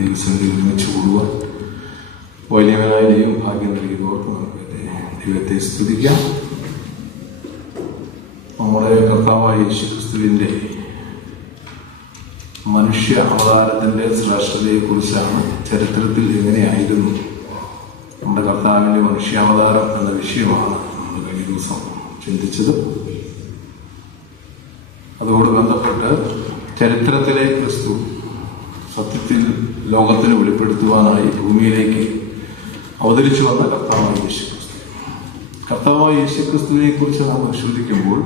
ദിവസങ്ങളിൽ ഒരുമിച്ച് കൂടുവാൻ വലിയവനായ ദൈവം ഭാഗ്യം നൽകിയപ്പോൾ നമുക്ക് ദൈവത്തെ സ്തുതിക്കാം. നമ്മുടെ കർത്താവായ യേശുക്രിസ്തുവിന്റെ മനുഷ്യ അവതാരത്തിന്റെ ശ്രേഷ്ഠതയെക്കുറിച്ചാണ് ചരിത്രത്തിൽ എങ്ങനെയായിരുന്നു നമ്മുടെ കർത്താവിന്റെ മനുഷ്യാവതാരം എന്ന വിഷയമാണ് നമ്മൾ കഴിഞ്ഞ ദിവസം ചിന്തിച്ചത്. അതോട് ബന്ധപ്പെട്ട് ചരിത്രത്തിലെ ക്രിസ്തു സത്യത്തിൽ ലോകത്തിന് വെളിപ്പെടുത്തുവാനായി ഭൂമിയിലേക്ക് അവതരിച്ചു വന്ന കർത്താവായ യേശുക്രിസ്തു. കർത്താവായ യേശുക്രിസ്തുവിനെ കുറിച്ച് നാം പരിശോധിക്കുമ്പോൾ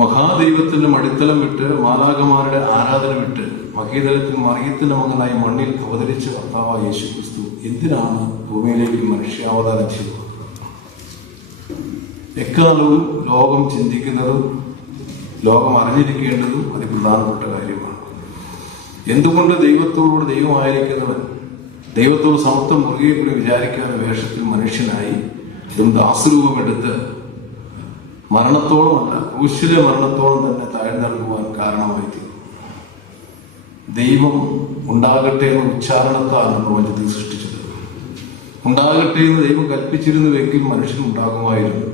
മഹാദൈവത്തിന്റെ മടിത്തലം വിട്ട് മാലാഖമാരുടെ ആരാധന വിട്ട് മഹീതലത്തിൽ മറിയത്തിന്റെ മകനായി മണ്ണിൽ അവതരിച്ച കർത്താവായ യേശുക്രിസ്തു എന്തിനാണ് ഭൂമിയിലേക്ക് മനുഷ്യാവതാരം ചെയ്തത്? എക്കാലവും ലോകം ചിന്തിക്കുന്നതും ലോകം അറിഞ്ഞിരിക്കേണ്ടതും അതിപ്രധാനപ്പെട്ട കാര്യമാണ്. എന്തുകൊണ്ട് ദൈവത്തോടുകൂടി ദൈവമായിരിക്കുന്നവൻ ദൈവത്തോട് സമത്വം മുറുകെ കൂടി വിചാരിക്കാത്ത വേഷത്തിൽ മനുഷ്യനായി അതും ദാസരൂപമെടുത്ത് മരണത്തോളമല്ല ക്രൂശിലെ മരണത്തോളം തന്നെ താഴ്ന്നിറങ്ങുവാൻ കാരണമായി തീർന്നു? ദൈവം ഉണ്ടാകട്ടെ എന്ന ഉച്ചാരണത്താണ് പ്രപഞ്ചത്തെ സൃഷ്ടിച്ചത്. ഉണ്ടാകട്ടെ എന്ന് ദൈവം കൽപ്പിച്ചിരുന്നുവെങ്കിൽ മനുഷ്യൻ ഉണ്ടാകുമായിരുന്നു.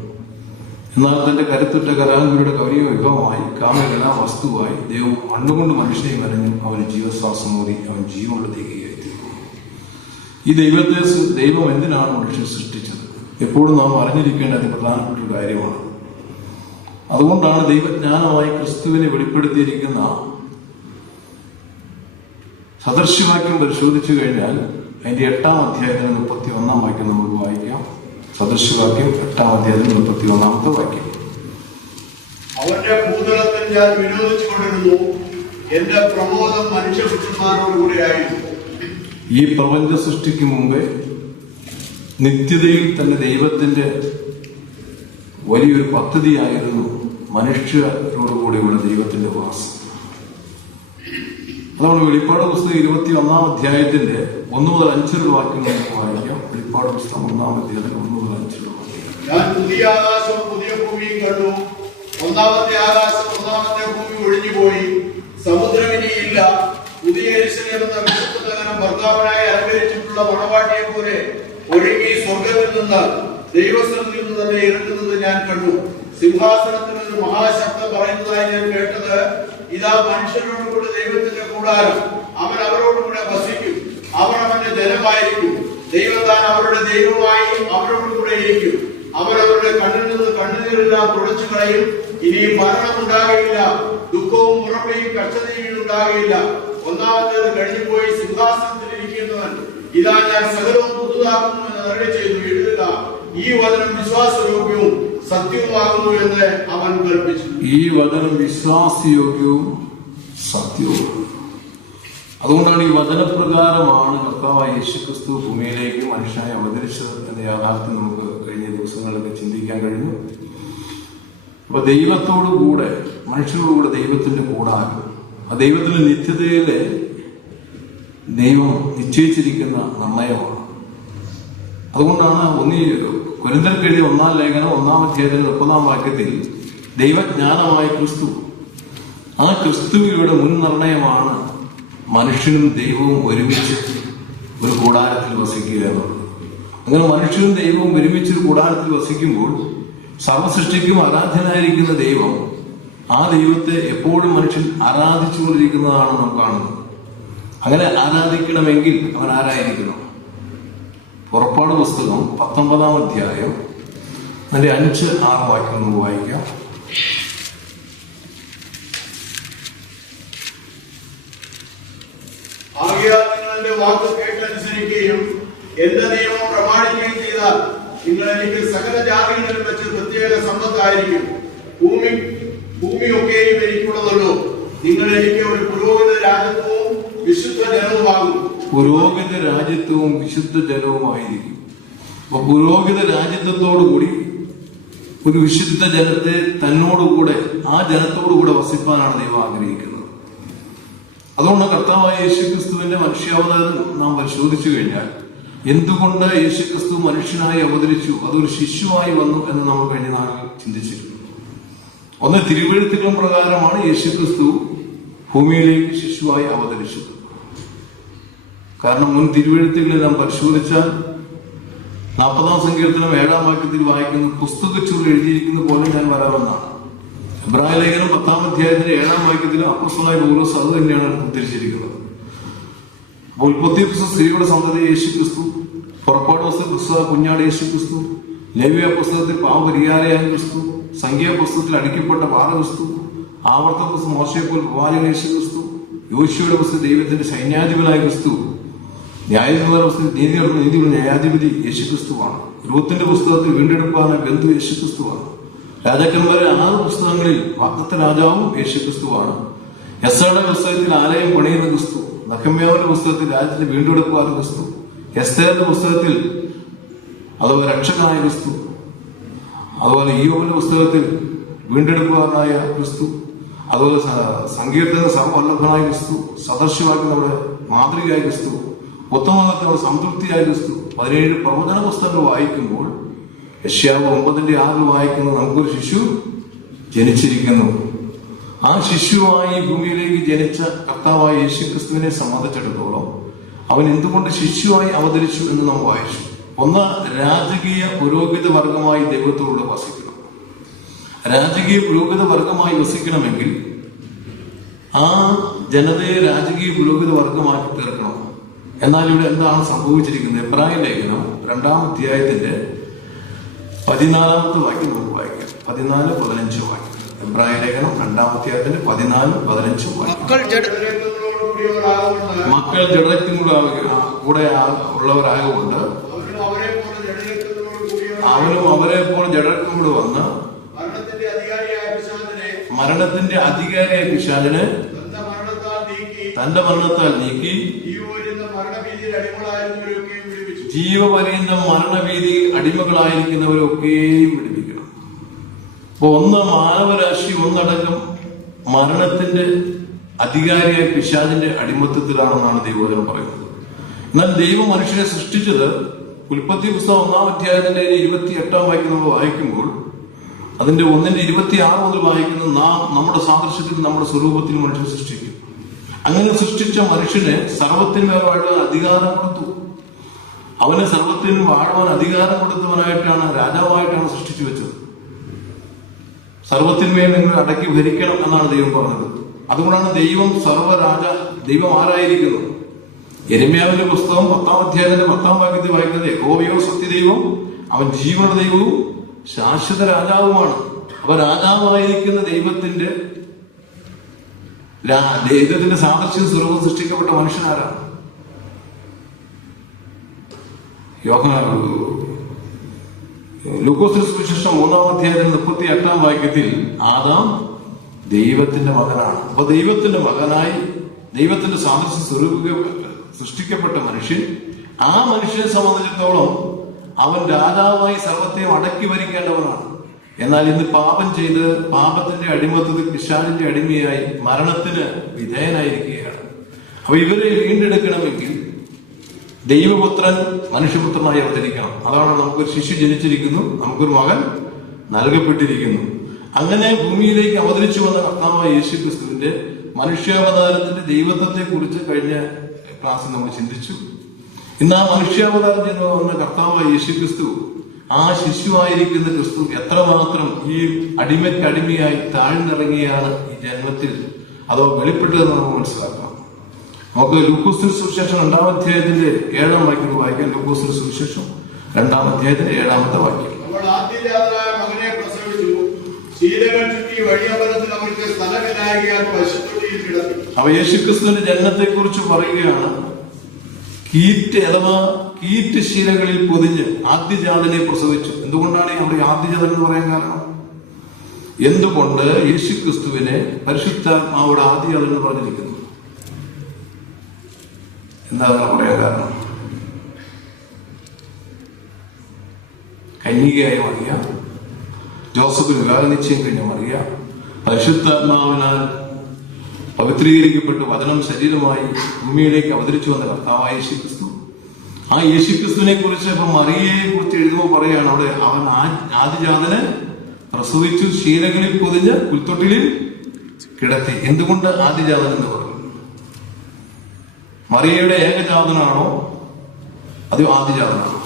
എന്നാൽ തന്റെ കരുത്തുറ്റ കരാങ്കുരുടെ കൗരിക വിഭവമായി കാമകലാ വസ്തുവായി ദൈവം മണ്ണുകൊണ്ട് മനുഷ്യനെ കരഞ്ഞു അവന് ജീവശ്വാസം മൂടി അവൻ ജീവനുള്ള തീകയായി തീർന്നു. ഈ ദൈവം എന്തിനാണ് മനുഷ്യൻ സൃഷ്ടിച്ചത്? എപ്പോഴും നാം അറിഞ്ഞിരിക്കേണ്ട അതിപ്രധാനപ്പെട്ട ഒരു കാര്യമാണ്. അതുകൊണ്ടാണ് ദൈവജ്ഞാനമായി ക്രിസ്തുവിനെ വെളിപ്പെടുത്തിയിരിക്കുന്ന സദൃശ്യവാക്യം പരിശോധിച്ചു കഴിഞ്ഞാൽ അതിന്റെ 8-ാം അധ്യായത്തിന് 31-ാം വാക്യം നമുക്ക് വായിക്കാം. സദൃശ്യവാക്യം 8-ാം അധ്യായത്തിന് 31-ാമത്തെ വാക്യം. അവന്റെ ഭൂതലത്തിൽ ഞാൻ വിനോദിച്ചുകൊണ്ടിരുന്നു, എന്റെ പ്രമോദം മനുഷ്യപുത്രന്മാരോടുകൂടിയായിരുന്നു. ഈ പ്രപഞ്ച സൃഷ്ടിക്ക് മുമ്പേ നിത്യതയിൽ തന്നെ ദൈവത്തിന്റെ വലിയൊരു പദ്ധതിയായിരുന്നു മനുഷ്യരോടുകൂടിയുള്ള ദൈവത്തിന്റെ വാസം. അതുകൊണ്ട് വെളിപ്പാട് പുസ്തകം 21-ാം അധ്യായത്തിന്റെ 1 മുതൽ 5 വാക്യങ്ങൾ നമുക്ക് വായിക്കാം. വെളിപ്പാട് പുസ്തകം 1-ാം അധ്യായത്തിന് 1 മുതൽ 5 വാക്യം. ഞാൻ പുതിയ ആകാശവും പുതിയ ഭൂമിയും കണ്ടു. ഒന്നാമത്തെ ആകാശം ഒന്നാമത്തെ ഭൂമി ഒഴിഞ്ഞുപോയി, സമുദ്രം ഇനിയില്ല. പുതിയ യെരൂശലേം എന്ന വിശുദ്ധ നഗരം ഭർത്താവിനായി അലങ്കരിച്ചിട്ടുള്ള മണവാട്ടിയെ പോലെ ഒരുങ്ങി സ്വർഗ്ഗത്തിൽ നിന്ന് ദൈവസ്ഥലത്തിൽ നിന്ന് തന്നെ ഇറങ്ങുന്നത് ഞാൻ കണ്ടു. സിംഹാസനത്തിൽ ഒരു മഹാശബ്ദം പറയുന്നതായി ഞാൻ കേട്ടത്, ഇതാ മനുഷ്യരോടുകൂടി ദൈവത്തിന്റെ കൂടാരം, അവൻ അവരോടുകൂടെ വസിക്കും, അവർ അവന്റെ ജനമായിരിക്കും. ദൈവം താൻ അവരുടെ ദൈവമായി അവരോടുകൂടെ ഇരിക്കും. അവർ അവരുടെ കണ്ണിൽ നിന്ന് കണ്ണുനീരെല്ലാം തുടച്ചു കളയും. ഇനിയും മരണം ഉണ്ടാകുകയില്ല, ദുഃഖവും മുറപ്പയും കഷ്ടതയും ഉണ്ടാകുകയില്ല. ഒന്നാമത്തേത് കഴിഞ്ഞുപോയി. സിംഹാസനത്തിൽ ഇരിക്കുന്നവൻ, ഇതാ ഞാൻ സകലവും പുതുതാക്കുന്നു എന്ന് അരുളി ചെയ്തു. എഴുതുക, ഈ വചനം വിശ്വാസയോഗ്യവും സത്യവുമാകുന്നു എന്ന് അവൻ കൽപ്പിച്ചു. ഈ വചനം വിശ്വാസയോഗ്യവും സത്യവും. അതുകൊണ്ടാണ് ഈ വചനപ്രകാരമാണ് കർത്താവായ യേശുക്രിസ്തു ഭൂമിയിലേക്ക് മനുഷ്യനായി അവതരിച്ചത് എന്ന യാഥാർത്ഥ്യം നമുക്ക് കഴിഞ്ഞ ദിവസങ്ങളിലൊക്കെ ചിന്തിക്കാൻ കഴിഞ്ഞു. അപ്പൊ ദൈവത്തോടുകൂടെ മനുഷ്യരോടുകൂടെ ദൈവത്തിന്റെ കൂടാരം, ആ ദൈവത്തിന്റെ നിത്യതയിലെ ദൈവം നിശ്ചയിച്ചിരിക്കുന്ന നിർണയമാണ്. അതുകൊണ്ടാണ് കൊരിന്ത്യർക്ക് എഴുതിയ 1-ാം ലേഖനം 1-ാം അധ്യായത്തിൽ 30-ാം വാക്യത്തിൽ ദൈവജ്ഞാനമായ ക്രിസ്തു, ആ ക്രിസ്തുവിയുടെ മുൻ നിർണയമാണ് മനുഷ്യനും ദൈവവും ഒരുമിച്ച് ഒരു കൂടാരത്തിൽ വസിക്കുക എന്നുള്ളത്. അങ്ങനെ മനുഷ്യനും ദൈവവും ഒരുമിച്ച് ഒരു കൂടാരത്തിൽ വസിക്കുമ്പോൾ സർവസൃഷ്ടിക്കും ആരാധ്യനായിരിക്കുന്ന ദൈവം, ആ ദൈവത്തെ എപ്പോഴും മനുഷ്യൻ ആരാധിച്ചുകൊണ്ടിരിക്കുന്നതാണ് നാം കാണുന്നത്. അങ്ങനെ ആരാധിക്കണമെങ്കിൽ അവൻ ആരായിരിക്കണം? പുറപ്പാട് പുസ്തകം 19-ാം അധ്യായം അതിന്റെ 5-6 വാക്യം നമുക്ക് വായിക്കാം. ആകയാൽ നിങ്ങൾ എന്റെ വാക്ക് കേട്ടനുസരിക്കുകയും എന്റെ നിയമം പ്രമാണിക്കുകയും ചെയ്താൽ നിങ്ങൾ എനിക്ക് സകല ജാതികളിൽ വെച്ച് പ്രത്യേക സമ്പത്തായിരിക്കും. ഭൂമിയൊക്കെയും എനിക്കുള്ളതല്ലോ. നിങ്ങൾ എനിക്ക് ഒരു പുരോഹിത രാജ്യത്വവും വിശുദ്ധ ജനവുമാകും. പുരോഹിത രാജ്യത്വവും വിശുദ്ധ ജനവുമായിരിക്കും. അപ്പൊ പുരോഹിത രാജ്യത്വത്തോടുകൂടി ഒരു വിശുദ്ധ ജനത്തെ തന്നോടുകൂടെ, ആ ജനത്തോടുകൂടെ വസിപ്പാനാണ് ദൈവം ആഗ്രഹിക്കുന്നത്. അതുകൊണ്ട് കർത്താവായ യേശുക്രിസ്തുവിന്റെ മനുഷ്യാവതാരം നാം പരിശോധിച്ചു കഴിഞ്ഞാൽ എന്തുകൊണ്ട് യേശുക്രിസ്തു മനുഷ്യനായി അവതരിച്ചു, അതൊരു ശിശുവായി വന്നു എന്ന് നമ്മൾ കഴിഞ്ഞ നാളിൽ ചിന്തിച്ചിരുന്നു. ഒന്ന്, തിരുവെഴുത്തുകൾ പ്രകാരമാണ് യേശുക്രിസ്തു ഭൂമിയിലേക്ക് ശിശുവായി അവതരിച്ചത്. കാരണം മുൻ തിരുവെഴുത്തുകളിൽ നാം പരിശോധിച്ചാൽ 40-ാം സങ്കീർത്തനം 7-ാം വാക്യത്തിൽ വായിക്കുന്ന പുസ്തകച്ചുരുൾ എഴുതിയിരിക്കുന്ന പോലെ ഞാൻ വരാമെന്നാണ്. എബ്രായ ലേഖനം 10-ാം അധ്യായത്തിന്റെ 7-ാം വാക്യത്തിലും അപ്പോസ്തലനായ പൗലോസ് അത് തന്നെയാണ് ഉദ്ധരിച്ചിരിക്കുന്നത്. അപ്പോൾ ഉൽപ്പത്തി പുസ്തകം സ്ത്രീയുടെ സന്തതി യേശു ക്രിസ്തു, പുറപ്പാട് പുസ്തകം കുഞ്ഞാട് യേശു ക്രിസ്തു, ലേവ്യ പുസ്തകത്തിൽ പാവപരിഹാരയായ ക്രിസ്തു, സംഖ്യാ പുസ്തകത്തിൽ അടിക്കപ്പെട്ട ക്രിസ്തു, ആവർത്തന പുസ്തകം മോശയെപ്പോൾ പ്രവാചകൻ യേശു ക്രിസ്തു, യോശുവയുടെ പുസ്തകം ദൈവത്തിന്റെ സൈന്യാധിപനായ ക്രിസ്തു, ന്യായാധിപതിയുടെ പുസ്തകത്തിൽ നീതിയുള്ള ന്യായാധിപതി യേശു ക്രിസ്തുവാണ്. രൂത്തിന്റെ പുസ്തകത്തിൽ വീണ്ടെടുപ്പാന ബന്ധു യേശു ക്രിസ്തുവാണ്. രാജാക്കന്മാരെ 6 പുസ്തകങ്ങളിൽ വാഗ്ദത്ത രാജാവും യേശു ക്രിസ്തുവാണ്. യെസ്സയുടെ പുസ്തകത്തിൽ ആലയം പണിയുന്ന ക്രിസ്തു, നഹമ്യാവിന്റെ പുസ്തകത്തിൽ രാജ്യത്തിന്റെ വീണ്ടെടുപ്പാന ക്രിസ്തു, എസ്തേറിന്റെ പുസ്തകത്തിൽ അതുപോലെ രക്ഷകനായ ക്രിസ്തു, അതുപോലെ ഇയ്യോബിന്റെ പുസ്തകത്തിൽ വീണ്ടെടുക്കുവാനായ ക്രിസ്തു, അതുപോലെ സങ്കീർത്തന സർവവല്ലഭനായ ക്രിസ്തു, സദർശിവാക്കി നമ്മുടെ മാതൃകയായ ക്രിസ്തു, ഉത്തമങ്ങളുടെ സംതൃപ്തിയായ ക്രിസ്തു. 17 പ്രവചന പുസ്തകങ്ങൾ വായിക്കുമ്പോൾ യെശയ്യാവ് 9:6 വായിക്കുന്നത് നമുക്കൊരു ശിശു ജനിച്ചിരിക്കുന്നു. ആ ശിശുവായി ഭൂമിയിലേക്ക് ജനിച്ച കർത്താവായ യേശു ക്രിസ്തുവിനെ സംബന്ധിച്ചിടത്തോളം അവൻ എന്തുകൊണ്ട് ശിശുവായി അവതരിച്ചു എന്ന് നാം വായിച്ചു. ഒന്ന്, രാജകീയ പുരോഹിത വർഗമായി ദൈവത്തോട് വസിക്കണം. രാജകീയ പുരോഹിത വർഗമായി വസിക്കണമെങ്കിൽ ആ ജനതയെ രാജകീയ പുരോഹിത വർഗമാക്കി തീർക്കണം. എന്നാൽ ഇവിടെ എന്താണ് സംഭവിച്ചിരിക്കുന്നത്? എബ്രായ ലേഖനം 2-ാം അധ്യായത്തിന്റെ 14-ാമത്തെ വാക്യം നമുക്ക് വായിക്കാം. 14-15 വാക്യം. എബ്രായ ലേഖനം 2-ാം അധ്യായത്തിന്റെ 14-15 വാക്യം. മക്കൾ ജഡരക്തങ്ങളോട് കൂടെ ഉള്ളവരായതുകൊണ്ട് അവനും അവരെ പോലെ ജഡരക്തങ്ങളോട് വന്ന് മരണത്തിന്റെ അധികാരിയായ പിശാചിനെ തന്റെ മരണത്താൽ നീക്കി ജീവപര്യന്തം മരണഭീതി അടിമകളായിരിക്കുന്നവരൊക്കെയും വിടുവിക്കണം. അപ്പൊ ഒന്ന്, മാനവരാശി ഒന്നടങ്കം മരണത്തിന്റെ അധികാരിയായ പിശാചിന്റെ അടിമത്തത്തിലാണെന്നാണ് ദൈവവചനം പറയുന്നത്. എന്നാൽ ദൈവം മനുഷ്യനെ സൃഷ്ടിച്ചത് ഉൽപ്പത്തി പുസ്തകം 1-ാം അധ്യായത്തിന്റെ 28-ാം വാക്യം നമ്മൾ വായിക്കുമ്പോൾ അതിന്റെ 1-26 മുതൽ വായിക്കുന്നത് നാം നമ്മുടെ സാദൃശ്യത്തിൽ നമ്മുടെ സ്വരൂപത്തിൽ മനുഷ്യനെ സൃഷ്ടിക്കും. അങ്ങനെ സൃഷ്ടിച്ച മനുഷ്യന് സർവത്തിന്മേൽ വാഴുവാൻ അധികാരം കൊടുത്തു. അവന് സർവത്തിനും വാഴുവാൻ അധികാരം കൊടുത്തവനായിട്ടാണ്, രാജാവായിട്ടാണ് സൃഷ്ടിച്ചു വെച്ചത്. സർവത്തിന്മേൽ നിങ്ങൾ അടക്കി ഭരിക്കണം എന്നാണ് ദൈവം പറഞ്ഞത്. അതുകൊണ്ടാണ് ദൈവം ആരായിരിക്കുന്നത്? യെരമ്യാവിന്റെ പുസ്തകം 10-ാം അധ്യായത്തിന്റെ 10-ാം വാക്യത്തിൽ വായിക്കുന്നത് യഹോവയോ സത്യദൈവം, അവൻ ജീവനുള്ള ദൈവവും ശാശ്വത രാജാവുമാണ്. അപ്പൊ രാജാവായിരിക്കുന്ന ദൈവത്തിന്റെ സാദൃശ്യം സ്വരൂപം സൃഷ്ടിക്കപ്പെട്ട മനുഷ്യനാരാണ്? ലൂക്കോസിന്റെ സുവിശേഷം 3-ാം അധ്യായത്തിൽ 38-ാം വാക്യത്തിൽ ആദാം ദൈവത്തിന്റെ മകനാണ്. അപ്പൊ ദൈവത്തിന്റെ മകനായി ദൈവത്തിന്റെ സാദൃശ്യം സൃഷ്ടിക്കപ്പെട്ട മനുഷ്യൻ, ആ മനുഷ്യനെ സംബന്ധിച്ചിടത്തോളം അവൻ രാജാവായി സർവത്തെയും അടക്കി ഭരിക്കേണ്ടവനാണ്. എന്നാൽ ഇന്ന് പാപം ചെയ്ത് പാപത്തിന്റെ അടിമത്തത്തിൽ പിശാചിന്റെ അടിമയായി മരണത്തിന് വിധേയനായിരിക്കുകയാണ്. അപ്പൊ ഇവരെ വീണ്ടെടുക്കണമെങ്കിൽ ദൈവപുത്രൻ മനുഷ്യപുത്രനായി അവതരിക്കണം. അതാണ് നമുക്കൊരു ശിശു ജനിച്ചിരിക്കുന്നു, നമുക്കൊരു മകൻ നൽകപ്പെട്ടിരിക്കുന്നു. അങ്ങനെ ഭൂമിയിലേക്ക് അവതരിച്ചു വന്ന കർത്താവായ യേശു ക്രിസ്തുവിന്റെ മനുഷ്യാവതാരത്തിന്റെ ദൈവത്വത്തെ കുറിച്ച് കഴിഞ്ഞ ക്ലാസ്സിൽ നമ്മൾ ചിന്തിച്ചു. ഇന്ന് ആ മനുഷ്യാവതാരം ചെന്ന് വന്ന കർത്താവായ യേശു ക്രിസ്തു, ആ ശിശുവായിരിക്കുന്ന ക്രിസ്തു എത്രമാത്രം ഈ അടിമയ്ക്കടിമയായി താഴ്ന്നിറങ്ങിയാണ് ഈ ജന്മത്തിൽ അതോ വെളിപ്പെട്ടതെന്ന് നമുക്ക് മനസ്സിലാക്കാം. നമുക്ക് ലൂക്കോസിന്റെ സുവിശേഷം 2-ാം അധ്യായത്തിന്റെ 7-ാം വാക്യം വായിക്കാം. ലൂക്കോസിന്റെ സുവിശേഷം 2-ാം അധ്യായത്തിന്റെ 7-ാമത്തെ വാക്യം. മകനെ പ്രസവിച്ചു, ശീലകൾ ചുറ്റി വഴിയമ്പലത്തിൽ അവർക്ക് സ്ഥലമില്ലായകയാൽ പശുത്തൊട്ടിയിൽ കിടത്തി. അവ യേശുക്രിസ്തുവിന്റെ ജനനത്തെ കുറിച്ച് പറയുകയാണ്. കീറ്റ് ശീലകളിൽ പൊതിഞ്ഞ് ആദ്യജാതനെ പ്രസവിച്ചു. എന്തുകൊണ്ടാണ് അവിടെ ആദ്യജാതൻ എന്ന് പറയാൻ കാരണം? എന്തുകൊണ്ട് യേശുക്രിസ്തുവിനെ പരിശുദ്ധാത്മാവിടെ ആദ്യജാതൻ എന്ന് പറഞ്ഞിരിക്കുന്നു? എന്താണ് പറയാൻ കാരണം? കന്യകയായ മറിയ, ജോസഫിന് വിവാഹ നിശ്ചയം കഴിഞ്ഞ മറിയ, പരിശുദ്ധാത്മാവിനാൽ പവിത്രീകരിക്കപ്പെട്ട് വചനം ശരീരമായി ഭൂമിയിലേക്ക് അവതരിച്ചു വന്ന കർത്താവായ യേശുക്രിസ്തു. ആ യേശുക്രിസ്തുവിനെ കുറിച്ച് ഇപ്പൊ മറിയയെ കുറിച്ച് എഴുതുമ്പോൾ പറയുകയാണ്, അവിടെ അവൻ ആദിജാതനെ പ്രസവിച്ചു, ശീലകളിൽ പൊതിഞ്ഞ് പുൽത്തൊട്ടിലിൽ കിടത്തി. എന്തുകൊണ്ട് ആദിജാതൻ എന്ന് പറഞ്ഞു? മറിയയുടെ ഏകജാതനാണോ അത് ആദിജാതനാണോ?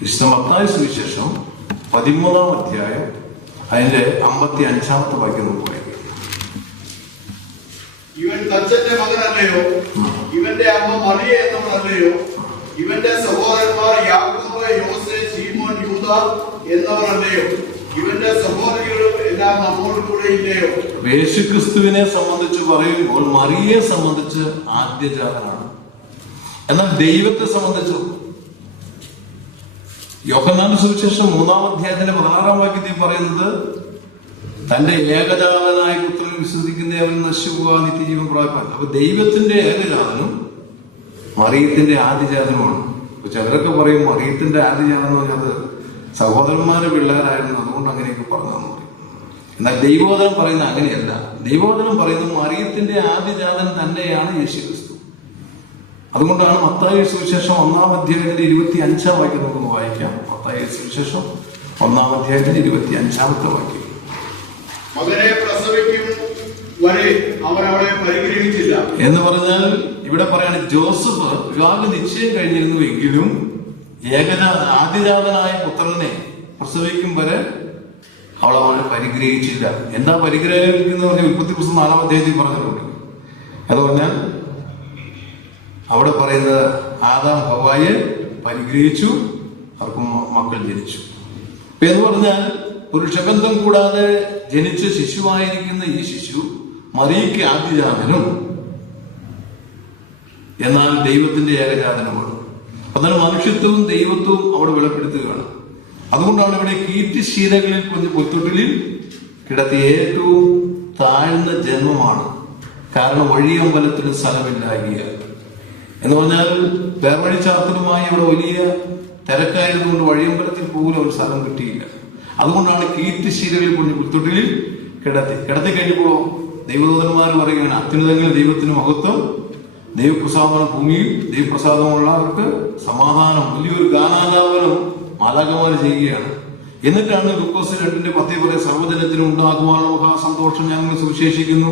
വിശുദ്ധ മത്തായി സുവിശേഷം 13-ാം അധ്യായം അതിന്റെ 55-ാമത്തെ വാക്യം നമുക്ക് വായിക്കാം. ഇവൻ തച്ചന്റെ മകനല്ലയോ? ഇവന്റെ അമ്മ മറിയ എന്നവളല്ലയോ? ഇവന്റെ സഹോദരന്മാർ യാക്കോബ്, യോസെ, ശീമോൻ, യൂദ എന്നവരല്ലയോ? ഇവന്റെ സഹോദരികളും എല്ലാം നമ്മോട് കൂടെ ഇല്ലയോ? യേശുക്രിസ്തുവിനെ സംബന്ധിച്ച് പറയുമ്പോൾ മറിയയെ സംബന്ധിച്ച് ആദ്യജാതനാണ്. എന്നാൽ ദൈവത്തെ സംബന്ധിച്ചോ? യോഹന്നാന്റെ സുവിശേഷം 3-ാം അധ്യായത്തിന്റെ 16-ാം വാക്യത്തിൽ പറയുന്നത് തന്റെ ഏകജാതനായ പുത്രൻ വിശ്വസിക്കുന്നവൻ നശിക്കുക നിത്യജീവൻ പ്രാപിപ്പാൻ. അപ്പൊ ദൈവത്തിന്റെ ഏകജാതനും മറിയത്തിന്റെ ആദിജാതനുമാണ്. ചിലരൊക്കെ പറയും മറിയത്തിന്റെ ആദിജാതം എന്ന് പറഞ്ഞത് സഹോദരന്മാരുടെ പിള്ളേരായിരുന്നു, അതുകൊണ്ട് അങ്ങനെയൊക്കെ പറഞ്ഞതെന്ന് പറയും. എന്നാൽ ദൈവോധനം പറയുന്നത് അങ്ങനെയല്ല. ദൈവോധനം പറയുന്നത് മറിയത്തിന്റെ ആദിജാതൻ തന്നെയാണ് യേശുക്രിസ്തു. അതുകൊണ്ടാണ് മത്തായി സുവിശേഷം 1-ാം അധ്യായത്തിന്റെ 25-ാം വാക്യം നമുക്ക് വായിക്കാം. മത്തായി സുവിശേഷം 1-ാം അധ്യായത്തിന്റെ 25-ാമത്തെ വാക്യം. മകനെ പ്രസവിക്കും വരെ അവൻ അവളെ പരിഗ്രഹിച്ചില്ല എന്ന് പറഞ്ഞാൽ ഇവിടെ പറയാണ് ജോസഫ് വിവാഹ നിശ്ചയം കഴിഞ്ഞിരുന്നുവെങ്കിലും ആദിജാതനായ പുത്രനെ പ്രസവിക്കും വരെ അവളെ പരിഗ്രഹിച്ചില്ല. എന്താ പരിഗ്രഹിക്കുന്നത് പറഞ്ഞാൽ ഉൽപ്പത്തി പുസ്തകം 4-ാം അധ്യായത്തിൽ പറഞ്ഞിട്ടുണ്ട്. അത് പറഞ്ഞാൽ അവിടെ പറയുന്നത് ആദാം ഹവ്വായെ പരിഗ്രഹിച്ചു, അവർക്ക് മക്കൾ ജനിച്ചു. എന്ന് പറഞ്ഞാൽ പുരുഷബന്ധം കൂടാതെ ജനിച്ച ശിശുവായിരിക്കുന്ന ഈ ശിശു മറിയയ്ക്ക് ആദ്യജാതനും എന്നാൽ ദൈവത്തിന്റെ ഏകജാതനുമാണ്. അതാണ് മനുഷ്യത്വവും ദൈവത്വവും അവിടെ വെളിപ്പെടുത്തുകയാണ്. അതുകൊണ്ടാണ് ഇവിടെ കീറ്റുശീലകളിൽ പുൽത്തൊട്ടിലിൽ കിടത്തിയ ഏറ്റവും താഴ്ന്ന ജന്മമാണ്. കാരണം വഴിയമ്പലത്തിന് സ്ഥലമില്ലാകിയ എന്ന് പറഞ്ഞാൽ വേർവഴിച്ചാർത്തലുമായി അവിടെ വലിയ തിരക്കായതുകൊണ്ട് വഴിയമ്പലത്തിൽ പോലും ഒരു സ്ഥലം കിട്ടിയില്ല. അതുകൊണ്ടാണ് കീറ്റുശീലകളിൽ പുൽത്തൊട്ടിലിൽ കിടത്തി കഴിഞ്ഞപ്പോൾ ദൈവദൂതന്മാർ പറയുകയാണ് അത്യുന്നതങ്ങളിൽ ദൈവത്തിന് മഹത്വം, ദൈവപ്രസാദമാണ് ഭൂമിയിൽ, ദൈവപ്രസാദമുള്ളവർക്ക് സമാധാനം. വലിയൊരു ഗാനാലാപനം മാലാഖമാർ ചെയ്യുകയാണ്. എന്നിട്ടാണ് ലൂക്കോസ് 2:10 പറയും സർവ്വജനത്തിനും ഉണ്ടാകുവാനുള്ള മഹാസന്തോഷം ഞങ്ങൾ സുവിശേഷിക്കുന്നു,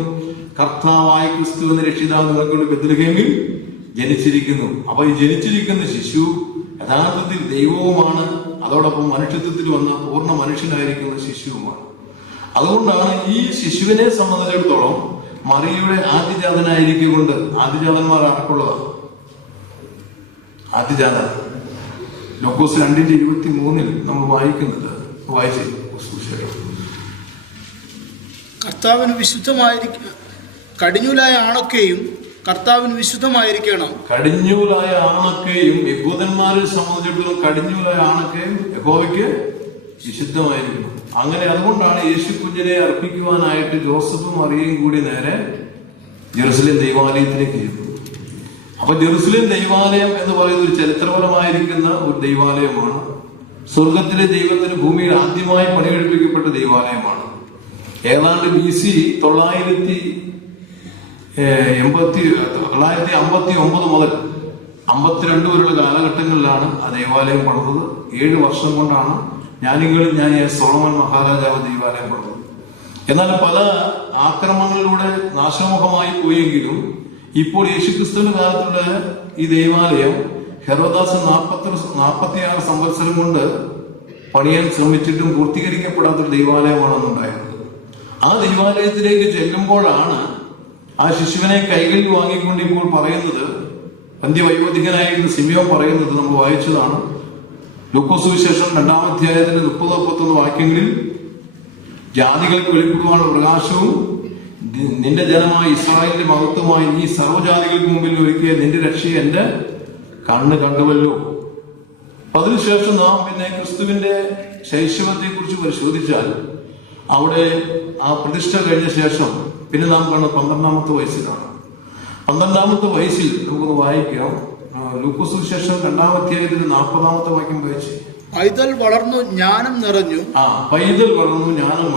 കർത്താവായ ക്രിസ്തു എന്ന രക്ഷിതാവ് നിങ്ങൾക്കുള്ള ബെത്ലഹേമിൽ ജനിച്ചിരിക്കുന്നു. അപ്പൊ ഈ ജനിച്ചിരിക്കുന്ന ശിശു യഥാർത്ഥത്തിൽ ദൈവവുമാണ്, അതോടൊപ്പം മനുഷ്യത്വത്തിൽ വന്ന പൂർണ്ണ മനുഷ്യനായിരിക്കുന്ന ശിശുവുമാണ്. അതുകൊണ്ടാണ് ഈ ശിശുവിനെ സംബന്ധിച്ചിടത്തോളം മറിയയുടെ ആദ്യജാതനായിരിക്കൊണ്ട് ആദ്യജാതന്മാർ ആർക്കുള്ളതാണ്? ആദ്യജാതൻ ലൂക്കോസ് 2:23 നമ്മൾ വായിക്കുന്നത് വായിച്ചു. കർത്താവിന് കടിഞ്ഞൂലായ ആണൊക്കെയും കർത്താവിന് വിശുദ്ധമായിരിക്കണം. കടിഞ്ഞൂലായ ആണൊക്കെയും യഹൂദന്മാരെ സംബന്ധിച്ചിടത്തോളം കടിഞ്ഞൂലായ ആണൊക്കെയും യഹോവയ്ക്ക് വിശുദ്ധമായിരിക്കണം. അങ്ങനെ അതുകൊണ്ടാണ് യേശു കുഞ്ഞിനെ അർപ്പിക്കുവാനായിട്ട് ജോസഫും മറിയയും കൂടി നേരെ ജെറുസലേം ദൈവാലയത്തിലേക്ക് ചെന്നു. അപ്പൊ ജെറുസലേം ദൈവാലയം എന്ന് പറയുന്നത് ഒരു ചരിത്രപരമായിരിക്കുന്ന ഒരു ദൈവാലയമാണ്. സ്വർഗത്തിലെ ദൈവത്തിന് ഭൂമിയിൽ ആദ്യമായി പണികഴിപ്പിക്കപ്പെട്ട ദൈവാലയമാണ്. ഏതാണ്ട് BC 959 മുതൽ 52 വരെയുള്ള കാലഘട്ടങ്ങളിലാണ് ആ ദേവാലയം പണിതത്. 7 വർഷം കൊണ്ടാണ് ജ്ഞാനികളിൽ സോളമൻ മഹാരാജാവ് ദൈവാലയം പണിതത്. എന്നാൽ പല ആക്രമണങ്ങളിലൂടെ നാശമുഖമായി പോയെങ്കിലും ഇപ്പോൾ യേശുക്രിസ്തുവിന്റെ കാലത്തുള്ള ഈ ദൈവാലയം ഹെറോദാസ് 46 സംവത്സരം കൊണ്ട് പണിയാൻ ശ്രമിച്ചിട്ടും പൂർത്തീകരിക്കപ്പെടാത്തൊരു ദൈവാലയമാണ് അന്നുണ്ടായിരുന്നത്. ആ ദൈവാലയത്തിലേക്ക് ചെല്ലുമ്പോഴാണ് ആ ശിശുവിനെ കൈകളിൽ വാങ്ങിക്കൊണ്ട് ഇപ്പോൾ പറയുന്നത്, അന്ത്യവൈദികനായിരുന്ന സിമിയോൻ പറയുന്നത് നമ്മൾ വായിച്ചതാണ്. ലൂക്കോസ് സുവിശേഷം 2-ാം അധ്യായത്തിന്റെ 30-31 വാക്യങ്ങളിൽ ജാതികൾക്ക് വെളിപ്പെടുവാനുള്ള പ്രകാശവും നിന്റെ ജനമായ ഇസ്രായേലിന്റെ മഹത്വമായി നീ സർവ്വജാതികൾക്ക് മുമ്പിൽ ഒരുക്കിയ നിന്റെ രക്ഷയെ എന്റെ കണ്ണ് കണ്ടുവല്ലോ. അതിനുശേഷം നാം പിന്നെ ക്രിസ്തുവിന്റെ ശൈശവത്തെ കുറിച്ച് പരിശോധിച്ചാൽ അവിടെ ആ പ്രതിഷ്ഠ കഴിഞ്ഞ ശേഷം പിന്നെ നാം കാണുന്നത് 12-ാമത്തെ വയസ്സിലാണ്. 12-ാമത്തെ വയസ്സിൽ നമുക്കൊന്ന് വായിക്കാം. ലൂക്കോസ് സുവിശേഷം 2-ാം അധ്യായത്തിന്റെ 40-ാമത്തെ വാക്യം വായിച്ച്. പൈതൽ വളർന്നു ജ്ഞാനം നിറഞ്ഞു. പൈതൽ വളർന്നു ജ്ഞാനം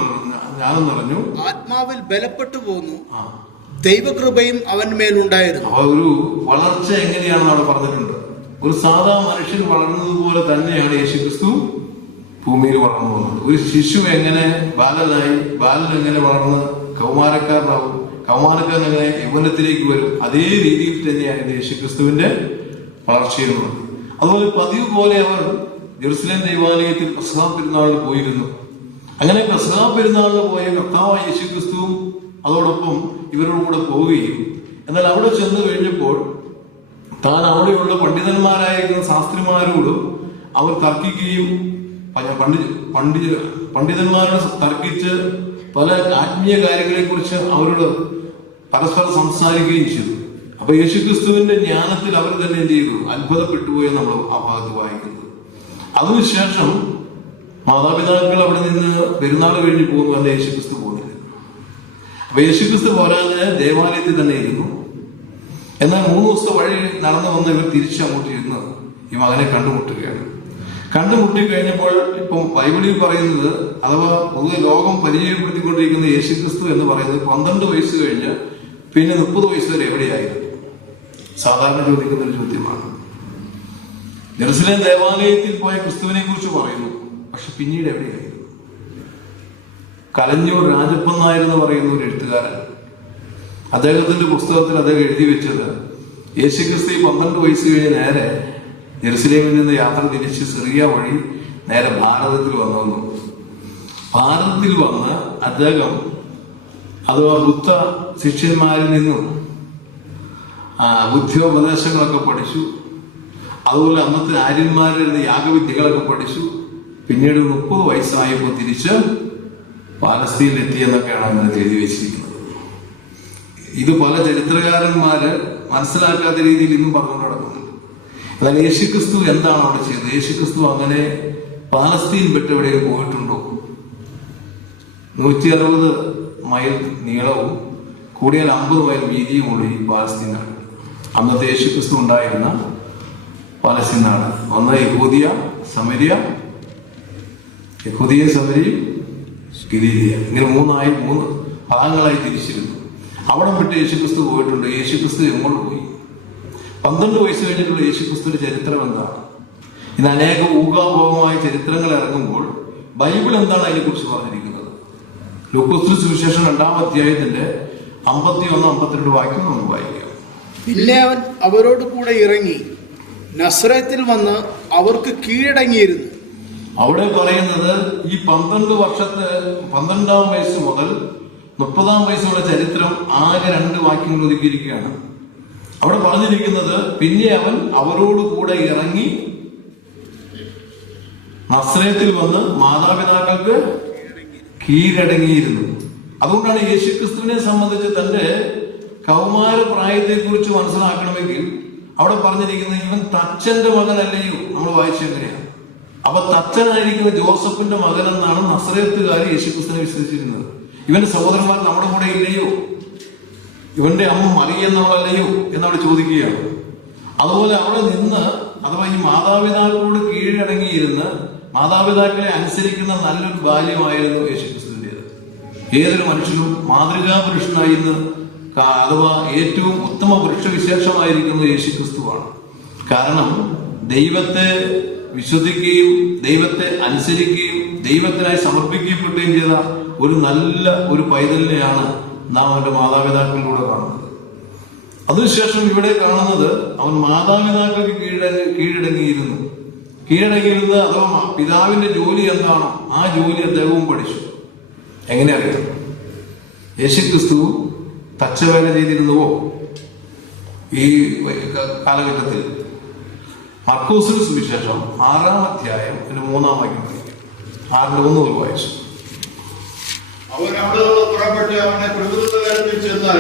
നിറഞ്ഞു, ആത്മാവിൽ ബലപ്പെട്ടു പോന്നു, ദൈവകൃപയും അവന്റെ മേലുണ്ടായിരുന്നു. അപ്പൊ ഒരു വളർച്ച എങ്ങനെയാണെന്ന് അവിടെ പറഞ്ഞിട്ടുണ്ട്. ഒരു സാധാ മനുഷ്യൻ വളർന്നതുപോലെ തന്നെയാണ് യേശുക്രിസ്തു ഭൂമിയിൽ വളർന്നു പോകുന്നത്. ഒരു ശിശു എങ്ങനെ ബാലൻ എങ്ങനെ വളർന്ന് കൗമാരക്കാരനാവും, കൗമാരക്കാരൻ അങ്ങനെ യൗവനത്തിലേക്ക് വരും. അതേ രീതിയിൽ തന്നെയായിരുന്നു യേശുക്രിസ്തുവിന്റെ വളർച്ചയെന്നത്. അതുപോലെ പതിവ് പോലെ അവർ ജെറുസലേം ദൈവാലയത്തിൽ പെസഹ പെരുന്നാളിന് പോയിരുന്നു. അങ്ങനെ പെസഹ പെരുന്നാളിന് പോയ കർത്താവായ യേശുക്രിസ്തുവും അതോടൊപ്പം ഇവരുടെ കൂടെ പോവുകയും, എന്നാൽ അവിടെ ചെന്ന് കഴിഞ്ഞപ്പോൾ താൻ അവിടെയുള്ള പണ്ഡിതന്മാരായിരിക്കുന്ന ശാസ്ത്രിമാരോട് അവർ തർക്കിക്കുകയും പണ്ഡിതന്മാരോട് തർക്കിച്ച് പല ആത്മീയ കാര്യങ്ങളെ കുറിച്ച് അവരോട് പരസ്പരം സംസാരിക്കുകയും ചെയ്തു. അപ്പൊ യേശുക്രിസ്തുവിന്റെ ജ്ഞാനത്തിൽ അവർ തന്നെ എന്ത് ചെയ്തു? അത്ഭുതപ്പെട്ടുപോയി നമ്മൾ ആ ഭാഗത്ത് വായിക്കുന്നത്. അതിനുശേഷം മാതാപിതാക്കൾ അവിടെ നിന്ന് പെരുന്നാൾ കഴിഞ്ഞ് പോകുന്നു, അല്ല യേശുക്രിസ്തു പോകുന്നില്ല. അപ്പൊ യേശുക്രിസ്തു പോരാതെ ദേവാലയത്തിൽ തന്നെ ഇരുന്നു. എന്നാൽ 3 ദിവസത്തെ വഴി നടന്നു വന്ന് ഇവർ തിരിച്ചങ്ങോട്ട് ഇരുന്ന് ഈ മകനെ കണ്ടുമുട്ടുകയാണ്. കണ്ടുമുട്ടി കഴിഞ്ഞപ്പോൾ ഇപ്പം ബൈബിളിൽ പറയുന്നത്, അഥവാ പൊതുവെ ലോകം പരിചയപ്പെടുത്തിക്കൊണ്ടിരിക്കുന്ന യേശുക്രിസ്തു എന്ന് പറയുന്നത് 12 വയസ്സ് കഴിഞ്ഞ് പിന്നെ 30 വയസ്സ് വരെ എവിടെയായിരുന്നു? സാധാരണ ചോദിക്കുന്ന ഒരു ചോദ്യമാണ്. ജെറുസലേം ദേവാലയത്തിൽ പോയ ക്രിസ്തുവിനെ കുറിച്ച് പറയുന്നു, പക്ഷെ പിന്നീട് എവിടെയായിരുന്നു? കലഞ്ഞൂർ രാജപ്പൻ നായർ എന്ന് പറയുന്ന ഒരു എഴുത്തുകാരൻ, അദ്ദേഹത്തിന്റെ പുസ്തകത്തിൽ അദ്ദേഹം എഴുതി വെച്ചത്, യേശുക്രിസ്തു 12 വയസ്സ് കഴിഞ്ഞ് നേരെ ജെറുസലേമിൽ നിന്ന് യാത്ര തിരിച്ച് സിറിയ വഴി നേരെ ഭാരതത്തിൽ വന്നു. ഭാരതത്തിൽ വന്ന് അദ്ദേഹം അഥവാ ബുദ്ധ ശിഷ്യന്മാരിൽ നിന്നും ബുദ്ധിയോപദേശങ്ങളൊക്കെ പഠിച്ചു. അതുപോലെ അന്നത്തെ ആര്യന്മാരിൽ നിന്ന് യാഗവിദ്യകളൊക്കെ പഠിച്ചു. പിന്നീട് 30 വയസ്സായപ്പോൾ തിരിച്ച് പാലസ്തീനിൽ എത്തിയെന്നൊക്കെയാണ് അങ്ങനെ എഴുതി വെച്ചിരിക്കുന്നത്. ഇത് പല ചരിത്രകാരന്മാര് മനസ്സിലാക്കാത്ത രീതിയിൽ ഇന്നും പറഞ്ഞുകൊണ്ട് നടക്കുന്നുണ്ട്. എന്നാൽ യേശുക്രിസ്തു എന്താണ് അവിടെ ചെയ്തത്? യേശുക്രിസ്തു അങ്ങനെ പാലസ്തീൻ വിട്ടെവിടെയും പോയിട്ടുണ്ടോ? 160 മൈൽ നീളവും കൂടിയാൽ 50 മൈൽ വീതിയുമുള്ള ഈ പാലസ്തീൻ നാട് അന്നത്തെ യേശുക്രിസ്തു ഉണ്ടായിരുന്ന പാലസ്തീൻ നാട്. ഒന്ന് യഹൂദിയ, സമരിയ, ഗലീലിയ, ഇങ്ങനെ 3 ഭാഗങ്ങളായി തിരിച്ചിരുന്നു. അവിടെ വിട്ട് യേശുക്രിസ്തു പോയിട്ടുണ്ട്. യേശുക്രിസ്തു എങ്ങോട്ട് പോയി? 12 വയസ്സ് കഴിഞ്ഞിട്ടുള്ള യേശുക്രിസ്തുവിന്റെ ചരിത്രം എന്താണ്? ഇന്ന് അനേക ഊഹാപോഹമായ ചരിത്രങ്ങൾ ഇറങ്ങുമ്പോൾ ബൈബിൾ എന്താണ് അതിനെക്കുറിച്ച് പറഞ്ഞിരിക്കുന്നത്? ലൂക്കോസിന്റെ സുവിശേഷം 2-ാം അധ്യായത്തിന്റെ 51-52 വാക്യം നമുക്ക് വായിക്കാം. പിന്നെ അവൻ അവരോട് കൂടെ ഇറങ്ങി നസ്രത്തിൽ വന്ന് അവർക്ക് കീഴടങ്ങിയിരുന്നു. അവിടെ പറയുന്നത് ഈ 12-ാം വയസ്സ് മുതൽ 30-ാം വയസ്സുള്ള ചരിത്രം ആകെ 2 വാക്യങ്ങൾ ഒതുക്കിയിരിക്കുകയാണ്. അവിടെ പറഞ്ഞിരിക്കുന്നത്, പിന്നെ അവൻ അവരോട് കൂടെ ഇറങ്ങി നസ്രയത്തിൽ വന്ന് മാതാപിതാക്കൾക്ക് കീഴടങ്ങിയിരുന്നു. അതുകൊണ്ടാണ് യേശുക്രിസ്തുവിനെ സംബന്ധിച്ച് തന്റെ കൗമാര പ്രായത്തെ കുറിച്ച് മനസ്സിലാക്കണമെങ്കിൽ അവിടെ പറഞ്ഞിരിക്കുന്നത്, ഇവൻ തച്ചന്റെ മകനല്ലയോ? നമ്മൾ വായിച്ചെങ്ങനെയാണ്? അപ്പൊ തച്ചനായിരിക്കുന്ന ജോസഫിന്റെ മകൻ എന്നാണ് നസ്രയത്തുകാർ യേശുക്രിസ്തുവിനെ വിശ്വസിച്ചിരുന്നത്. ഇവന്റെ സഹോദരന്മാർ നമ്മുടെ കൂടെ ഇല്ലയോ? ഇവന്റെ അമ്മ മറിയ എന്നവളല്ലയോ എന്നവിടെ ചോദിക്കുകയാണ്. അതുപോലെ അവിടെ നിന്ന്, അഥവാ ഈ മാതാപിതാക്കളോട് കീഴടങ്ങിയിരുന്ന് മാതാപിതാക്കളെ അനുസരിക്കുന്ന നല്ലൊരു ബാല്യമായിരുന്നു യേശുക്രിസ്തുവിൻ്റെത്. ഏതൊരു മനുഷ്യനും മാതൃകാ പുരുഷനായിരുന്നു, അഥവാ ഏറ്റവും ഉത്തമ പുരുഷവിശേഷമായിരിക്കുന്നത് യേശുക്രിസ്തുവാണ്. കാരണം ദൈവത്തെ വിശ്വസിക്കുകയും ദൈവത്തെ അനുസരിക്കുകയും ദൈവത്തിനായി സമർപ്പിക്കപ്പെടുകയും ചെയ്ത ഒരു നല്ല ഒരു പൈതലിനെയാണ് നാം അവന്റെ മാതാപിതാക്കളിലൂടെ കാണുന്നത്. അതിനുശേഷം ഇവിടെ കാണുന്നത്, അവൻ മാതാപിതാക്കൾക്ക് കീഴടങ്ങിയിരുന്നത്, അഥവാ പിതാവിന്റെ ജോലി എന്താണോ ആ ജോലി അദ്ദേഹവും പഠിച്ചു. എങ്ങനെ അറിയാം? യേശുക്രിസ്തു തച്ചവേല ചെയ്തിരുന്നുവോ ഈ കാലഘട്ടത്തിൽ? മർക്കോസിന്റെ സുവിശേഷം 6-ാം അധ്യായം 3-ാം വാക്യം 6-1 വായിച്ചു. അവൻ അവിടെ നിന്ന് പുറപ്പെട്ട് അവനെ പ്രകൃതത്തിൽ ചെന്നാൽ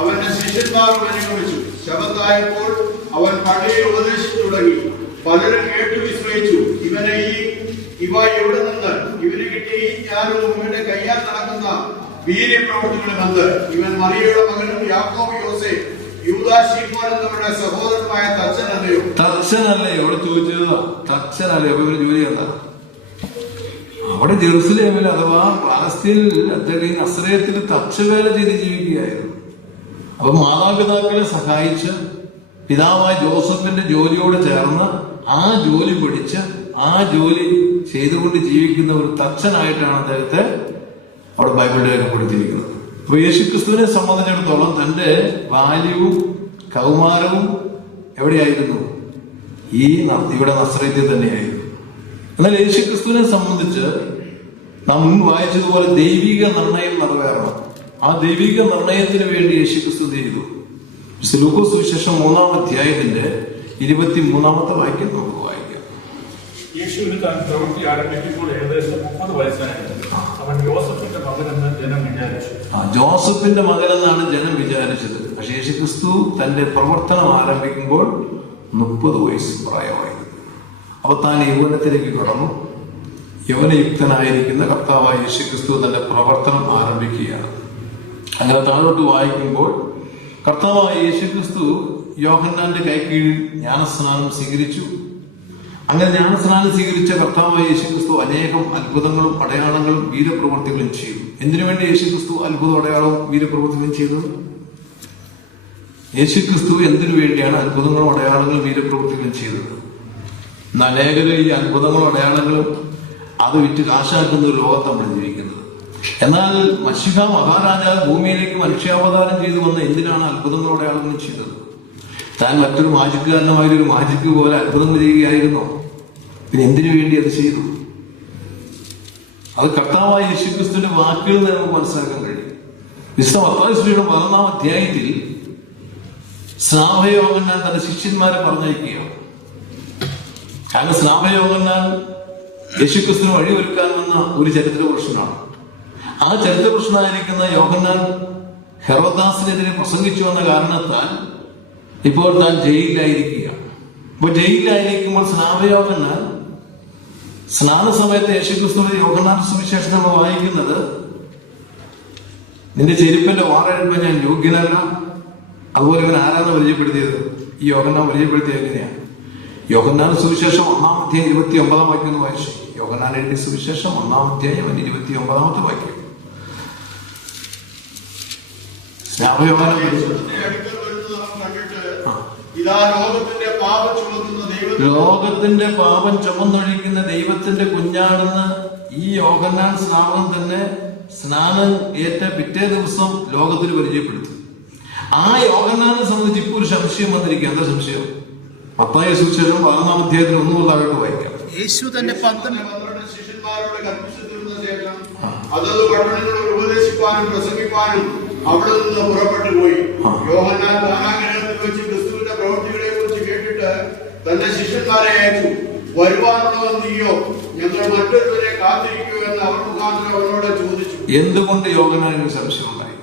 അവന്റെ ശിഷ്യന്മാർ അനുഗമിച്ചു. ശബത്തായപ്പോൾ അവൻ പള്ളിയിൽ ഉപദേശിച്ചു തുടങ്ങി. പലരും കേട്ടു വിസ്മയിച്ചു. ഇവ എവിടെ നിന്ന് ഇവന് കിട്ടിയ ഈ ജ്ഞാനവും ഇവന്റെ കയ്യാൽ നടക്കുന്ന വീര്യപ്രവൃത്തികളും എന്ത്? ഇവൻ മറിയയുടെ മകനും യാക്കോബ്, യോസേഫ്, യൂദാ, ശീമോൻ എന്നിവരുടെ സഹോദരനായ തച്ചനല്ലയോ? അവിടെ ചോദിച്ചത് തച്ചനല്ലയോ? ഇവരുടെ ജോലി എന്താ? അവിടെ ജെറുസലേമിൽ അഥവാ പാലസ്തീനിൽ അദ്ദേഹം നസ്രയത്തിൽ തച്ചുവേല ചെയ്ത് ജീവിക്കുകയായിരുന്നു. അപ്പൊ മാതാപിതാക്കളെ സഹായിച്ച് പിതാവായ ജോസഫിന്റെ ജോലിയോട് ചേർന്ന് ആ ജോലി പഠിച്ച് ആ ജോലി ചെയ്തുകൊണ്ട് ജീവിക്കുന്ന ഒരു തച്ചനായിട്ടാണ് അദ്ദേഹത്തെ അവിടെ ബൈബിളിൽ രേഖപ്പെടുത്തിയിരിക്കുന്നത്. അപ്പൊ യേശുക്രിസ്തുവിനെ സംബന്ധിച്ചിടത്തോളം തന്റെ ബാല്യവും കൗമാരവും എവിടെയായിരുന്നു? ഇവിടെ നസ്രയത്തിൽ തന്നെയായിരുന്നു. എന്നാൽ യേശുക്രിസ്തുവിനെ സംബന്ധിച്ച് നാം മുൻ വായിച്ചതുപോലെ ദൈവിക നിർണയം നിറവേറണം. ആ ദൈവിക നിർണയത്തിന് വേണ്ടി യേശുക്രിസ്തു ചെയ്തു. ലൂക്കോസ് സുവിശേഷം 3-ാം അധ്യായത്തിന്റെ 23-ാമത്തെ വാക്യം നമുക്ക് വായിക്കാം. യേശുവിന് താൻ പ്രവൃത്തി ആരംഭിക്കുമ്പോൾ ഏകദേശം 30 വയസ്സായിരുന്നു. അവൻ ജോസഫിന്റെ മകനെന്ന് ജനം വിചാരിച്ചു. ജോസഫിന്റെ മകനെന്നാണ് ജനം വിചാരിച്ചത്. പക്ഷെ യേശുക്രിസ്തു തന്റെ പ്രവർത്തനം ആരംഭിക്കുമ്പോൾ 30 വയസ്സ് പ്രായമായിരുന്നു. അപ്പൊ താൻ യൗവനത്തിലേക്ക് കടന്നു. യൗവനയുക്തനായിരിക്കുന്ന കർത്താവായ യേശുക്രിസ്തു തന്റെ പ്രവർത്തനം ആരംഭിക്കുകയാണ്. അങ്ങനെ താഴോട്ട് വായിക്കുമ്പോൾ കർത്താവായ യേശുക്രിസ്തു യോഹന്നാന്റെ കൈക്കീഴിൽ ജ്ഞാനസ്നാനം സ്വീകരിച്ചു. അങ്ങനെ ജ്ഞാനസ്നാനം സ്വീകരിച്ച കർത്താവായ യേശുക്രിസ്തു അനേകം അത്ഭുതങ്ങളും അടയാളങ്ങളും വീരപ്രവൃത്തികളും ചെയ്തു. എന്തിനു വേണ്ടി യേശുക്രിസ്തു അത്ഭുതം അടയാളവും വീരപ്രവൃത്തികളും ചെയ്തത്? യേശുക്രിസ്തു എന്തിനു വേണ്ടിയാണ് അത്ഭുതങ്ങളും അടയാളങ്ങളും വീരപ്രവൃത്തികളും ചെയ്തത്? അനേകരും ഈ അത്ഭുതങ്ങളും അടയാളങ്ങളും അത് വിറ്റ് കാശാക്കുന്ന ഒരു ലോകത്താണ് നമ്മൾ ജീവിക്കുന്നത്. എന്നാൽ മശിഹ മഹാരാജാവ് ഭൂമിയിലേക്ക് മനുഷ്യാവതാരം ചെയ്തു വന്ന് എന്തിനാണ് അത്ഭുതങ്ങളും അടയാളങ്ങളും ചെയ്തത്? താൻ മറ്റൊരു മാജിക്കുകാരനമായൊരു മാജിക്ക് പോലെ അത്ഭുതങ്ങൾ ചെയ്യുകയായിരുന്നോ? പിന്നെ എന്തിനു വേണ്ടി അത് ചെയ്തു? അത് കർത്താവായ യേശുക്രിസ്തുവിന്റെ വാക്കുകളിൽ നിന്ന് നമുക്ക് മനസ്സിലാക്കാൻ കഴിയും. വിശുദ്ധ മത്തായി സുവിശേഷം 11-ാം അധ്യായത്തിൽ സ്നാപകയോഹന്നാൻ തന്റെ ശിഷ്യന്മാരെ പറഞ്ഞയക്കുകയാണ്. കാരണം സ്നാപകയോഹന്നാൻ യേശുക്രിസ്തുവിന് വഴിയൊരുക്കാൻ വന്ന ഒരു ചരിത്ര പുരുഷനാണ്. ആ ചരിത്ര പുരുഷനായിരിക്കുന്ന യോഹന്നാൻ ഹെറോദാസിനെതിരെ പ്രസംഗിച്ചു വന്ന കാരണത്താൽ ഇപ്പോൾ താൻ ജയിലിലായിരിക്കുകയാണ്. അപ്പോൾ ജയിലിലായിരിക്കുമ്പോൾ സ്നാപകയോഹന്നാൻ സ്നാന സമയത്ത് യേശുക്രിസ്തുവിന്റെ യോഹന്നാന്റെ സുവിശേഷം നമ്മൾ വായിക്കുന്നത്, നിന്റെ ചെരുപ്പിന്റെ വാറെടുപ്പ് ഞാൻ യോഗ്യനല്ല. അതുപോലെ ഇവൻ ആരാണ് പരിചയപ്പെടുത്തിയത്? ഈ യോഹന്നാൻ പരിചയപ്പെടുത്തിയത് എങ്ങനെയാണ്? യോഹന്നാൻ സുവിശേഷം 1-ാം അധ്യായം 29-ാം വാക്യം എന്ന് വായിച്ചു. യോഹന്നാൻ എഴുതിയ സുവിശേഷം 1-ാം അധ്യായം 29-ാമത്തെ വാക്യം. ലോകത്തിന്റെ പാപം ചുമന്നൊഴിക്കുന്ന ദൈവത്തിന്റെ കുഞ്ഞാണെന്ന് ഈ യോഹന്നാൻ സ്നാപകൻ തന്നെ സ്നാനം ഏറ്റ പിറ്റേ ദിവസം ലോകത്തിന് പരിചയപ്പെടുത്തി. ആ യോഹന്നാനെ സംബന്ധിച്ച് ഇപ്പോൾ ഒരു സംശയം വന്നിരിക്കുക. എന്താ സംശയം? മത്തായി സുവിശേഷം 11-ാം അധ്യായത്തിൽ 1 മുതൽ താഴോട്ട് വായിക്കാം. യേശു തന്റെ 12 ശിഷ്യന്മാരോട് കൽപ്പിച്ചു തീർന്ന ശേഷം അതത് പട്ടണങ്ങളിൽ ഉപദേശിപ്പാനും പ്രസംഗിപ്പാനും അവിടെ നിന്ന് പുറപ്പെട്ടു പോയി. യോഹന്നാൻ കാനാഗ്രഹത്തിൽ വെച്ച് ക്രിസ്തുവിന്റെ പ്രവൃത്തികളെ കുറിച്ച് കേട്ടിട്ട് തന്റെ ശിഷ്യന്മാരെ അയച്ചു. വരുവാനുള്ളവൻ നീയോ, ഞങ്ങൾ മറ്റൊരുവരെ കാത്തിരിക്കൂ എന്ന് അവർ മുഖാന്തരം അവനോട് ചോദിച്ചു. എന്തുകൊണ്ട് യോഹന്നാന് സംശയമുണ്ടായി?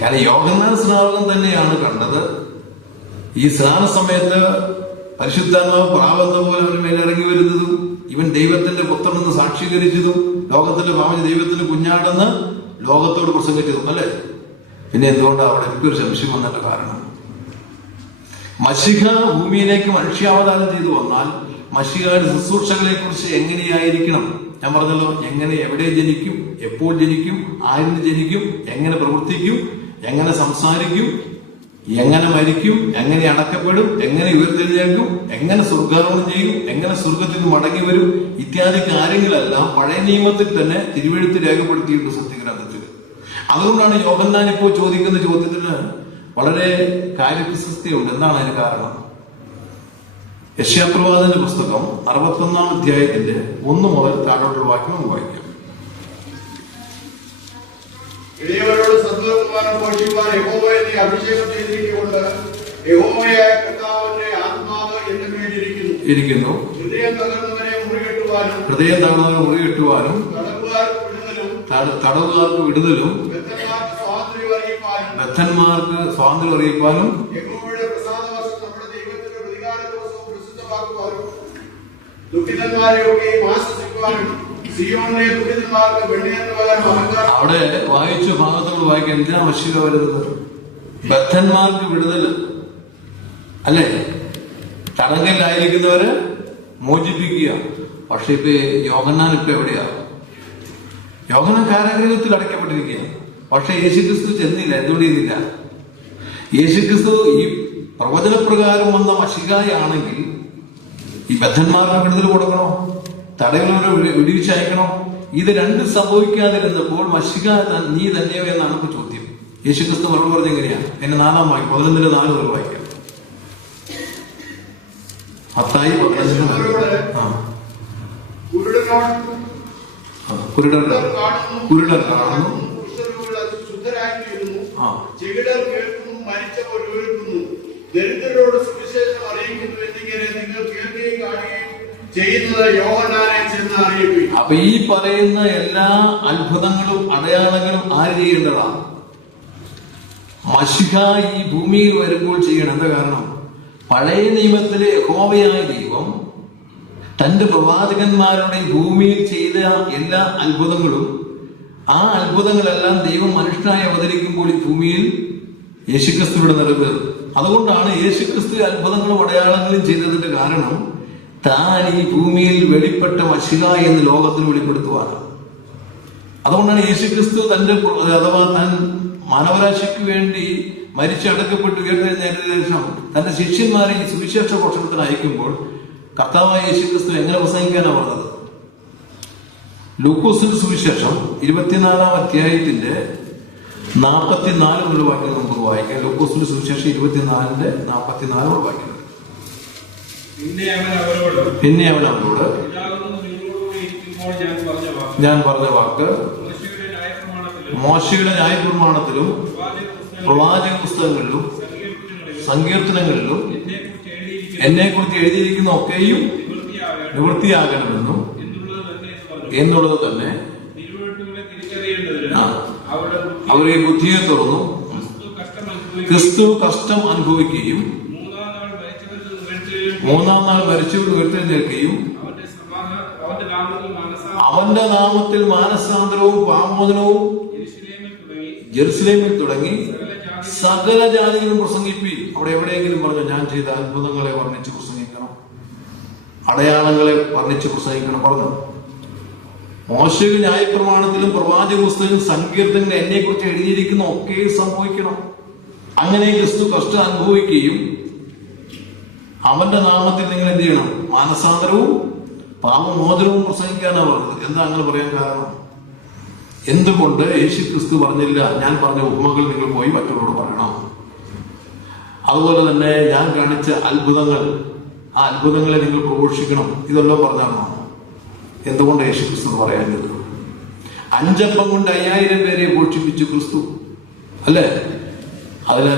കാരണം യോഹന്നാൻ സ്നാപകൻ തന്നെയാണ് കണ്ടത്. ഈ സ്നാന സമയത്ത് പരിശുദ്ധാത്മാവ് പ്രാവെന്ന പോലെ അവന് മേലിറങ്ങി വരുന്നതും ഇവൻ ദൈവത്തിന്റെ പുത്രനെന്ന് സാക്ഷീകരിച്ചതും ലോകത്തിന്റെ പാവം ദൈവത്തിന്റെ കുഞ്ഞാടെന്ന് ലോകത്തോട് പ്രസംഗിച്ചതും അല്ലെ? പിന്നെ എന്തുകൊണ്ടാണ് അവിടെ എനിക്കൊരു സംശയം വന്നതിന്റെ കാരണം? മശിഹ ഭൂമിയിലേക്ക് മനുഷ്യാവതാരം ചെയ്തു വന്നാൽ മശിഹയുടെ ശുശ്രൂഷകളെ കുറിച്ച് എങ്ങനെയായിരിക്കണം? ഞാൻ പറഞ്ഞല്ലോ, എങ്ങനെ, എവിടെ ജനിക്കും, എപ്പോൾ ജനിക്കും, ആരിന് ജനിക്കും, എങ്ങനെ പ്രവർത്തിക്കും, എങ്ങനെ സംസാരിക്കും, എങ്ങനെ മരിക്കും, എങ്ങനെ അടക്കപ്പെടും, എങ്ങനെ ഉയർത്തെഴുന്നേൽക്കും, എങ്ങനെ സ്വർഗാരോഹണം ചെയ്യും, എങ്ങനെ സ്വർഗത്തിൽ നിന്ന് മടങ്ങി വരും, ഇത്യാദി കാര്യങ്ങളെല്ലാം പഴയ നിയമത്തിൽ തന്നെ തിരുവെഴുത്ത് രേഖപ്പെടുത്തിയിട്ടുണ്ട് സത്യഗ്രന്ഥത്തിൽ. അതുകൊണ്ടാണ് യോഹന്നാൻ ഇപ്പോൾ ചോദിക്കുന്ന ചോദ്യത്തിന് വളരെ കാര്യപ്രശസ്തിയുണ്ട്. എന്താണ് അതിന് കാരണം? യെശയ്യാപ്രവാചകന്റെ പുസ്തകം 61-ാം അധ്യായത്തിന്റെ 1 മുതൽ താഴോട്ടുള്ള വാക്യം വായിക്കാം. ഇടയവരോട് സന്തോഷവാനും പോഷിക്കുവാൻ യഹോവയെ നീ അഭിഷേകം ചെയ്തിരിക്കൊണ്ട് യഹോവയായ കർത്താവിന്റെ ആത്മാവ് എന്റെ മേലിരിക്കുന്നു. ഹൃദയം തകർന്നവരെ മുറികെട്ടുവാനും തടവുകാർക്ക് വിടുതലും ബദ്ധന്മാർക്ക് സ്വാതന്ത്ര്യം അറിയിപ്പാനും യഹോവയുടെ പ്രസാദവശം നമ്മുടെ ദൈവത്തിന്റെ പ്രതികാര ദിവസവും പ്രസിദ്ധമാക്കുവാനും ദുഃഖിതന്മാരെയൊക്കെ ആശ്വസിക്കുവാനും അവിടെ വായിച്ച ഭാഗത്തോട് വായിക്കാൻ എന്തിനാ മശിഹ വരുന്നത്? ബദ്ധന്മാർക്ക് വിടുതൽ അല്ലെ? തടങ്കലിലായിരിക്കുന്നവരെ മോചിപ്പിക്കുക. പക്ഷെ ഇപ്പൊ യോഹന്നാൻ ഇപ്പൊ എവിടെയാ? യോഹന്നാൻ കാരാഗൃഹത്തിൽ അടയ്ക്കപ്പെട്ടിരിക്കുകയാണ്. പക്ഷെ യേശുക്രിസ്തു ചെന്നില്ല. എന്തുകൊണ്ട് ചെയ്തില്ല? യേശുക്രിസ്തു ഈ പ്രവചനപ്രകാരം വന്ന മശിഹായാണെങ്കിൽ ഈ ബദ്ധന്മാർക്ക് വിടുതൽ കൊടുക്കണോ? തടയുന്നവരെ വിടുവിച്ചയക്കണോ? ഇത് രണ്ടും സംഭവിക്കാതിരുന്നപ്പോൾ മശിഹ നീ തന്നെയോ എന്നാണ് ചോദ്യം. യേശുക്രിസ്തു മറുപടി പറഞ്ഞ എങ്ങനെയാണ്? എന്നെ 4-ാം വാക്യം 11-4 മുതൽ വായിക്കാം. മത്തായി 11-4. കുരുടർ കാണുന്നു, ശുദ്ധരായിത്തീരുന്നു, ചെകിടർ കേൾക്കുന്നു, മരിച്ചവർ ഉയർക്കുന്നു, ദരിദ്രരോട് സുവിശേഷം അറിയിക്കുന്നു എന്നിങ്ങനെ നിങ്ങൾ കേൾക്കുകയും കാണുകയും ചെയ്യുന്നത് യോഹന്നാനെ ചെന്ന് അറിയിപ്പിക്കും. അപ്പൊ ഈ പറയുന്ന എല്ലാ അത്ഭുതങ്ങളും അടയാളങ്ങളും ആര് ചെയ്യേണ്ടതാണ്? മശിഹ ഈ ഭൂമിയിൽ വരുമ്പോൾ ചെയ്യണം. എന്താ കാരണം? പഴയ നിയമത്തിലെ യഹോവയായ ദൈവം തന്റെ പ്രവാചകന്മാരുടെ ഭൂമിയിൽ ചെയ്ത എല്ലാ അത്ഭുതങ്ങളും, ആ അത്ഭുതങ്ങളെല്ലാം ദൈവം മനുഷ്യനായി അവതരിക്കുമ്പോൾ ഈ ഭൂമിയിൽ യേശുക്രിസ്തുവിടെ നൽകുന്നത്. അതുകൊണ്ടാണ് യേശുക്രിസ്തു അത്ഭുതങ്ങളും അടയാളങ്ങളും ചെയ്തതിന്റെ കാരണം താൻ ഈ ഭൂമിയിൽ വെളിപ്പെട്ട മശിഹ എന്ന് ലോകത്തിന് വെളിപ്പെടുത്തുവാണ്. അതുകൊണ്ടാണ് യേശുക്രിസ്തു തന്റെ താൻ മാനവരാശിക്ക് വേണ്ടി മരിച്ചടക്കപ്പെട്ട് ഉയർത്തെഴുന്നേറ്റതിനു ശേഷം തന്റെ ശിഷ്യന്മാരെ ഈ സുവിശേഷ ഘോഷണത്തിന് അയക്കുമ്പോൾ കർത്താവായ യേശുക്രിസ്തു എങ്ങനെ പ്രസംഗിക്കാനാണ് പറഞ്ഞത്? ലൂക്കോസിന്റെ സുവിശേഷം 24-ാം അധ്യായത്തിന്റെ 44 മുതൽ വാക്യം നമുക്ക് വായിക്കാം. ലൂക്കോസിന്റെ സുവിശേഷം 24-ന്റെ 44 വാക്യം. പിന്നെ അവൻ അവരോട് ഞാൻ പറഞ്ഞ വാക്ക് മോശയുടെ ന്യായപ്രമാണത്തിലും പ്രവാചക പുസ്തകങ്ങളിലും സങ്കീർത്തനങ്ങളിലും എന്നെക്കുറിച്ച് എഴുതിയിരിക്കുന്ന ഒക്കെയും നിവൃത്തിയാകണമെന്നും എന്നുള്ളത് തന്നെ അവരെ ബുദ്ധിയെ തുറന്നു ക്രിസ്തു കഷ്ടം അനുഭവിക്കുകയും 3-ാം നാൾ മരിച്ചവർ ഉയർത്തെഴുന്നേൽക്കുകയും അവന്റെ നാമത്തിൽ മാനസാന്തരവും പാപമോചനവും ജെറുസലേമിൽ തുടങ്ങി സകല ജാതികളും പ്രസംഗിപ്പി. അവിടെ എവിടെയെങ്കിലും പറഞ്ഞു ഞാൻ ചെയ്ത അത്ഭുതങ്ങളെ വർണ്ണിച്ച് പ്രസംഗിക്കണം, അടയാളങ്ങളെ വർണ്ണിച്ച് പ്രസംഗിക്കണം പറഞ്ഞു. മോശയുടെ ന്യായപ്രമാണത്തിലും പ്രവാചക പുസ്തകത്തിലും സങ്കീർത്തനങ്ങൾ എന്നെ കുറിച്ച് എഴുതിയിരിക്കുന്ന ഒക്കെ സംഭവിക്കണം. അങ്ങനെ ക്രിസ്തു കഷ്ടം അനുഭവിക്കുകയും അവന്റെ നാമത്തിൽ നിങ്ങൾ എന്ത് ചെയ്യണം? മാനസാന്തരവും പാപമോചനവും പ്രസംഗിക്കാനാണ് പറഞ്ഞത്. എന്താ അങ്ങനെ പറയാൻ കാരണം? എന്തുകൊണ്ട് യേശു ക്രിസ്തു പറഞ്ഞില്ല ഞാൻ പറഞ്ഞ ഉപമകൾ നിങ്ങൾ പോയി മറ്റുള്ളവരോട് പറയണം? അതുപോലെ തന്നെ ഞാൻ കാണിച്ച അത്ഭുതങ്ങൾ, ആ അത്ഭുതങ്ങളെ നിങ്ങൾ പ്രഘോഷിക്കണം, ഇതെല്ലാം പറഞ്ഞാണോ? എന്തുകൊണ്ട് യേശു ക്രിസ്തു പറയാഞ്ഞത്? 5 അപ്പം കൊണ്ട് 5000 പേരെ പോഷിപ്പിച്ചു ക്രിസ്തു, അല്ലേ? അതില്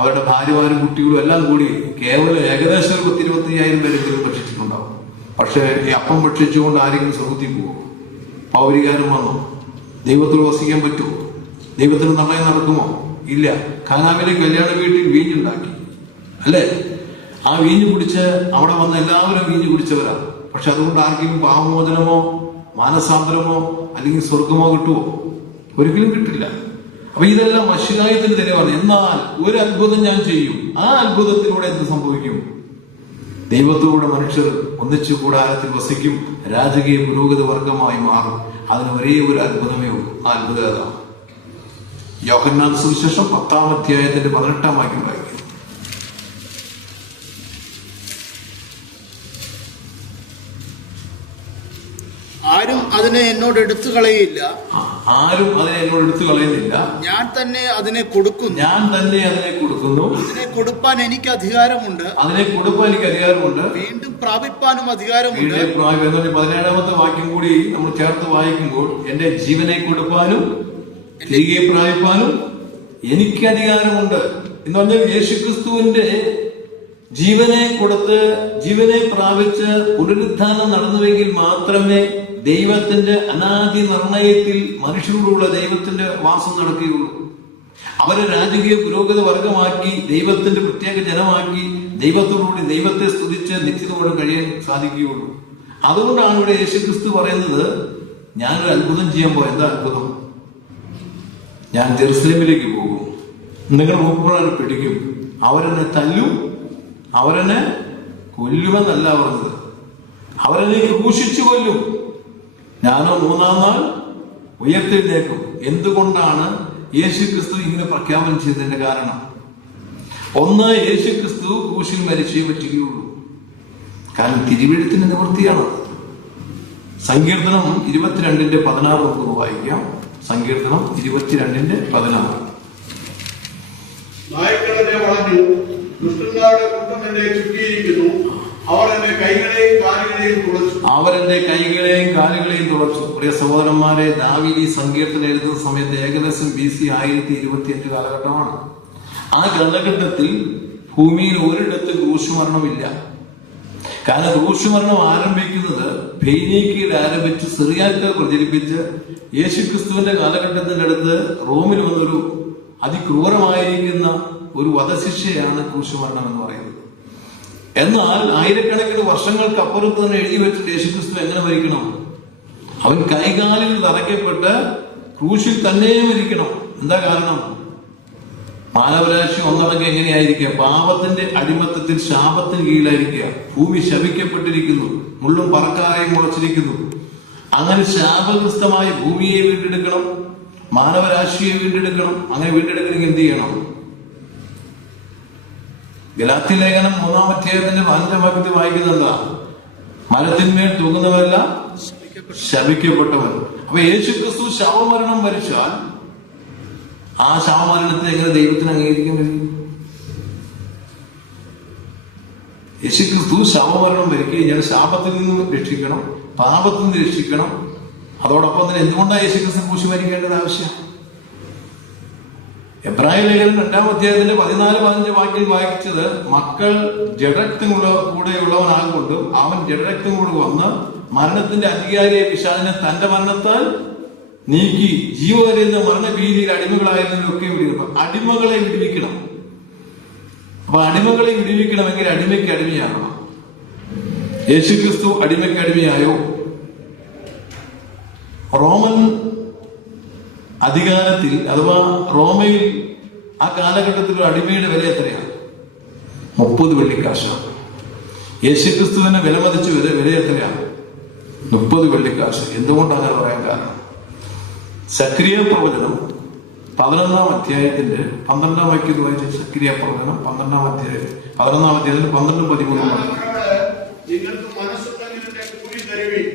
അവരുടെ ഭാര്യമാരും കുട്ടികളും എല്ലാം കൂടി കേവലം ഏകദേശം 10-25,000 പേരെങ്കിലും ഭക്ഷിച്ചിട്ടുണ്ടാവും. പക്ഷെ ഈ അപ്പം ഭക്ഷിച്ചുകൊണ്ട് ആരെങ്കിലും സ്വർഗ്ഗത്തിൽ പോവോ? പൗരികാരം വന്നോ? ദൈവത്തിൽ വസിക്കാൻ പറ്റുമോ? ദൈവത്തിന് നിർണയം നടക്കുമോ? ഇല്ല. ഖാനാവിലെ കല്യാണ വീട്ടിൽ വീഞ്ഞുണ്ടാക്കി, അല്ലേ? ആ വീഞ്ഞ് കുടിച്ച് അവിടെ വന്ന എല്ലാവരും വീഞ്ഞ് കുടിച്ചവരാണ്. പക്ഷെ അതുകൊണ്ട് ആർക്കെങ്കിലും പാപമോചനമോ മാനസാന്തരമോ അല്ലെങ്കിൽ സ്വർഗമോ കിട്ടുമോ? ഒരിക്കലും കിട്ടില്ല. അപ്പൊ ഇതെല്ലാം മശിഹായത്തിന് തെളിവാണ്. എന്നാൽ ഒരു അത്ഭുതം ഞാൻ ചെയ്യും, ആ അത്ഭുതത്തിലൂടെ എന്ത് സംഭവിക്കും? ദൈവത്തോടെ മനുഷ്യർ ഒന്നിച്ചു കൂടാരത്തിൽ വസിക്കും, രാജകീയ പുരോഗതി വർഗമായി മാറും. അതിന് ഒരേ ഒരു അത്ഭുതമേ ഉള്ളൂ. ആ അത്ഭുതം യോഹന്നാൻ സുവിശേഷം 10-ാം അധ്യായത്തിന്റെ 18-ാം വാക്യം വായിക്കും. ആരും അതിനെ എന്നോട് എടുത്തു കളയില്ല, ആരും അതിനെ എന്നോട് എടുത്തു കളയുന്നില്ല, ഞാൻ തന്നെ അതിനെ കൊടുക്കുന്നു. ഞാൻ തന്നെ അതിനെ കൊടുക്കുന്നു. അതിനെ കൊടുപ്പാൻ എനിക്ക് അധികാരമുണ്ട്, അതിനെ കൊടുപ്പാൻ എനിക്ക് അധികാരമുണ്ട്, വീണ്ടും പ്രാപിപ്പാനും അധികാരമുണ്ട്. 17-ാമത്തെ വാക്യം കൂടി നമ്മൾ ചേർത്ത് വായിക്കുമ്പോൾ എന്റെ ജീവനെ കൊടുപ്പാനും തിരികെ പ്രാപിപ്പാനും എനിക്ക് അധികാരമുണ്ട് എന്ന് പറഞ്ഞാൽ യേശുക്രിസ്തുവിന്റെ ജീവനെ കൊടുത്ത് ജീവനെ പ്രാപിച്ച് പുനരുത്ഥാനം നടന്നുവെങ്കിൽ മാത്രമേ ദൈവത്തിന്റെ അനാദി നിർണയത്തിൽ മനുഷ്യരോടുള്ള ദൈവത്തിന്റെ വാസം നടക്കുകയുള്ളൂ. അവരെ രാജകീയ പുരോഗതി വർഗമാക്കി ദൈവത്തിന്റെ പ്രത്യേക ജനമാക്കി ദൈവത്തോടുകൂടി ദൈവത്തെ സ്തുതിച്ച് നിത്യതയോടെ കഴിയാൻ സാധിക്കുകയുള്ളൂ. അതുകൊണ്ടാണ് ഇവിടെ യേശുക്രിസ്തു പറയുന്നത് ഞാനൊരു അത്ഭുതം ചെയ്യാൻ പോയ. എന്താ അത്ഭുതം? ഞാൻ ജെറുസലേമിലേക്ക് പോകും, നിങ്ങൾ മൂപ്പുകാരെ പിടിക്കും, അവരെന്നെ തല്ലും, അവരെന്നെ കൊല്ലുമെന്നല്ല പറഞ്ഞത്, അവരെന്നെ ക്രൂശിച്ചു കൊല്ലും, ഞാനോ 3-ാം നാൾ ഉയർത്തെഴുന്നേൽക്കും. എന്തുകൊണ്ടാണ് യേശുക്രിസ്തു ഇങ്ങനെ പ്രഖ്യാപനം ചെയ്തതിന്റെ കാരണം? ഒന്ന്, യേശുക്രിസ്തു ക്രൂശിൽ മരിച്ചേ പറ്റുകയുള്ളൂ. കാരണം തിരുവെഴുത്തിന്റെ നിവൃത്തിയാണ്. സങ്കീർത്തനം 22-ന്റെ 16 നമുക്ക് വായിക്കാം. സങ്കീർത്തനം 22-ന്റെ 16. നായ്ക്കൾ എന്നെ വളഞ്ഞു, ദുഷ്ടന്മാരുടെ കൂട്ടം എന്നെ ചുറ്റിയിരിക്കുന്നു. അവർ എന്റെ കൈകളെയും കാലുകളെയും തുളച്ചു. അവരെന്റെ കൈകളെയും കാലുകളെയും തുളച്ചു. പ്രിയ സഹോദരന്മാരെ, ദാവീദ് ഈ സങ്കീർത്തനം എഴുതുന്ന സമയത്ത് ഏകദേശം BC 1025 കാലഘട്ടമാണ്. ആ കാലഘട്ടത്തിൽ ഭൂമിയിൽ ഒരിടത്തും ക്രൂശുമരണമില്ല. കാരണം ക്രൂശുമരണം ആരംഭിക്കുന്നത് ഫെനീക്കയിൽ ആരംഭിച്ച് സിറിയാക്ക് പ്രചരിപ്പിച്ച് യേശുക്രിസ്തുവിന്റെ കാലഘട്ടത്തിന്റെ അടുത്ത് റോമിൽ വന്നൊരു അതിക്രൂരമായിരിക്കുന്ന ഒരു വധശിക്ഷയാണ് ക്രൂശുമരണം എന്ന് പറയുന്നത്. എന്നാൽ ആയിരക്കണക്കിന് വർഷങ്ങൾക്കപ്പുറത്ത് തന്നെ എഴുതി വെച്ചിട്ട് യേശുക്രിസ്തു എങ്ങനെ മരിക്കണം? അവൻ കൈകാലിൽ തറയ്ക്കപ്പെട്ട് ക്രൂശിൽ തന്നെ മരിക്കണം. എന്താ കാരണം? മാനവരാശി ഒന്നടങ്കം എങ്ങനെയായിരിക്കുക? പാപത്തിന്റെ അടിമത്തത്തിൽ ശാപത്തിന് കീഴിലായിരിക്കുക. ഭൂമി ശപിക്കപ്പെട്ടിരിക്കുന്നു, മുള്ളും പറക്കാരെയും മുളച്ചിരിക്കുന്നു. അങ്ങനെ ശാപഗ്രസ്തമായ ഭൂമിയെ വീണ്ടെടുക്കണം, മാനവരാശിയെ വീണ്ടെടുക്കണം. അങ്ങനെ വീണ്ടെടുക്കണമെങ്കിൽ എന്ത് ചെയ്യണം? ഗലാത്യ ലേഖനം 3-ാം അധ്യായത്തിന്റെ 5-ാം വാക്യത്തിൽ വായിക്കുന്നുണ്ടാ, മരത്തിന്മേൽ തൂങ്ങുന്നവരല്ല ശപിക്കപ്പെട്ടവൻ. അപ്പൊ യേശുക്രിസ്തു ശവമരണം മരിച്ചാൽ ആ ശവമരണത്തെ എങ്ങനെ ദൈവത്തിന് അംഗീകരിക്കാൻ കഴിയും? യേശുക്രിസ്തു ശവമരണം മരിക്കുക കഴിഞ്ഞാൽ ശാപത്തിൽ നിന്ന് രക്ഷിക്കണം, പാപത്തിൽ നിന്ന് രക്ഷിക്കണം. അതോടൊപ്പം തന്നെ എന്തുകൊണ്ടാണ് യേശുക്രിസ്തു ക്രൂശിൽ മരിക്കേണ്ടത് ആവശ്യം? എബ്രായ ലേഖനം 2-ാം അധ്യായത്തിന്റെ 14-15 വാക്യം വായിച്ചത്, മക്കൾ ജഡരക്തമുള്ള കൂടെയുള്ളവനാകൊണ്ട് അവൻ ജഡരക്തം കൂടെ വന്ന് മരണത്തിന്റെ അധികാരിയെ പിശാചിനെ തന്റെ മരണത്താൽ നീക്കി ജീവകരെയുന്ന മരണഭീതിയിൽ അടിമകളായിരുന്നവരൊക്കെ വിടുക. അടിമകളെ വിടുവിക്കണം. അപ്പൊ അടിമകളെ വിടുവിക്കണമെങ്കിൽ അടിമയ്ക്ക് അടിമയാകണം. യേശുക്രിസ്തു അടിമയ്ക്ക് അടിമയായോ? റോമൻ അധികാരത്തിൽ അഥവാ റോമയിൽ ആ കാലഘട്ടത്തിൽ ഒരു അടിമയുടെ വില എത്രയാണ്? 30 വെള്ളിക്കാശാണ്. യേശുക്രിസ്തുവിനെ വിലമതിച്ചു വില എത്രയാണ്? 30 വെള്ളിക്കാശ്. എന്തുകൊണ്ടാണ് അങ്ങനെ പറയാൻ കാരണം? സക്രിയ പ്രവചനം 11-ാം അധ്യായത്തിന്റെ 12-ാം വാക്യത്തിൽ വായിച്ച സക്രിയ പ്രവചനം 11-ാം അധ്യായത്തിൽ 12-13 നിങ്ങൾക്ക് മനസ്സുണ്ടെങ്കിൽ കൂലി തരുവിൻ,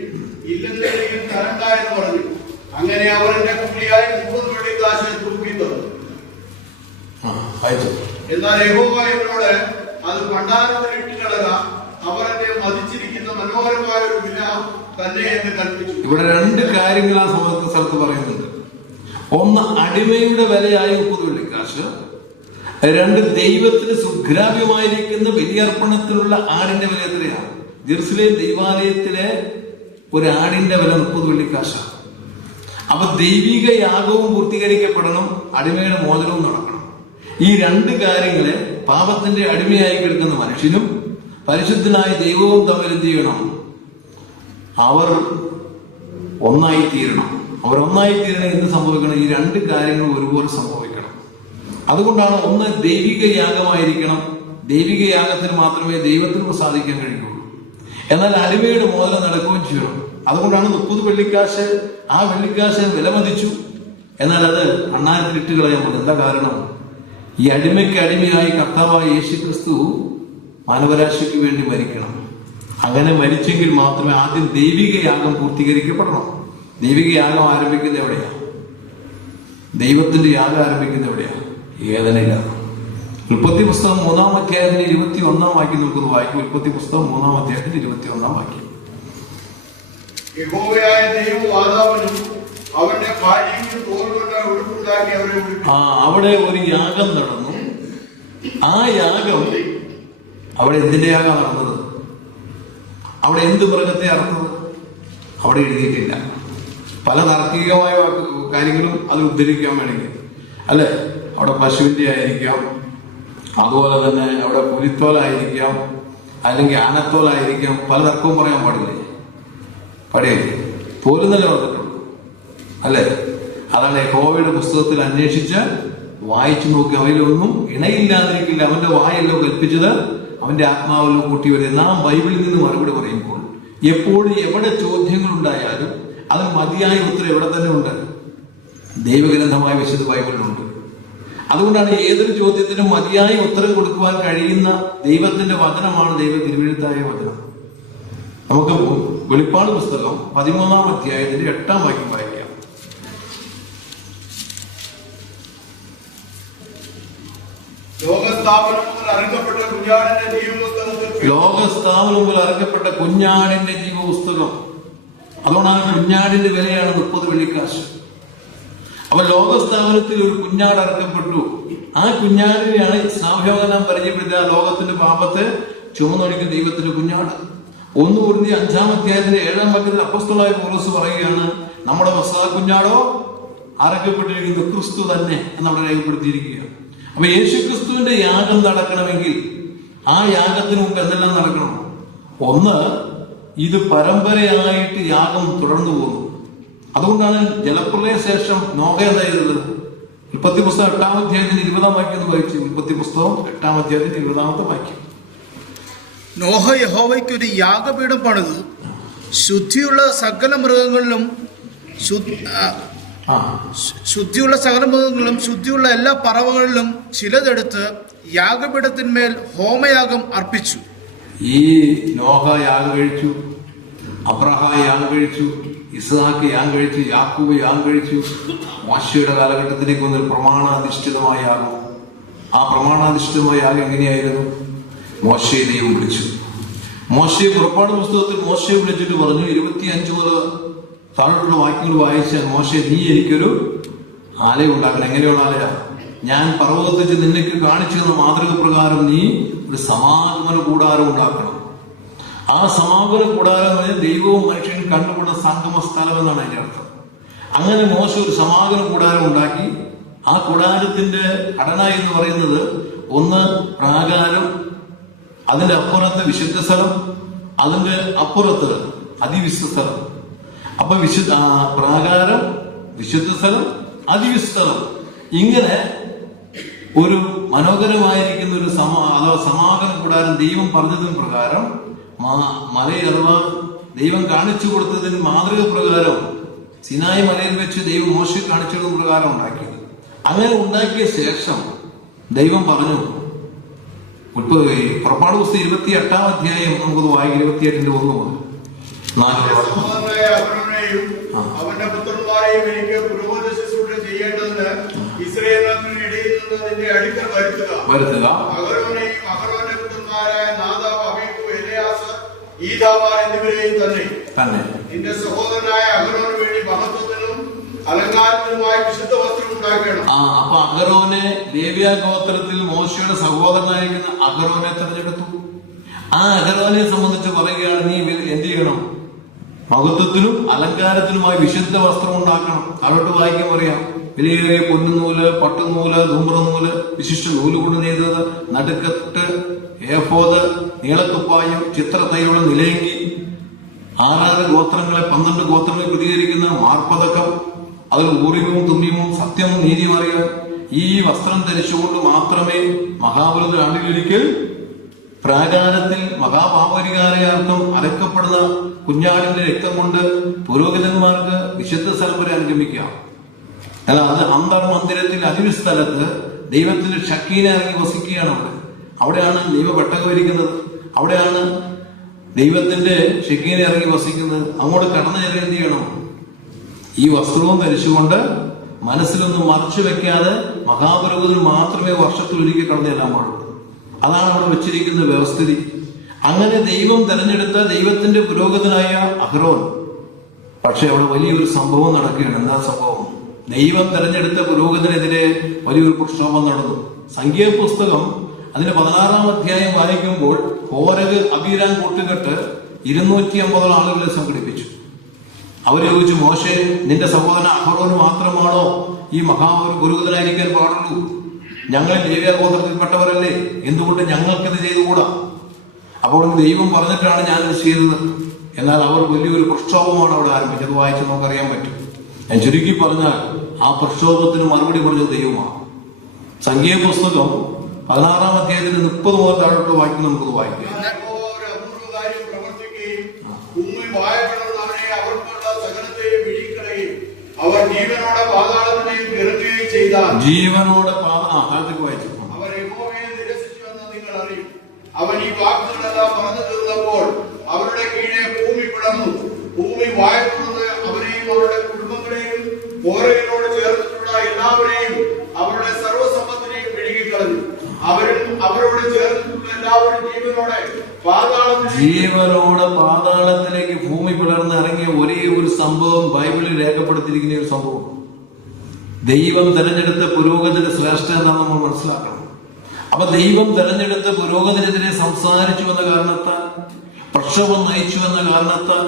ഇല്ലെന്നെങ്കിൽ തരണ്ട എന്ന് പറഞ്ഞു. അങ്ങനെ അവർ എന്റെ കൂലിയായി 30 വെള്ളിക്കാശ് തൂക്കി തന്നു. എന്നാൽ യഹോവ എന്നോട്, അത് ഭണ്ഡാരത്തിൽ ഇട്ടുകളക, അവർ എന്നെ മതിച്ചിരിക്കുന്ന മനോഹരമായ ഒരു വില തന്നെ എന്ന് കൽപ്പിച്ചു. ഇവിടെ 2 കാര്യങ്ങൾ ആ സ്ഥലത്ത് പറയുന്നുണ്ട്. ഒന്ന്, അടിമയുടെ വിലയായ 30 വെള്ളിക്കാശ്. 2, ദൈവത്തിന് സുഗ്രാവ്യമായിരിക്കുന്ന ബലിയർപ്പണത്തിലുള്ള ആടിന്റെ വില എത്രയാണ്? ജെറുസലേം ദൈവാലയത്തിലെ ഒരു ആടിന്റെ വില 30 വെള്ളിക്കാശാണ്. അപ്പൊ ദൈവിക യാഗവും പൂർത്തീകരിക്കപ്പെടണം, അടിമയുടെ മോചനവും നടക്കണം. ഈ 2 കാര്യങ്ങളെ പാപത്തിന്റെ അടിമയായി കിടക്കുന്ന മനുഷ്യനും പരിശുദ്ധനായ ദൈവവും തമ്മിൽ എന്ത് ചെയ്യണം? അവർ ഒന്നായിത്തീരണം. അവർ ഒന്നായിത്തീരണം. എന്ത് സംഭവിക്കണം? ഈ 2 കാര്യങ്ങൾ ഒരുപോലെ സംഭവിക്കണം. അതുകൊണ്ടാണ് ഒന്ന്, ദൈവിക യാഗമായിരിക്കണം. ദൈവിക യാഗത്തിന് മാത്രമേ ദൈവത്തിന് സാധിക്കാൻ കഴിയുള്ളൂ. എന്നാൽ അടിമയുടെ മോചനം നടക്കുകയും ചെയ്യണം. അതുകൊണ്ടാണ് 30 വെള്ളിക്കാശ്. ആ വെള്ളിക്കാശ് വിലമതിച്ചു. എന്നാൽ അത് അണ്ണാരത്തിലിട്ട് കളയാൻ പോകുന്നത്. എന്താ കാരണം? ഈ അടിമയ്ക്ക് അടിമയായി കർത്താവായ യേശുക്രിസ്തു മാനവരാശിക്ക് വേണ്ടി മരിക്കണം. അങ്ങനെ മരിച്ചെങ്കിൽ മാത്രമേ ആദ്യം ദൈവിക യാഗം പൂർത്തീകരിക്കപ്പെടണം. ദൈവിക യാഗം ആരംഭിക്കുന്നത് എവിടെയാണ്? ദൈവത്തിന്റെ യാഗം ആരംഭിക്കുന്നത് എവിടെയാണ്? ഏദനിലാണ്. ഉൽപ്പത്തി പുസ്തകം 3-ാം അധ്യായത്തിന്റെ 21-ാം വാക്യം നമുക്കൊന്ന് വായിക്കും. ഉൽപ്പത്തി പുസ്തകം 3-ാം അധ്യായത്തിന്റെ 21-ാം വാക്യം. യഹോവയായ ദൈവം ആദാമിനും അവന്റെ ഭാര്യയ്ക്കും തോൽകൊണ്ട് ഉടുപ്പുണ്ടാക്കി അവരെ അവിടെ ഒരു യാഗം നടന്നു. ആ യാഗം അവിടെ എന്തിന്റെ യാഗം നടന്നത്? അവിടെ എന്ത് മൃഗത്തെ അറുത്തത്? അവിടെ എഴുതിയിട്ടില്ല. പല താർക്കികമായ കാര്യങ്ങളും അത് ഉദ്ധരിക്കാൻ വേണമെങ്കിൽ അല്ലെ, അവിടെ പശുവിന്റെ ആയിരിക്കാം, അതുപോലെ തന്നെ അവിടെ പുലിത്തോലായിരിക്കാം, അല്ലെങ്കിൽ ആനത്തോലായിരിക്കാം. പല തർക്കവും പറയാൻ പാടില്ലേ? പടിയല്ലേ? പോരുന്നല്ലേ പറഞ്ഞിട്ടുള്ളൂ അല്ലെ? അതാണ് യഹോവയുടെ പുസ്തകത്തിൽ അന്വേഷിച്ച് വായിച്ചു നോക്കി. അവയിലൊന്നും ഇണയില്ലാതിരിക്കില്ല. അവന്റെ വായല്ലോ കൽപ്പിച്ചത്, അവന്റെ ആത്മാവല്ലോ കൂട്ടി വരുന്നത്. നാം ബൈബിളിൽ നിന്ന് മറുപടി പറയുമ്പോൾ എപ്പോഴും എവിടെ ചോദ്യങ്ങൾ ഉണ്ടായാലും അതിന് മതിയായ ഉത്തരം എവിടെ തന്നെ ഉണ്ട്? ദൈവഗ്രന്ഥമായ വിശുദ്ധ ബൈബിളിലുണ്ട്. അതുകൊണ്ടാണ് ഏതൊരു ചോദ്യത്തിനും മതിയായ ഉത്തരം കൊടുക്കുവാൻ കഴിയുന്ന ദൈവത്തിന്റെ വചനമാണ് ദൈവ തിരുവെഴുത്തായ വചനം. നമുക്ക് വെളിപ്പാട് പുസ്തകം 13-ാം അധ്യായത്തിന്റെ 8-ാം വാക്യം വായിക്കാം. ലോകസ്ഥാപനം മുതൽ അറിയപ്പെട്ട കുഞ്ഞാടിന്റെ ജീവപുസ്തകത്തിൽ ലോകസ്ഥാപനം മുതൽ അറിയപ്പെട്ട കുഞ്ഞാടിന്റെ ജീവപുസ്തകം. അതുകൊണ്ടാണ് കുഞ്ഞാടിന്റെ വിലയാണ് 30 വെള്ളിക്കാശ്. അപ്പൊ ലോകസ്ഥാപനത്തിൽ ഒരു കുഞ്ഞാട് അറക്കപ്പെട്ടു. ആ കുഞ്ഞാടിനെയാണ് സ്നാഭ്യോദനം പരിചയപ്പെടുത്തിയ ലോകത്തിന്റെ പാപത്തെ ചുമന്നൊഴിക്കുന്ന ദൈവത്തിന്റെ കുഞ്ഞാട്. 1 കൊരിന്ത്യർ 5-ാം അധ്യായത്തിന്റെ 7-ാം വാക്യത്തിൽ അപ്പോസ്തലനായ പൗലോസ് പറയുകയാണ്, നമ്മുടെ വസ്താ കുഞ്ഞാടോ അറക്കപ്പെട്ടിരിക്കുന്നു ക്രിസ്തു തന്നെ എന്നവിടെ രേഖപ്പെടുത്തിയിരിക്കുകയാണ്. അപ്പൊ യേശു ക്രിസ്തുവിന്റെ യാഗം നടക്കണമെങ്കിൽ ആ യാഗത്തിന് മുമ്പ് എന്തെല്ലാം നടക്കണം? ഒന്ന്, ഇത് പരമ്പരയായിട്ട് യാഗം തുടർന്നു പോകുന്നു. അതുകൊണ്ടാണ് ജലപ്രളയ ശേഷം നോഹ എന്താ ചെയ്തത്? ഉൽപ്പത്തി പുസ്തകം 8-ാം അധ്യായത്തിന്റെ 20-ാം വാക്യം എന്ന് വായിച്ചു. ഉൽപ്പത്തി പുസ്തകം 8-ാം അധ്യായത്തിന്റെ 20-ാമത്തെ വാക്യം. നോഹ യഹോവയ്ക്ക് ഒരു യാഗപീഠം പണിതു, ശുദ്ധിയുള്ള സകല മൃഗങ്ങളിലും ശുദ്ധിയുള്ള എല്ലാ പറവകളിലും ചിലതെടുത്ത് യാഗപീഠത്തിന്മേൽ ഹോമയാഗം അർപ്പിച്ചു. ഈ നോഹ യാഗം കഴിച്ചു, അബ്രഹാം യാഗം കഴിച്ചു, ഇസ്ഹാക്ക് യാഗം കഴിച്ചു, യാക്കൂബ് യാഗം കഴിച്ചു. മോശയുടെ കാലഘട്ടത്തിലേക്ക് വന്നൊരു പ്രമാണാധിഷ്ഠിതമായ യാഗം. ആ പ്രമാണാധിഷ്ഠിതമായ യാഗം എങ്ങനെയായിരുന്നു? മോശയെ ദൈവം വിളിച്ചു. മോശയെ പുറപ്പാട് പുസ്തകത്തിൽ മോശയെ വിളിച്ചിട്ട് പറഞ്ഞു, 25 മുതൽ താഴോട്ടുള്ള വാക്യങ്ങൾ വായിച്ചാൽ, മോശയെ നീ എനിക്കൊരു ആലയം ഉണ്ടാക്കണം. എങ്ങനെയുള്ള ആലയം? ഞാൻ പർവ്വതത്തിൽ നിനക്ക് കാണിച്ചു തന്ന മാതൃക പ്രകാരം നീ ഒരു സമാഗമന കൂടാരം ഉണ്ടാക്കണം. ആ സമാഗമന കൂടാരം എന്ന് പറഞ്ഞാൽ ദൈവവും മനുഷ്യനും കണ്ടുകൊണ്ട സംഗമ സ്ഥലം എന്നാണ് അതിന്റെ അർത്ഥം. അങ്ങനെ മോശ ഒരു സമാഗമന കൂടാരം ഉണ്ടാക്കി. ആ കൂടാരത്തിന്റെ ഘടന എന്ന് പറയുന്നത്, ഒന്ന് പ്രാകാരം, അതിന്റെ അപ്പുറത്ത് വിശുദ്ധ സ്ഥലം, അതിന്റെ അപ്പുറത്ത് അതിവിശുദ്ധ സ്ഥലം. അപ്പൊ പ്രാകാരം, വിശുദ്ധ സ്ഥലം, അതിവിശുദ്ധ സ്ഥലം, ഇങ്ങനെ ഒരു മനോഹരമായിരിക്കുന്ന ഒരു സമാഗമന കൂടാരം ദൈവം പറഞ്ഞതിന് പ്രകാരം, മലയറവ ദൈവം കാണിച്ചു കൊടുത്തതിന് മാതൃക പ്രകാരം സിനായി മലയിൽ വെച്ച് ദൈവം മോശയെ കാണിച്ചതിന് പ്രകാരം ഉണ്ടാക്കിയത്. അങ്ങനെ ഉണ്ടാക്കിയ ശേഷം ദൈവം പറഞ്ഞു, പുറപ്പാട് പുസ്തകം 28-ാം അധ്യായം നമുക്കത് വായിക്കും. 28-ന്റെ 1 മുതൽ 4 അവന്റെ പുത്രന്മാരെയും എനിക്ക് പുരോഹിത ശുശ്രൂഷ ചെയ്യേണ്ടതിന് ഇസ്രായേലിന്റെ ഇടയിൽ നിന്ന് നിന്റെ അടുക്കൽ വരുത്തുക. അഹരോനെയും അഹരോന്റെ പുത്രന്മാരായ നാദാബ്, അബീഹു, എലെയാസാർ, ഈഥാമാർ എന്നിവരെയും തന്നെ നിന്റെ സഹോദരനായ അഹരോന് വേണ്ടി മഹത്വത്തിനും അലങ്കാരത്തിനുമായി വിശുദ്ധ വസ്ത്രം ഉണ്ടാക്കണം. അപ്പൊ അഹരോനെ, ലേവ്യ ഗോത്രത്തിൽ മോശയുടെ സഹോദരനായിരിക്കുന്ന അഹരോനെ തെരഞ്ഞെടുത്തു. ആ അഹരോനെ സംബന്ധിച്ച് പറയുകയാണ്, നീ എന്ത് ചെയ്യണം? മഹത്വത്തിനും അലങ്കാരത്തിനുമായി വിശുദ്ധ വസ്ത്രം ഉണ്ടാക്കണം. അവിടെ വായിക്കാൻ പറയാം, വിലയേറിയ പൊന്നുനൂല്, പട്ടുനൂല്, ധൂമ്രനൂല്, വിശിഷ്ട നൂല് കൊണ്ട് നെയ്തത്, നടുക്കട്ട്, ഏഫോദ്, നീളക്കുപ്പായം, ചിത്രത്തൈലുള്ള നിലയങ്കി, 6 ഗോത്രങ്ങളെ 12 ഗോത്രങ്ങളെ പ്രതികരിക്കുന്ന മാർപ്പതക്കം, അതിൽ ഊറിയവും തുമ്മിയവും സത്യവും നീതിയും അറിയാൻ. ഈ വസ്ത്രം ധരിച്ചുകൊണ്ട് മാത്രമേ മഹാബലിയുടെ ആണ്ടിലൊരിക്കൽ പ്രാകാരത്തിൽ മഹാപാപരിഹാരയാർത്ഥം അരക്കപ്പെടുന്ന കുഞ്ഞാടിന്റെ രക്തം കൊണ്ട് പുരോഹിതന്മാർക്ക് വിശുദ്ധ സ്ഥലം വരെ അനുഗമിക്കാം. എന്നാൽ അത് അന്തർമന്ദിരത്തിൽ അതിവിസ്ഥലത്ത് ദൈവത്തിന്റെ ഷക്കീനെ ഇറങ്ങി വസിക്കുകയാണ്. അവിടെയാണ് ദൈവ പെട്ടകം ഇരിക്കുന്നത്. അവിടെയാണ് ദൈവത്തിന്റെ ഷക്കീനെ ഇറങ്ങി വസിക്കുന്നത്. അങ്ങോട്ട് കടന്നു ചെല്ലാൻ എന്ത് ചെയ്യണം? ഈ വസ്ത്രവും ധരിച്ചുകൊണ്ട് മനസ്സിലൊന്നും മറച്ചു വെക്കാതെ മഹാപുരോഹിതന് മാത്രമേ വർഷത്തിൽ ഒരിക്കൽ കടന്നു ചെല്ലാൻ പാടുള്ളൂ. അതാണ് അവിടെ വെച്ചിരിക്കുന്ന വ്യവസ്ഥിതി. അങ്ങനെ ദൈവം തെരഞ്ഞെടുത്ത ദൈവത്തിന്റെ പുരോഹിതനായ അഹ്റോൻ, പക്ഷെ അവിടെ വലിയൊരു സംഭവം നടക്കുകയാണ്. എന്താ സംഭവം? ദൈവം തെരഞ്ഞെടുത്ത പുരോഹിതനെതിരെ വലിയൊരു പ്രക്ഷോഭം നടന്നു. സംഖ്യാപുസ്തകം അതിന്റെ 16-ാം അധ്യായം വായിക്കുമ്പോൾ കോരഗ് അബീരാൻ കൂട്ടുകെട്ട് 250 ആളുകളെ സംഘടിപ്പിച്ചു. അവര് ചോദിച്ചു, മോശെ, നിന്റെ സഹോദരൻ അഹ്റോന് മാത്രമാണോ ഈ പുരോഹിതനായിരിക്കാൻ പാടുള്ളൂ? ഞങ്ങൾ ലേവ്യ ഗോത്രത്തിൽപ്പെട്ടവരല്ലേ, എന്തുകൊണ്ട് ഞങ്ങൾക്കിത് ചെയ്തുകൂടാ? അപ്പോൾ ദൈവം പറഞ്ഞിട്ടാണ് ഞാനിത് ചെയ്തത്. എന്നാൽ അവർ വലിയൊരു പ്രക്ഷോഭമാണ് അവിടെ ആരംഭിച്ചത്. വായിച്ച് നമുക്കറിയാൻ പറ്റും. ഞാൻ ചുരുക്കി പറഞ്ഞാൽ ആ പ്രക്ഷോഭത്തിന് മറുപടി പറഞ്ഞത് ദൈവമാണ്. സംഖ്യാപുസ്തകം 16-ാം അധ്യായത്തിന് 30 മുതൽ താഴോട്ട് വായിക്കും. നമുക്കത് വായിക്കാം. അവർ ജീവനോടെ പാതാളത്തിലേക്ക് ഇറങ്ങുകയും ചെയ്താൽ അവർ യഹോവയെ നിരസിച്ചുവെന്ന് നിങ്ങൾ അറിയും. അവൻ ഈ വാക്കുകളെല്ലാം പറഞ്ഞു തീർന്നപ്പോൾ അവരുടെ കീഴെ ഭൂമി പിളർന്നു. ഭൂമി വായ്പുള്ളത് അവരെയും അവരുടെ കുടുംബങ്ങളെയും കോരയിനോട് ചേർന്നിട്ടുള്ള എല്ലാവരെയും അവരുടെ സർവ്വസമ്പത്തിനെയും വിഴുകിക്കളഞ്ഞു. അവരും ബൈബിളിൽ രേഖപ്പെടുത്തിയിരിക്കുന്ന ഒരു സംഭവം. ദൈവം തെരഞ്ഞെടുത്ത പുരോഹിതന്റെ ശ്രേഷ്ഠ എന്നാണ് നമ്മൾ മനസ്സിലാക്കണം. അപ്പൊ ദൈവം തെരഞ്ഞെടുത്ത പുരോഹിതനെതിരെ സംസാരിച്ചു എന്ന കാരണത്താൽ, പ്രക്ഷോഭം നയിച്ചു എന്ന കാരണത്താൽ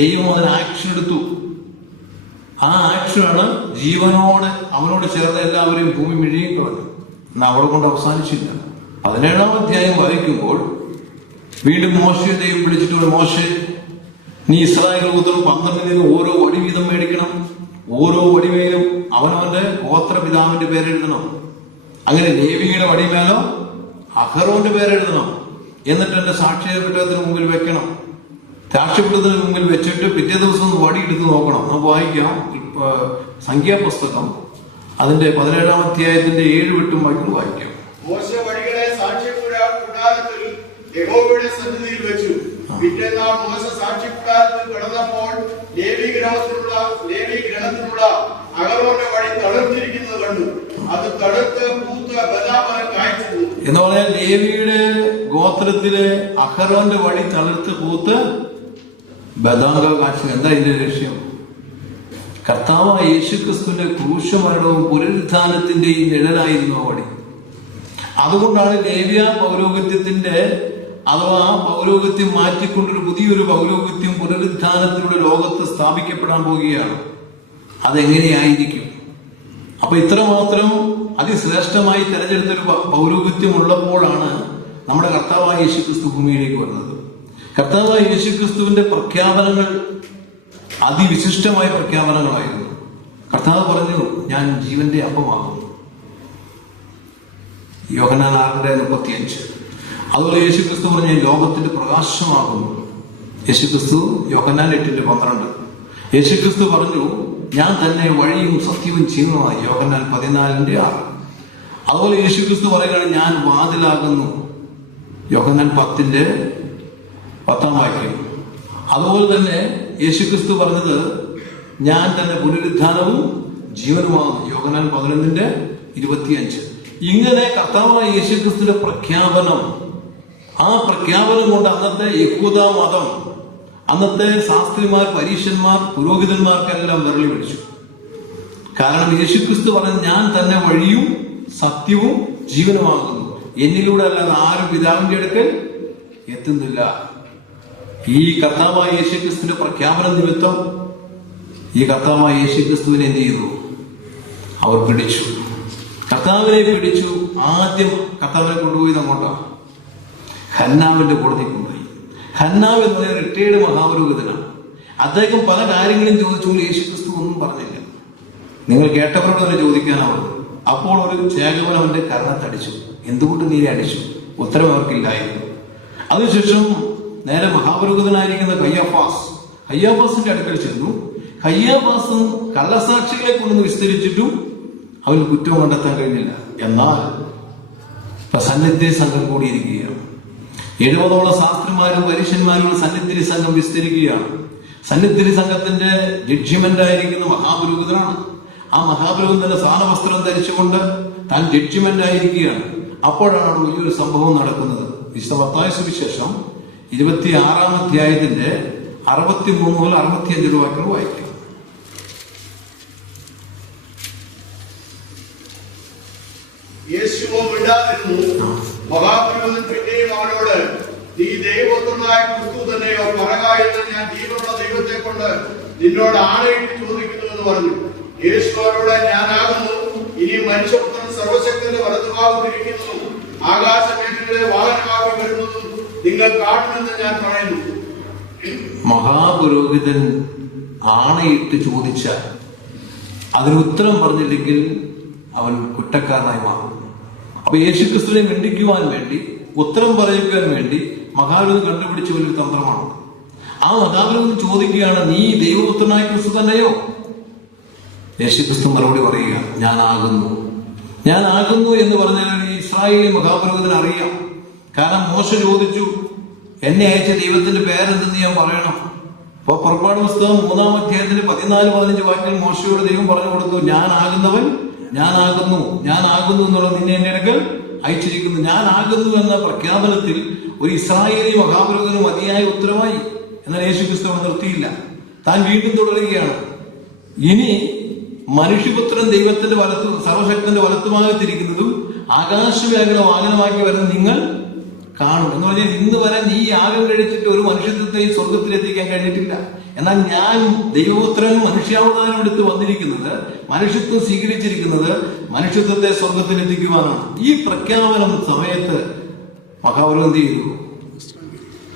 ദൈവം അതിന് ആക്ഷൻ എടുത്തു. ആ ആക്ഷനാണ് ജീവനോട് അവനോട് ചേർന്ന് എല്ലാവരെയും ഭൂമി മിഴിയും കളഞ്ഞു. എന്നാൽ അവിടെ കൊണ്ട് അവസാനിച്ചില്ല. 17-ാം അധ്യായം വായിക്കുമ്പോൾ വീണ്ടും മോശയെ ദൈവം വിളിച്ചിട്ട്, മോശെ, നീ ഇസ്രായേൽ ഗോത്രം 12 ഓരോ വടി വീതം മേടിക്കണം. ഓരോ വടിമേലും അവനവന്റെ ഗോത്രപിതാവിന്റെ പേരെഴുതണം. അങ്ങനെ ലേവിയുടെ വടിമേലോ അഹറോന്റെ പേരെഴുതണം. എന്നിട്ട് എന്റെ സാക്ഷ്യപീഠത്തിന് മുമ്പിൽ വെക്കണം. സാക്ഷ്യപീഠത്തിന് മുമ്പിൽ വെച്ചിട്ട് പിറ്റേ ദിവസം വടി എടുത്ത് നോക്കണം. നമുക്ക് വായിക്കാം സംഖ്യാപുസ്തകം അതിന്റെ 17-ാം അധ്യായത്തിന്റെ 7-8 വാക്യങ്ങൾ വായിക്കാം. മോശെ വടികളെ സാക്ഷ്യകൂടാരത്തിൽ യഹോവയുടെ സന്നിധിയിൽ വെച്ചു. പിറ്റേന്നാൾ മോശ സാക്ഷ്യകൂടാരത്തിൽ കിടന്നപ്പോൾ ലേവി ഗ്രഹത്തിനുള്ള അഹറോന്റെ വടി തളർത്തിരിക്കുന്നത് കണ്ടു. അത് തടുത്ത് പൂത്ത ബദാമരം കായ്ച്ചു. എന്ന് പറഞ്ഞാൽ ലേവിയുടെ ഗോത്രത്തിലെ അഹറോന്റെ വടി തളിർത്ത് പൂത്ത് ബദാമ കാഴ്ച. എന്താ ഇതിന്റെ ലക്ഷ്യം? കർത്താവായ യേശുക്രിസ്തുവിന്റെ ക്രൂശമരണവും പുനരുത്ഥാനത്തിന്റെയും നിഴലായിരുന്നു ആ വടി. അതുകൊണ്ടാണ് ലേവ്യ പൗരോഹിത്യത്തിന്റെ അഥവാ പൗരോഹിത്യം മാറ്റിക്കൊണ്ടൊരു പുതിയൊരു പൗരോഹിത്യം പുനരുത്ഥാനത്തിലൂടെ ലോകത്ത് സ്ഥാപിക്കപ്പെടാൻ പോവുകയാണ്. അതെങ്ങനെയായിരിക്കും? അപ്പൊ ഇത്രമാത്രം അതിശ്രേഷ്ഠമായി തെരഞ്ഞെടുത്തൊരു പൗരോഹിത്യം ഉള്ളപ്പോഴാണ് നമ്മുടെ കർത്താവായ യേശുക്രിസ്തു ഭൂമിയിലേക്ക് വരുന്നത്. കർത്താവായ യേശുക്രിസ്തുവിന്റെ പ്രഖ്യാപനങ്ങൾ അതിവിശിഷ്ടമായ പ്രഖ്യാപനങ്ങളായിരുന്നു. കർത്താവ് പറഞ്ഞു, ഞാൻ ജീവന്റെ അപ്പമാകുന്നു. യോഹന്നാൻ 6:35. അതുപോലെ യേശുക്രിസ്തു പറഞ്ഞു, ലോകത്തിന്റെ പ്രകാശമാകുന്നു. യേശുക്രിസ്തു യോഹന്നാൻ 8:12. യേശുക്രിസ്തു പറഞ്ഞു, ഞാൻ തന്നെ വഴിയും സത്യവും ജീവനുമായി. യോഹന്നാൻ 14:6. അതുപോലെ യേശുക്രിസ്തു പറയുകയാണ്, ഞാൻ വാതിലാകുന്നു. യോഹന്നാൻ 10:10 വാക്യം. അതുപോലെ തന്നെ യേശുക്രിസ്തു പറഞ്ഞത്, ഞാൻ തന്നെ പുനരുത്ഥാനവും ജീവനുമാകുന്നു. യോഹന്നാൻ 11:25. ഇങ്ങനെ കർത്താവായ യേശുക്രിസ്തുവിന്റെ പ്രഖ്യാപനം, ആ പ്രഖ്യാപനം കൊണ്ട് അന്നത്തെ യഹൂദ മതം, അന്നത്തെ ശാസ്ത്രിമാർ, പരീശന്മാർ, പുരോഹിതന്മാർക്കെല്ലാം വിരളി പിടിച്ചു. കാരണം യേശുക്രിസ്തു പറഞ്ഞത്, ഞാൻ തന്നെ വഴിയും സത്യവും ജീവനുമാകുന്നു. എന്നിലൂടെ അല്ലാതെ ആരും പിതാവിന്റെ അടുക്കൽ എത്തുന്നില്ല. ഈ കർത്താവായ യേശുക്രിസ്തുവിന്റെ പ്രഖ്യാപന നിമിത്തം ഈ കർത്താവായ യേശുക്രിസ്തുവിനെ എന്ത് ചെയ്തു? അവർ പിടിച്ചു. കർത്താവിനെ പിടിച്ചു. ആദ്യം കർത്താവിനെ കൊണ്ടുപോയി അങ്ങോട്ടാണ് ഹന്നാവിന്റെ കോടതി കൊണ്ടുപോയി. ഹന്നാവ് എന്ന് പറഞ്ഞ റിട്ടയേർഡ് മഹാപുരോഹിതനാണ്. അദ്ദേഹം പല കാര്യങ്ങളും ചോദിച്ചുകൊണ്ട് യേശുക്രിസ്തു ഒന്നും പറഞ്ഞില്ല. നിങ്ങൾ കേട്ടവരോട് തന്നെ ചോദിക്കാനാവുള്ളൂ. അപ്പോൾ ഒരു ചേകവൻ അവന്റെ കരണത്തടിച്ചു. എന്തുകൊണ്ട് നീ അടിച്ചു? ഉത്തരം അവർക്കില്ലായിരുന്നു. അതിനുശേഷം നേരെ മഹാപുരോഹിതനായിരിക്കുന്ന കയ്യാഫാസിന്റെ അടുക്കൽ ചെന്നു. കയ്യാഫാസും കള്ളസാക്ഷികളെ കൊണ്ടൊന്ന് വിസ്തരിച്ചിട്ടും അവന് കുറ്റം കണ്ടെത്താൻ കഴിഞ്ഞില്ല. എന്നാൽ സന്നിധി സംഘം കൂടിയിരിക്കുകയാണ്. 70ഓളം ശാസ്ത്രിമാരും പരീശന്മാരും സന്നിധി സംഘം വിസ്തരിക്കുകയാണ്. സന്നിധി സംഘത്തിന്റെ ജഡ്ജിമെന്റ് ആയിരിക്കുന്ന മഹാപുരോഹിതനാണ്. ആ മഹാപുരോഹിതന്റെ സാനവസ്ത്രം ധരിച്ചുകൊണ്ട് താൻ ജഡ്ജിമെന്റ് ആയിരിക്കുകയാണ്. അപ്പോഴാണ് അവിടെ വലിയൊരു സംഭവം നടക്കുന്നത്. വിശുദ്ധ മത്തായി സുവിശേഷം 26-ാം അധ്യായത്തിന്റെ 63 മുതൽ 65 വാക്യങ്ങൾ വായിക്കാം. യേശുവോ മിണ്ടാതിരുന്നു. മഹാപുരോഹിതൻ പിന്നെയും അവനോട്, നീ ദൈവപുത്രനായ ക്രിസ്തു തന്നെയോ പറക എന്ന് ഞാൻ ജീവനുള്ള ദൈവത്തെ കൊണ്ട് നിന്നോട് ആണയിട്ട് ചോദിക്കുന്നു എന്ന് പറഞ്ഞു. യേശു അവരോട്, ഞാനാകുന്നു. ഇനി മനുഷ്യപുത്രൻ സർവശക്തന്റെ വലതുഭാഗത്തിരിക്കുന്നതും ആകാശമേഖലയിലെ വാഹനമാക്കി വരുന്നതും നിങ്ങൾ കാണുമെന്ന് ഞാൻ പറയുന്നു. മഹാപുരോഹിതൻ ആണയിട്ട് ചോദിച്ചാൽ അതിന് ഉത്തരം പറഞ്ഞില്ലെങ്കിൽ അവൻ കുറ്റക്കാരനായി മാറും. അപ്പൊ യേശുക്രിസ്തുവിനെ മിണ്ടിക്കുവാൻ വേണ്ടി, ഉത്തരം പറയിക്കാൻ വേണ്ടി മഹാപുരോഹിതൻ കണ്ടുപിടിച്ച വലിയൊരു തന്ത്രമാണ്. ആ മഹാപുരോഹിതൻ ചോദിക്കുകയാണ്, നീ ദൈവപുത്രനായ ക്രിസ്തു തന്നെയോ? യേശുക്രിസ്തു മറുപടി പറയുക, ഞാനാകുന്നു എന്ന് പറഞ്ഞാൽ ഇസ്രായേലി മഹാപുരോഹിതൻ അറിയാം. കാരണം മോശ ചോദിച്ചു, എന്നെ അയച്ച ദൈവത്തിന്റെ പേരെന്തെന്ന് ഞാൻ പറയണം. അപ്പൊ പുറപ്പാട് പുസ്തകം 3-ാം അധ്യായത്തിന്റെ 14-15 വാക്യങ്ങൾ മോശയോട് ദൈവം പറഞ്ഞു കൊടുത്തു, ഞാനാകുന്നവൻ ഞാനാകുന്നു എന്നുള്ളത് നിന്നെ എന്റെ അടുക്കൽ അയച്ചിരിക്കുന്നു. ഞാനാകുന്നു എന്ന പ്രഖ്യാപനത്തിൽ ഒരു ഇസ്രായേലി മഹാപുരോഹിതന് മതിയായ ഉത്തരമായി. എന്നാൽ യേശുക്രിസ്തു നിർത്തിയില്ല. താൻ വീണ്ടും തുടരുകയാണ്, ഇനി മനുഷ്യപുത്രൻ ദൈവത്തിന്റെ സർവശക്തന്റെ വലത്തുഭാഗത്തിരിക്കുന്നതും ആകാശമേഖല വാഹനമാക്കി വരുന്ന നിങ്ങൾ കാണും. എന്ന് പറഞ്ഞാൽ ഇന്ന് വരെ നീ യാഗം കഴിച്ചിട്ട് ഒരു മനുഷ്യത്വത്തെയും സ്വർഗത്തിലെത്തിക്കാൻ കഴിഞ്ഞിട്ടില്ല. എന്നാൽ ഞാൻ ദൈവപുത്രൻ മനുഷ്യാവതാരം എടുത്ത് വന്നിരിക്കുന്നത്, മനുഷ്യത്വം സ്വീകരിച്ചിരിക്കുന്നത് മനുഷ്യത്വത്തെ സ്വർഗത്തിലെത്തിക്കുവാനാണ്. ഈ പ്രഖ്യാപനം സമയത്ത് മഹാബലി എന്ത് ചെയ്തു?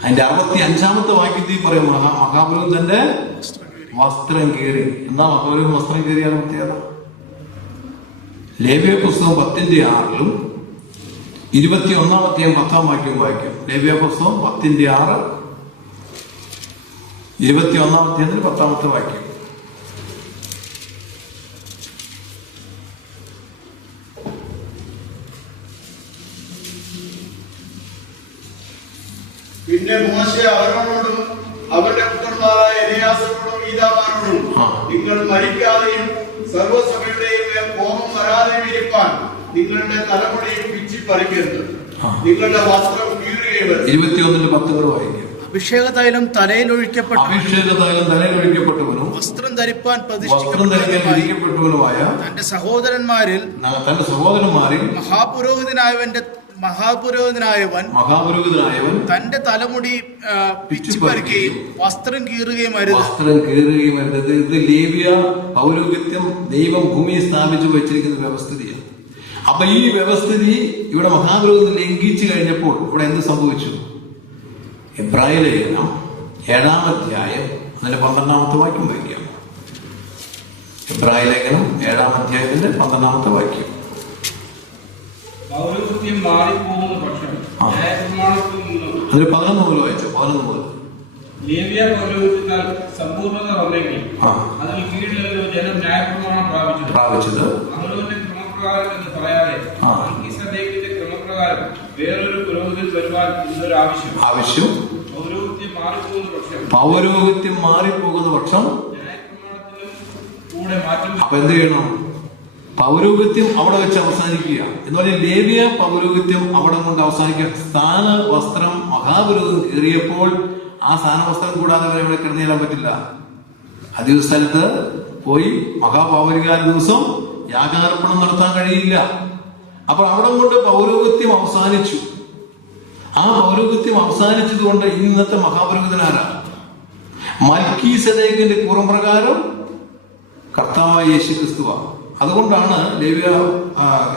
അതിന്റെ 65-ാമത്തെ വാക്യത്തിൽ പറയും, മഹാബലി തന്റെ വസ്ത്രം കീറി. എന്താ മഹാബലി വസ്ത്രം കീറിയാണ് പ്രത്യേകത? ലേവ്യ പുസ്തകം 10:6 21-ാമത്തെയും 10-ാം വാക്യവും വായിക്കും. ലേവ്യ പുസ്തകം 10:6 21-ാമത്തെ 10-ാമത്തെ വാക്യം. പിന്നെ മോശെ അഹരോനോടും അവന്റെ പുത്രന്മാരായ എലിയാസരോടും ഈഥാമാരോടും, നിങ്ങൾ മരിക്കാതെയും സർവ്വസഭയുടെയും മേൽ കോപം വരാതെയും ഇരിപ്പാൻ നിങ്ങളുടെ തലമുടിയിൽ പിച്ചി പറിക്കരുത്, നിങ്ങളുടെ വസ്ത്രം കീറുകയും 21-10 വായിക്കും. അഭിഷേകതൈലം തലയിൽ ഒഴിക്കപ്പെട്ടവനും വസ്ത്രം ധരിപ്പാൻ പ്രതിഷ്ഠിക്കപ്പെട്ടവനുമായ തന്റെ സഹോദരന്മാരിൽ മഹാപുരോഹിതനായവൻ തന്റെ തലമുടി പിച്ചിപ്പറിക്കുകയും വസ്ത്രം കീറുകയും അരുത്. ഇത് ലേവ്യ പൗരോഹിത്യം ദൈവം ഭൂമിയെ സ്ഥാപിച്ചു വെച്ചിരിക്കുന്ന വ്യവസ്ഥിതിയാണ്. അപ്പൊ ഈ വ്യവസ്ഥിതി ഇവിടെ മഹാപുരോഹിതൻ ലംഘിച്ചു കഴിഞ്ഞപ്പോൾ ഇവിടെ എന്ത് സംഭവിച്ചു? എബ്രായ ലേഖനം 7-ാം അധ്യായം അതിന്റെ 12-ാമത്തെ വാക്യം വായിക്കാം. എബ്രായ ലേഖനം 7-ാം അധ്യായത്തിന്റെ 12-ാമത്തെ വാക്യം. പൗരോഹിത്യം മാറിപ്പോകുന്ന പക്ഷം ന്യായപ്രമാണത്തിൽ നിന്ന് അതിൽ 11 മുതൽ വായിച്ചു. 11 മുതൽ ലേവ്യ പൗരോഹിത്യത്താൽ സമ്പൂർണ്ണത വന്നെങ്കിൽ അതിൽ കീഴിലുള്ള ജനം ന്യായപ്രമാണം പ്രാപിച്ചത് അവരവന്റെ ക്രമപ്രകാരം എന്ന് പറയാതെ മെൽക്കിസദേക്കിന്റെ ക്രമപ്രകാരം വേറൊരു പുരോഹിതൻ വരുവാൻ ഇതൊരു ആവശ്യം. പൗരോഹിത്യം മാറിപ്പോകുന്ന പക്ഷം ന്യായപ്രമാണത്തിലും കൂടെ മാറ്റം. അപ്പൊ എന്ത് ചെയ്യണം? പൗരോഹിത്യം അവിടെ വെച്ച് അവസാനിക്കുക എന്ന് പറഞ്ഞാൽ ലേവ്യ പൗരോഹിത്യം അവിടെ കൊണ്ട് അവസാനിക്കുക. സ്ഥാന വസ്ത്രം മഹാപുരോഹിതൻ കീറിയപ്പോൾ ആ സ്ഥാനവസ്ത്രം കൂടാതെ അവരെ ഇവിടെ കിടന്നു പറ്റില്ല. അധിക സ്ഥലത്ത് പോയി മഹാപൗരികാല ദിവസം യാഗാർപ്പണം നടത്താൻ കഴിയില്ല. അപ്പൊ അവിടെ കൊണ്ട് പൗരോഹിത്യം അവസാനിച്ചു. ആ പൗരോഹിത്യം അവസാനിച്ചതുകൊണ്ട് ഇന്നത്തെ മഹാപുരോഹിതനാരാ? മൽക്കീസദേക്കിന്റെ കൂറംപ്രകാരം കർത്താവായ യേശു ക്രിസ്തുവാണ്. അതുകൊണ്ടാണ്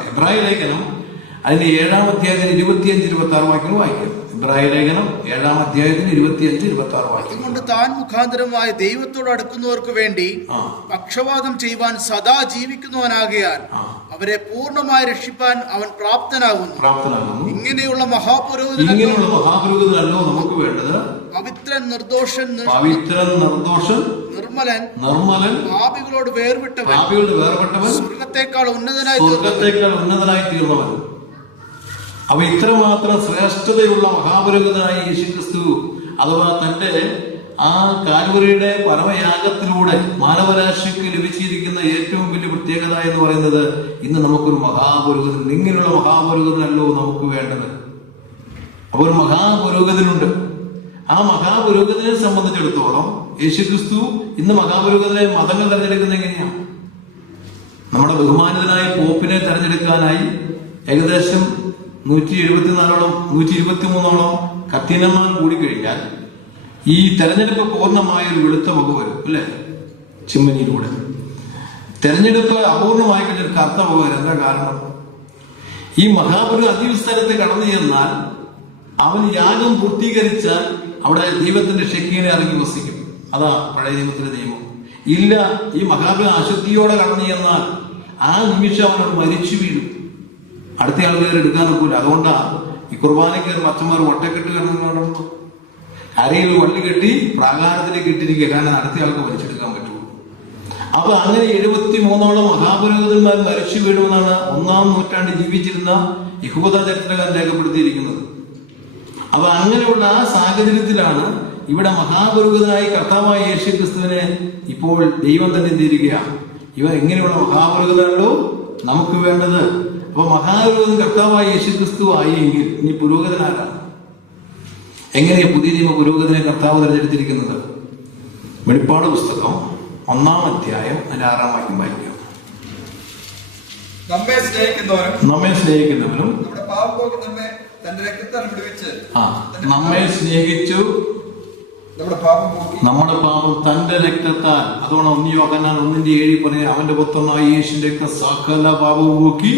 എബ്രായ ലേഖനം അതിന്റെ 7-ാം അധ്യായത്തിന് 25-26 വാക്യങ്ങൾ വായിക്കാം. എബ്രായ ലേഖനം 7-ാം അധ്യായത്തിന് 25-26 വാക്യം. കൊണ്ട് താൻ മുഖാന്തരമായ ദൈവത്തോട് അടുക്കുന്നവർക്ക് വേണ്ടി പക്ഷപാതം ചെയ്യുവാൻ സദാ ജീവിക്കുന്നവനാകിയാൽ അവരെ പൂർണ്ണമായി രക്ഷിപ്പാൻ അവൻ പ്രാപ്തനാകുന്നു. ഇങ്ങനെയുള്ള മഹാപുരോഹിതനല്ലോ നമുക്ക് വേണ്ടത്. പവിത്രൻ നിർദോഷൻ നിർമ്മലൻ പാപികളോട് വേർപെട്ടവൻ സ്വർഗത്തേക്കാൾ ഉന്നതനായി തീർന്നവൻ. അവ ഇത്രമാത്രം ശ്രേഷ്ഠതയുള്ള മഹാപുരോഹിതനായ യേശുക്രിസ്തു അഥവാ തന്റെ ആ കാൽവരിയുടെ പരമയാഗത്തിലൂടെ മാനവരാശിക്ക് ലഭിച്ചിരിക്കുന്ന ഏറ്റവും വലിയ പ്രത്യേകത എന്ന് പറയുന്നത് ഇന്ന് നമുക്കൊരു മഹാപുരോഹിതൻ, ഇങ്ങനെയുള്ള മഹാപുരോഹിതനല്ലോ നമുക്ക് വേണ്ടത്. അപ്പൊ ഒരു മഹാപുരോഹിതനുണ്ട്. ആ മഹാപുരോഹിതനെ സംബന്ധിച്ചിടത്തോളം യേശുക്രിസ്തു ഇന്ന് മഹാപുരോഹിതനെ മതങ്ങൾ തെരഞ്ഞെടുക്കുന്നത് എങ്ങനെയാണ്? നമ്മുടെ ബഹുമാനിതനായ പോപ്പിനെ തെരഞ്ഞെടുക്കാനായി ഏകദേശം 123 കത്തിനന്മാർ കൂടിക്കഴിഞ്ഞാൽ ഈ തെരഞ്ഞെടുപ്പ് പൂർണ്ണമായ ഒരു വെളുത്ത മുഖം വരും അല്ലെ? ചിമ്മനിയിലൂടെ തെരഞ്ഞെടുപ്പ് അപൂർണമായി കഴിഞ്ഞാൽ കറുത്ത മുഖം വരും. എന്താ കാരണം? ഈ മഹാപുരോഹിതൻ അതിവിസ്താരത്തെ കടന്നു ചെന്നാൽ അവൻ യാഗം പൂർത്തീകരിച്ചാൽ അവിടെ ദൈവത്തിന്റെ ശക്തിയെ ഇറങ്ങി വസിക്കും. അതാ പഴയ നിയമത്തിന്റെ നിയമം. ഇല്ല, ഈ മഹാപുരോഹിതൻ അശുദ്ധിയോടെ കടന്നു ചെന്നാൽ ആ നിമിഷം അവനോട് മരിച്ചു വീഴും. അടുത്ത ആൾക്കാർ എടുക്കാൻ നോക്കൂല. അതുകൊണ്ടാണ് ഈ കുർബാനയ്ക്ക് അച്ഛന്മാർ ഒട്ടക്കെട്ട് കിടന്നു അരയിൽ വള്ളി കെട്ടി പ്രാകാരത്തിലേക്ക് ഇട്ടിരിക്കുക. കാരണം അടുത്ത ആൾക്ക് വലിച്ചെടുക്കാൻ പറ്റുള്ളൂ. അപ്പൊ അങ്ങനെ 73 മഹാപുരോഹിതന്മാർ മരിച്ചു വീഴുമെന്നാണ് 1-ാം നൂറ്റാണ്ടിൽ ജീവിച്ചിരുന്ന യഹൂദ ചരിത്രകാരൻ രേഖപ്പെടുത്തിയിരിക്കുന്നത്. അപ്പൊ അങ്ങനെയുള്ള ആ സാഹചര്യത്തിലാണ് ഇവിടെ മഹാപുരോഹിതനായി കർത്താവായ യേശു ക്രിസ്തുവിനെ ഇപ്പോൾ ദൈവം തന്നെ എന്തിരിക്കുകയാണ്. ഇവ എങ്ങനെയുള്ള മഹാപുരോഹിതനല്ലോ നമുക്ക് വേണ്ടത്. അപ്പൊ മഹാപുരോഹിതൻ കർത്താവായ യേശു ക്രിസ്തു ആയെങ്കിൽ ഇനി പുരോഹിതനാരാണ്? എങ്ങനെയാ പുതിയ നിയമ പുരോഹിതനെ കർത്താവ് തെരഞ്ഞെടുത്തിരിക്കുന്നത്? വെളിപ്പാട് പുസ്തകം 1-ാം അധ്യായം അതിന്റെ 6-ാം വാക്യം വായിക്കാം. നമ്മെ സ്നേഹിക്കുന്നവനും നമ്മെ സ്നേഹിക്കുന്നവനും നമ്മുടെ പാപം പോക്കി നമ്മെ തന്റെ രക്തത്താൽ വിടുവിച്ച് നമ്മെ സ്നേഹിച്ചു നമ്മുടെ പാപം പോക്കി നമ്മുടെ പാപം തന്റെ രക്തത്താൽ, അതുകൊണ്ട് 1 യോഹന്നാൻ 1:7 പറഞ്ഞ അവന്റെ പുത്രനായ യേശുവിന്റെ രക്തം സകല പാപവും പോക്കി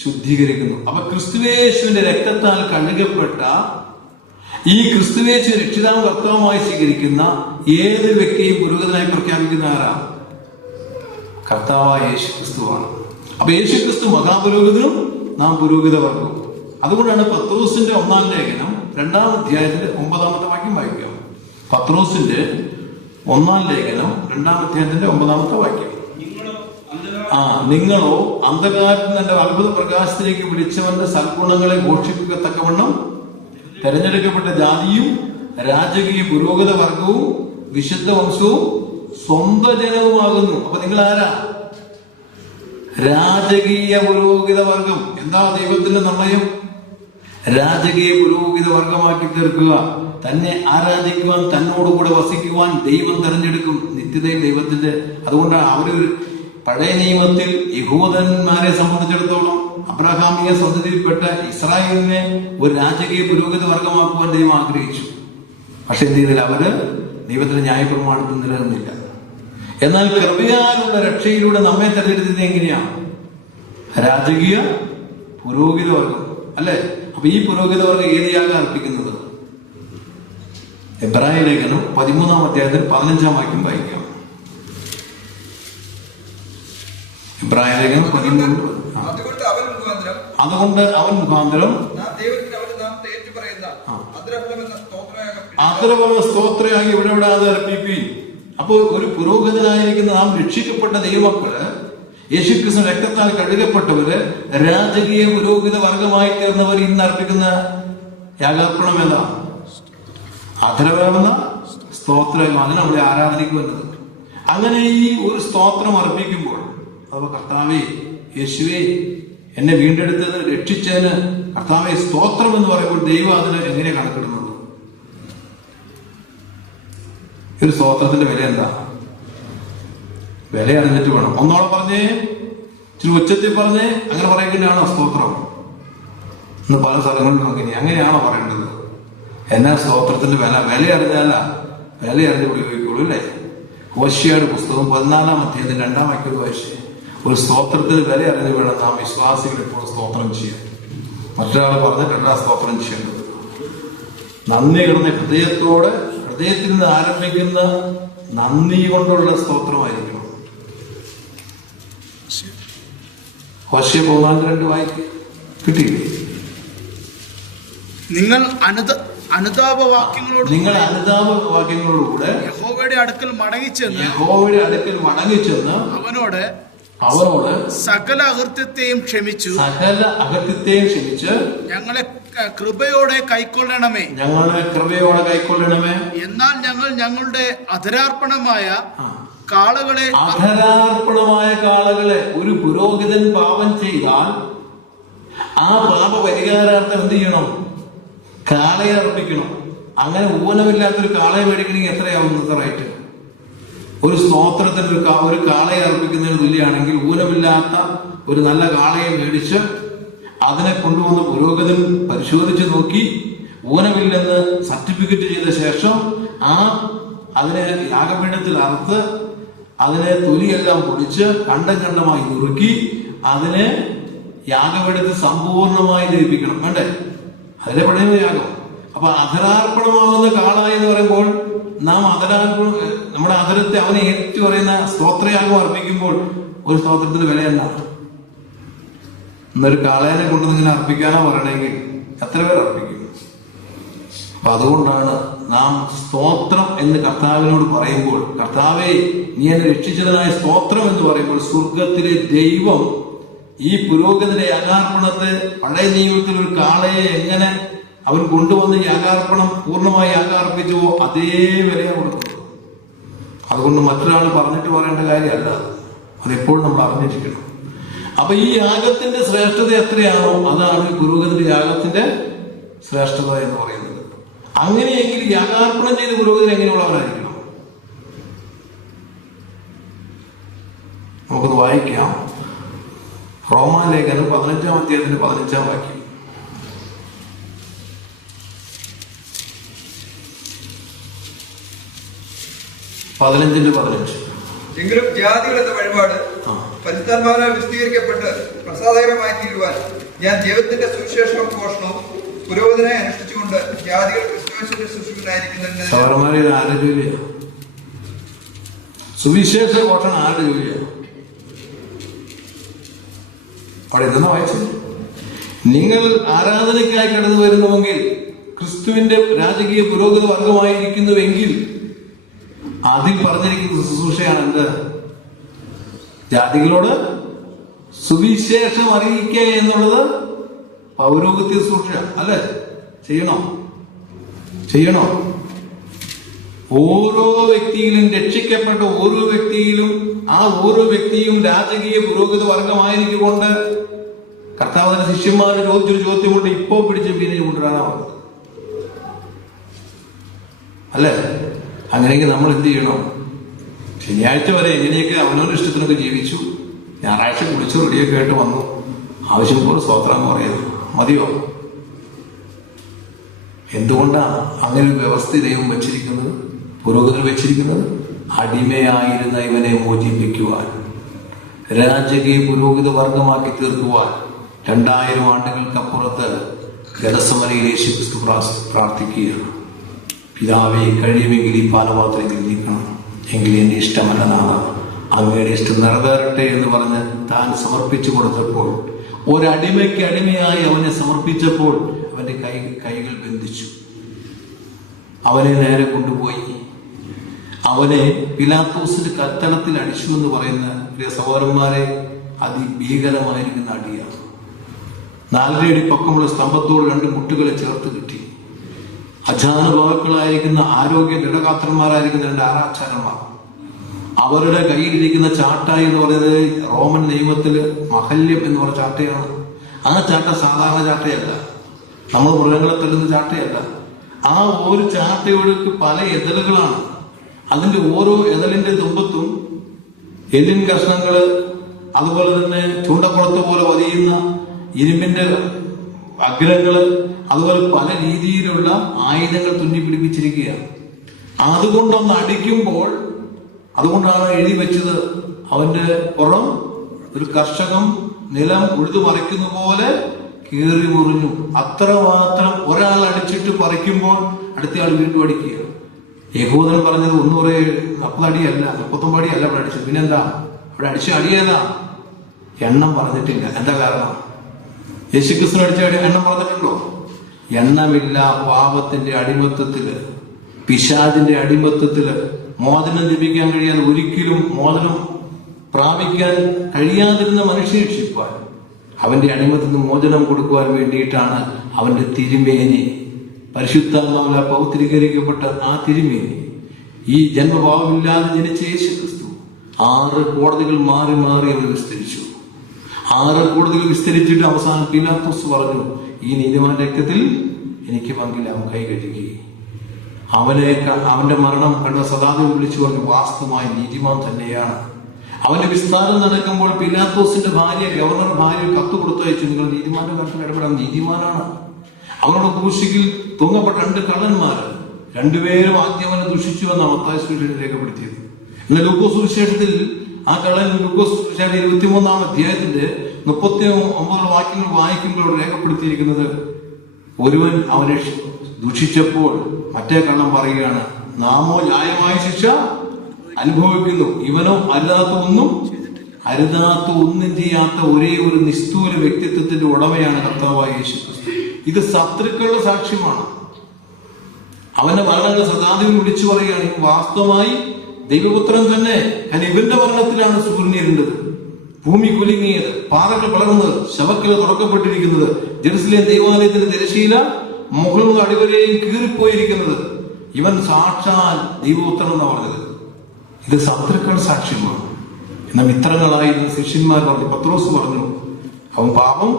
ശുദ്ധീകരിക്കുന്നു. അപ്പൊ ക്രിസ്തുവേശുവിന്റെ രക്തത്താൽ കഴുകപ്പെട്ട ഈ ക്രിസ്തുവേശു രക്ഷിതാവും കർത്താവുമായി സ്വീകരിക്കുന്ന ഏത് വ്യക്തിയും പുരോഹിതനായി പ്രഖ്യാപിക്കുന്ന ആരാ? കർത്താവായ യേശു ക്രിസ്തുവാണ്. അപ്പൊ യേശു ക്രിസ്തു മഹാപുരോഹിതനും നാം പുരോഹിത വർഗവും. അതുകൊണ്ടാണ് പത്രോസിന്റെ 1-ാം ലേഖനം 2-ാം അധ്യായത്തിന്റെ 9-ാമത്തെ വാക്യം വായിക്കാം. പത്രോസിന്റെ 1-ാം ലേഖനം 2-ാം അധ്യായത്തിന്റെ 9-ാമത്തെ വാക്യം. നിങ്ങളോ അന്ധകാരത്തിൽ നിന്റെ അത്ഭുത പ്രകാശത്തിലേക്ക് വിളിച്ചവന്റെ സൽഗുണങ്ങളെ ഘോഷിക്കത്തക്കവണ്ണം തെരഞ്ഞെടുക്കപ്പെട്ട ജാതിയും രാജകീയ പുരോഹിത വർഗവും വിശുദ്ധ വംശവും സ്വന്തം ജനവുമാകുന്നു. അപ്പൊ നിങ്ങൾ ആരാ? രാജകീയ പുരോഹിത വർഗം. എന്താ ദൈവത്തിന്റെ നിർണയം? രാജകീയ പുരോഹിത വർഗമാക്കി തീർക്കുക. തന്നെ ആരാധിക്കുവാൻ, തന്നോടുകൂടെ വസിക്കുവാൻ ദൈവം തെരഞ്ഞെടുക്കും. നിത്യതയിൽ ദൈവത്തിന്റെ. അതുകൊണ്ടാണ് അവരൊരു പഴയ നിയമത്തിൽ യഹൂദന്മാരെ സംബന്ധിച്ചിടത്തോളം അബ്രഹാമിക സന്തതിയിൽപ്പെട്ട ഇസ്രായേലിനെ ഒരു രാജകീയ പുരോഹിത വർഗമാക്കുവാൻ ദൈവം ആഗ്രഹിച്ചു. പക്ഷെ എന്ത് ചെയ്തില്ല? അവര് ദൈവത്തിന്റെ ന്യായപ്രമാണത്തിൽ നിലനിന്നില്ല. എന്നാൽ കൃപയാലുള്ള രക്ഷയിലൂടെ നമ്മെ തെരഞ്ഞെടുത്തത് എങ്ങനെയാണ്? രാജകീയ പുരോഹിത വർഗം അല്ലെ? അപ്പൊ ഈ പുരോഹിത വർഗം ഏത് യാഗം അർപ്പിക്കുന്നത്? എബ്രായ ലേഖനം 13-ാം അധ്യായത്തിൽ 15-ാം വാക്യം വായിക്കാം. എബ്രായ ലേഖനം 13. അതുകൊണ്ട് അവൻ മുഖാന്തരം അദ്രഫല സ്തോത്രയാഗി ഇവിടെ വിടാതെ അർപ്പിപ്പീൻ. അപ്പൊ ഒരു പുരോഹിതനായിരിക്കുന്ന നാം രക്ഷിക്കപ്പെട്ട ദൈവമക്കള്, യേശുക്രിസ്തു രക്തത്താൽ കഴുകപ്പെട്ടവര്, രാജകീയ പുരോഹിത വർഗമായി തീർന്നവർ ഇന്ന് അർപ്പിക്കുന്ന യാഗാർപ്പണം എന്താ? അധരമെന്ന സ്തോത്രം. അതിന് അവിടെ ആരാധനയ്ക്ക് വന്നത്. അങ്ങനെ ഈ ഒരു സ്തോത്രം അർപ്പിക്കുമ്പോൾ, അപ്പൊ കർത്താവേ, യേശുവേ, എന്നെ വീണ്ടെടുത്തത്, രക്ഷിച്ചതിന് കർത്താവേ സ്തോത്രം എന്ന് പറയുമ്പോൾ ദൈവം അതിന് എങ്ങനെ കണക്കിടുന്നത്? ഒരു സ്തോത്രത്തിന്റെ വില എന്താ? വില അറിഞ്ഞിട്ട് വേണം. ഒന്നോളം പറഞ്ഞേ, ഇച്ചിരി ഉച്ചത്തിൽ പറഞ്ഞേ, അങ്ങനെ പറയുന്നതാണോ സ്തോത്രം? ഇന്ന് പല സ്ഥലങ്ങളിലും അങ്ങനെയാണോ പറയേണ്ടത്? എന്നാ സ്തോത്രത്തിന്റെ വില? വില അറിഞ്ഞാല വില അറിഞ്ഞ് ഉപയോഗിക്കുള്ളൂ അല്ലേ? ഹോശിയയുടെ പുസ്തകം 14-ാം അധ്യായത്തിന്റെ 2-ാം വാക്യം വായിച്ചേ. ഒരു സ്തോത്രത്തിന് വില അറിഞ്ഞ് വേണം നാം വിശ്വാസികൾ ഇപ്പോൾ സ്തോത്രം ചെയ്യാൻ. മറ്റൊരാൾ പറഞ്ഞിട്ടുണ്ടാ സ്തോത്രം ചെയ്യേണ്ടത്. നന്ദി കിടന്ന ഹൃദയത്തോടെ, ഹൃദയത്തിൽ നിന്ന് ആരംഭിക്കുന്ന നന്ദി കൊണ്ടുള്ള സ്തോത്രമായിരിക്കണം. ഹോശിയ 14:2 വായിക്ക്. കിട്ടിയില്ലേ? നിങ്ങൾ അനുതാപവാക്യങ്ങളോടുകൂടെ യഹോവയുടെ അടുക്കൽ മടങ്ങിച്ചെന്ന് അവനോട് സകല അകൃത്യത്തെയും ക്ഷമിച്ച് ഞങ്ങളെ കൃപയോടെ കൈക്കൊള്ളണമേ. എന്നാൽ ഞങ്ങൾ ഞങ്ങളുടെ അധരാർപ്പണമായ കാളകളെ ഒരു പുരോഹിതൻ പാപം ചെയ്താൽ ആ പാപ പരിഹാരാർത്ഥം എന്ത് ചെയ്യണം? കാളയെ അർപ്പിക്കണം. അങ്ങനെ ഊനമില്ലാത്തൊരു കാളയെ മേടിക്കണമെങ്കിൽ എത്രയാവും ഇന്നത്തെ റേറ്റ്? ഒരു സ്തോത്രത്തിന് ഒരു കാളയെ അർപ്പിക്കുന്നതിന് തുല്യമാണെങ്കിൽ ഊനമില്ലാത്ത ഒരു നല്ല കാളയെ മേടിച്ച് അതിനെ കൊണ്ടുവന്ന് പുരോഹിതൻ പരിശോധിച്ച് നോക്കി ഊനമില്ലെന്ന് സർട്ടിഫിക്കറ്റ് ചെയ്ത ശേഷം അതിനെ യാഗപീഠത്തിൽ അറുത്ത് അതിനെ തൊലിയെല്ലാം പൊടിച്ച് കണ്ടമായി നുറുക്കി അതിനെ യാഗപീഠത്തിൽ സമ്പൂർണമായി ദഹിപ്പിക്കണം. വേണ്ടേ? അതിലെ പടയുന്ന യാഗം. അപ്പൊ അധരാർപ്പണമാകുന്ന കാള എന്ന് പറയുമ്പോൾ നാം നമ്മുടെ അധരത്തെ അവനെ ഏറ്റു പറയുന്ന സ്തോത്രയാഗം അർപ്പിക്കുമ്പോൾ ഒരു സ്തോത്രത്തിന്റെ വില എന്താണ്? ഇന്നൊരു കാളേനെ കൊണ്ട് ഇങ്ങനെ അർപ്പിക്കാനോ പറയണമെങ്കിൽ എത്ര പേർ അർപ്പിക്കും? അപ്പൊ അതുകൊണ്ടാണ് നാം സ്തോത്രം എന്ന് കർത്താവിനോട് പറയുമ്പോൾ, കർത്താവെ നീ എന്നെ രക്ഷിച്ചതിനായ സ്തോത്രം എന്ന് പറയുമ്പോൾ സ്വർഗത്തിലെ ദൈവം ഈ പുരോഹിതന്റെ യാഗാർപ്പണത്തെ പഴയ നിയമത്തിൽ ഒരു കാളയെ എങ്ങനെ അവൻ കൊണ്ടുവന്ന് യാഗാർപ്പണം പൂർണ്ണമായി യാഗാർപ്പിച്ചുവോ അതേ വിലയാണ് കൊടുക്കുന്നത്. അതുകൊണ്ട് മറ്റൊരാൾ പറഞ്ഞിട്ട് പറയേണ്ട കാര്യമല്ല, അതെപ്പോഴും നമ്മൾ അറിഞ്ഞിരിക്കണം. അപ്പൊ ഈ യാഗത്തിന്റെ ശ്രേഷ്ഠത എത്രയാണോ അതാണ് ഈ പുരോഹിതന്റെ യാഗത്തിന്റെ ശ്രേഷ്ഠത എന്ന് പറയുന്നത്. അങ്ങനെയെങ്കിൽ യാഗാർപ്പണം ചെയ്ത് പുരോഹിതൻ എങ്ങനെയുള്ളവരായിരിക്കണം? നമുക്കത് വായിക്കാം. റോമാലേഖനം 15-ാം അധ്യായത്തിന്റെ 15-ാം വാക്യം. എങ്കിലും ജാതികളുടെ വഴിപാട് പരിശുദ്ധാത്മാവിനാൽ വിശദീകരിക്കപ്പെട്ട് പ്രസാദകരമായി തീരുവാൻ ഞാൻ ദൈവത്തിന്റെ സുവിശേഷവും ഘോഷണവും പുരോഹിതനായി അനുഷ്ഠിച്ചുകൊണ്ട് ജാതികൾ ക്രിസ്തുവിന്റെ ശുശ്രൂഷകനായിരിക്കുന്നതിന് സുവിശേഷ ഘോഷണം ആരുടെ ജോലിയാണ്? അവിടെ എന്തെന്നാ വായിച്ചത്? നിങ്ങൾ ആരാധനയ്ക്കായി കടന്നു വരുന്നുവെങ്കിൽ, ക്രിസ്തുവിന്റെ രാജകീയ പുരോഹിത വർഗമായിരിക്കുന്നുവെങ്കിൽ, അതിൽ പറഞ്ഞിരിക്കുന്ന ശുശ്രൂഷയാണ് എന്ത്? ജാതികളോട് സുവിശേഷം അറിയിക്കുക എന്നുള്ളത് പൗരോഹിത്യ ശുശ്രൂഷ അല്ലേ? ചെയ്യണോ? ഓരോ വ്യക്തിയിലും, രക്ഷിക്കപ്പെട്ട ഓരോ വ്യക്തിയിലും, ആ ഓരോ വ്യക്തിയും രാജകീയ പുരോഹിത വർഗമായിരിക്കൊണ്ട് കർത്താവിന്റെ ശിഷ്യന്മാരുടെ ചോദിച്ചൊരു ചോദ്യം കൊണ്ട് ഇപ്പോ പിടിച്ച് പിന്നെ കൊണ്ടുവരാനാവുന്നത് അല്ലേ? അങ്ങനെയെങ്കിൽ നമ്മൾ എന്ത് ചെയ്യണം? ശനിയാഴ്ച വരെ എങ്ങനെയൊക്കെ അവനവന്റെ ഇഷ്ടത്തിനൊക്കെ ജീവിച്ചു, ഞായറാഴ്ച കുളിച്ച് റെഡിയൊക്കെ ആയിട്ട് വന്നു, ആവശ്യം പോലെ സ്തോത്രം പറയുന്നു, മതിയോ? എന്തുകൊണ്ടാണ് അങ്ങനെ ഒരു വ്യവസ്ഥ ദൈവം വെച്ചിരിക്കുന്നത്, പുരോഹിതർ വെച്ചിരിക്കുന്നത്? അടിമയായിരുന്ന ഇവനെ മോചിപ്പിക്കുവാൻ, രാജകീയ പുരോഹിത വർഗമാക്കി തീർക്കുവാൻ 2000 ആണ്ടുകൾക്കപ്പുറത്ത് ഗതസമനയിൽ യേശുക്രിസ്തു പ്രാർത്ഥിക്കുകയാണ്. പിതാവേ, കഴിയുമെങ്കിൽ ഈ പാനപാത്രത്തിൽ നീക്കണം, എങ്കിൽ എന്റെ ഇഷ്ടമല്ലെന്നാണ്, അങ്ങയുടെ ഇഷ്ടം നിറവേറട്ടെ എന്ന് പറഞ്ഞ് താൻ സമർപ്പിച്ചു കൊടുത്തപ്പോൾ, ഒരടിമയ്ക്ക് അടിമയായി അവനെ സമർപ്പിച്ചപ്പോൾ അവന്റെ കൈകൾ ബന്ധിച്ചു. അവനെ നേരെ കൊണ്ടുപോയി അവനെ പിലാത്തോസിന്റെ കത്തളത്തിൽ അടിച്ചു എന്ന് പറയുന്ന പ്രിയ സഹോദരന്മാരെ, അതിഭീകരമായിരിക്കുന്ന അടിയാണ്. 4 അടി പൊക്കമുള്ള സ്തംഭത്തോട് 2 മുട്ടുകളെ ചേർത്ത് കിട്ടി. അജാനുഭാവുക്കളായിരിക്കുന്ന ആരോഗ്യ ദൃഢഗാത്രന്മാരായിരിക്കുന്ന 2 ആരാച്ചാരന്മാർ, അവരുടെ കയ്യിലിരിക്കുന്ന ചാട്ടായി എന്ന് പറയുന്നത് റോമൻ നിയമത്തില് മഹല്യം എന്ന് പറഞ്ഞ ചാട്ടയാണ്. ആ ചാട്ട സാധാരണ ചാട്ടയല്ല, നമ്മൾ മൃഗങ്ങളെ തല്ലുന്ന ചാട്ടയല്ല. ആ ഒരു ചാട്ടയോടൊക്കെ പല എതലുകളാണ്. അതിന്റെ ഓരോ എതലിന്റെ തുമ്പത്തും എല്ലിൻ കഷ്ണങ്ങള്, അതുപോലെ തന്നെ ചൂണ്ടക്കുളത്ത് പോലെ വലിയുന്ന ഇരുമ്പിന്റെ അഗ്രങ്ങള്, അതുപോലെ പല രീതിയിലുള്ള ആയുധങ്ങൾ തുന്നി പിടിപ്പിച്ചിരിക്കുകയാണ്. അതുകൊണ്ടൊന്ന് അടിക്കുമ്പോൾ, അതുകൊണ്ടാണ് എഴുതി വെച്ചത്, അവന്റെ പുറം ഒരു കർഷകം നിലം ഉഴുതു മറിക്കുന്ന പോലെ കീറി മുറിഞ്ഞു. അത്രമാത്രം ഒരാൾ അടിച്ചിട്ട് പറിക്കുമ്പോൾ അടുത്തയാൾ വീണ്ടും അടിക്കുക. യഹൂദൻ പറഞ്ഞത് 140 അടിയല്ല, 39 അടിയല്ല അവിടെ അടിച്ചത്. പിന്നെന്താ അവിടെ അടിച്ച അടിയേതാ? എണ്ണം പറഞ്ഞിട്ടില്ല. എന്താ കാരണം? യേശുക്രിസ്തു അടിച്ച എണ്ണം പറഞ്ഞിട്ടുണ്ടോ? എണ്ണമില്ല. പാപത്തിന്റെ അടിമത്തത്തില്, പിശാചിന്റെ അടിമത്തത്തില് മോചനം ലഭിക്കാൻ കഴിയാതെ, ഒരിക്കലും മോചനം പ്രാപിക്കാൻ കഴിയാതിരുന്ന മനുഷ്യനെ രക്ഷിപ്പാൻ, അവന്റെ അടിമത്തിൽ നിന്ന് മോചനം കൊടുക്കുവാൻ വേണ്ടിയിട്ടാണ് അവന്റെ തിരുമേനി, പരിശുദ്ധാത്മാവിനാൽ പൗത്രീകരിക്കപ്പെട്ട ആ തിരുമേനി, ഈ ജന്മഭാവമില്ലാതെ ജനിച്ച യേശുക്രിസ്തു 6 കോടതികൾ മാറി മാറി അവർ വിസ്തരിച്ചു. 6 കോടതികൾ വിസ്തരിച്ചിട്ട് അവസാനം പീലാത്തോസ് പറഞ്ഞു, ഈ നീതിമാന്റെ രക്തത്തിൽ എനിക്ക് പങ്കില്ല, അവൻ കൈ കഴുകി. അവന്റെ മരണം കണ്ട സദാദേവൻ വിളിച്ചു പറഞ്ഞു, വാസ്തവമായി നീതിമാൻ തന്നെയാണ്. അവന്റെ വിസ്താരം നടക്കുമ്പോൾ പീലാത്തോസിന്റെ ഭാര്യ, ഗവർണർ ഭാര്യ കത്ത് കൊടുത്തയച്ചു, നിങ്ങൾ നീതിമാന്റെ കാര്യത്തിൽ ഇടപെടാൻ. നീതിമാനാണ്. അവനോട് ക്രൂശിൽ തൂങ്ങപ്പെട്ട 2 കള്ളന്മാര്, 2 പേരും ആദ്യം അവനെ ദുഷിച്ചു എന്നാണ് മത്തായി സുവിശേഷം രേഖപ്പെടുത്തിയത്. എന്നാൽ ലൂക്കോസ് സുവിശേഷത്തിൽ ആ കള്ളൻ, ലൂക്കോസ് സുവിശേഷം 23-ാം അധ്യായത്തിന്റെ 39 വാക്യങ്ങൾ വായിക്കുമ്പോൾ രേഖപ്പെടുത്തിയിരിക്കുന്നത്, ഒരുവൻ അവനെ ദുഷിച്ചപ്പോൾ മറ്റേ കള്ളൻ പറയുകയാണ്, നാമോ ന്യായമായ ശിക്ഷ അനുഭവിക്കുന്നു, ഇവനോ അരുതാത്ത ഒന്നും ചെയ്യാത്ത ഒരേ ഒരു നിസ്തൂല വ്യക്തിത്വത്തിന്റെ ഉടമയാണ് കർത്താവായ യേശുക്രിസ്തു. ഇത് ശത്രുക്കളുടെ സാക്ഷ്യമാണ്. അവന്റെ മരണങ്ങൾ സദാദേവൻ വിളിച്ചു പറയുകയാണ്, വാസ്തവമായി ദൈവപുത്രൻ തന്നെ. കാരണം ഇവന്റെ മരണത്തിലാണ് സൂര്യനിരുണ്ടത്, ഭൂമി കുലുങ്ങിയത്, പാറകൾ വളർന്നത്, ശവക്കല തുറക്കപ്പെട്ടിരിക്കുന്നത്, ജെറുസലേം ദൈവാലയത്തിന്റെ തിരശ്ശീല മുകളിൽ നിന്ന് അടിവരെയും കീറിപ്പോയിരിക്കുന്നത്. ഇവൻ സാക്ഷാൽ ദൈവപുത്രൻ എന്നാണ് പറഞ്ഞത്. ഇത് ശത്രുക്കളുടെ സാക്ഷ്യമാണ്. എന്നാൽ മിത്രങ്ങളായിരുന്ന ശിഷ്യന്മാർ പറഞ്ഞു, പത്രോസ് പറഞ്ഞു, അവൻ പാപം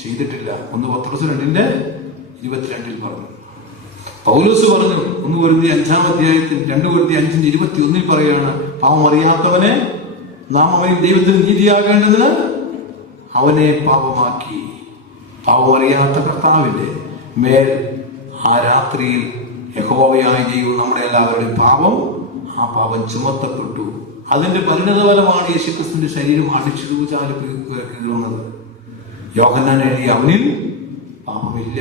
ചെയ്തിട്ടില്ല. 1 പത്രോസ് 2:22 പറഞ്ഞു. പൗലോസ് പറഞ്ഞു, 1 കൊരിന്ത്യർ 5-ാം അധ്യായത്തിൽ 2 കൊരിന്ത്യർ 5:21 പറയുകയാണ്, പാപം അറിയാത്തവനെ നാം അവനിൽ ദൈവത്തിന് നീതിയാകേണ്ടതിന് അവനെ പാപമാക്കി. പാപമറിയാത്ത കർത്താവിന്റെ മേൽ ആ രാത്രിയിൽ യഹോവയായ ദൈവം നമ്മുടെ എല്ലാവരുടെയും ആ പാപം ചുമത്തപ്പെട്ടു. അതിന്റെ പരിണതഫലമാണ് യേശുക്രിസ്തുവിന്റെ ശരീരം അടിച്ചുചാല് കീറുന്നത്. യോഹന്നാൻ എഴുതി അവനിൽ പാപമില്ല.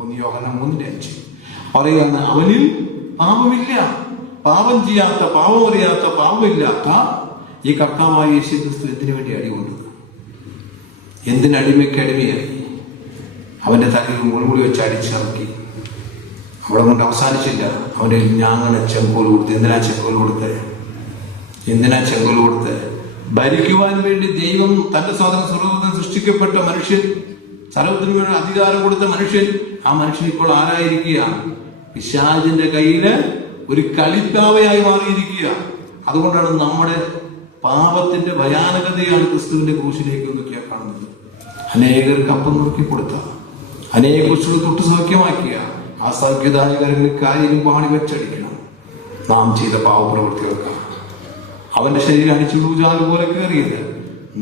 1 യോഹന്നാൻ 3:5 പറയുകയാണ്, അവനിൽ പാപമില്ല. പാപം ചെയ്യാത്ത, പാപമറിയാത്ത, പാപമില്ലാത്ത ഈ കർത്താവായ യേശുക്രിസ്തു എന്തിനു വേണ്ടി അടികൊണ്ടത്? എന്തിനടിമയ്ക്ക് അടിമയായി? അവന്റെ തലയിൽ മുൾമുടി വെച്ച് അടിച്ചിറക്കി. അവിടെ കൊണ്ട് അവസാനിച്ചില്ല. അവന്റെ ഞാങ്ങനെ ചെങ്കോൽ കൊടുത്ത്. എന്തിനാ ചെങ്കോൽ കൊടുത്ത്? ഭരിക്കുവാൻ വേണ്ടി ദൈവം തന്റെ സ്വതന്ത്രം സൃഷ്ടിക്കപ്പെട്ട മനുഷ്യൻ, സർവ്വത്തിനു വേണ്ടി അധികാരം കൊടുത്ത മനുഷ്യൻ, ആ മനുഷ്യൻ ഇപ്പോൾ ആരായിരിക്കുക? പിശാചിന്റെ കയ്യില് ഒരു കളിപ്പാവയായി മാറിയിരിക്കുക. അതുകൊണ്ടാണ് നമ്മുടെ പാപത്തിന്റെ ഭയാനകതയാണ് ക്രിസ്തുവിന്റെ ക്രൂശിലേക്ക് നോക്കിയാൽ കാണുന്നത്. അനേകർക്ക് അപ്പം നോക്കി കൊടുത്ത, അനേക കുറിച്ചുകൾ തൊട്ട് സൗഖ്യമാക്കിയ ആ സൗഖ്യദായകരങ്ങളിൽ കാര്യം പാണി വെച്ചടിക്കണം. നാം ചെയ്ത പാവപ്രവൃത്തികൾക്ക് അവന്റെ ശരീരം അടിച്ചുകൂജാൽ പോലെ കയറിയത്.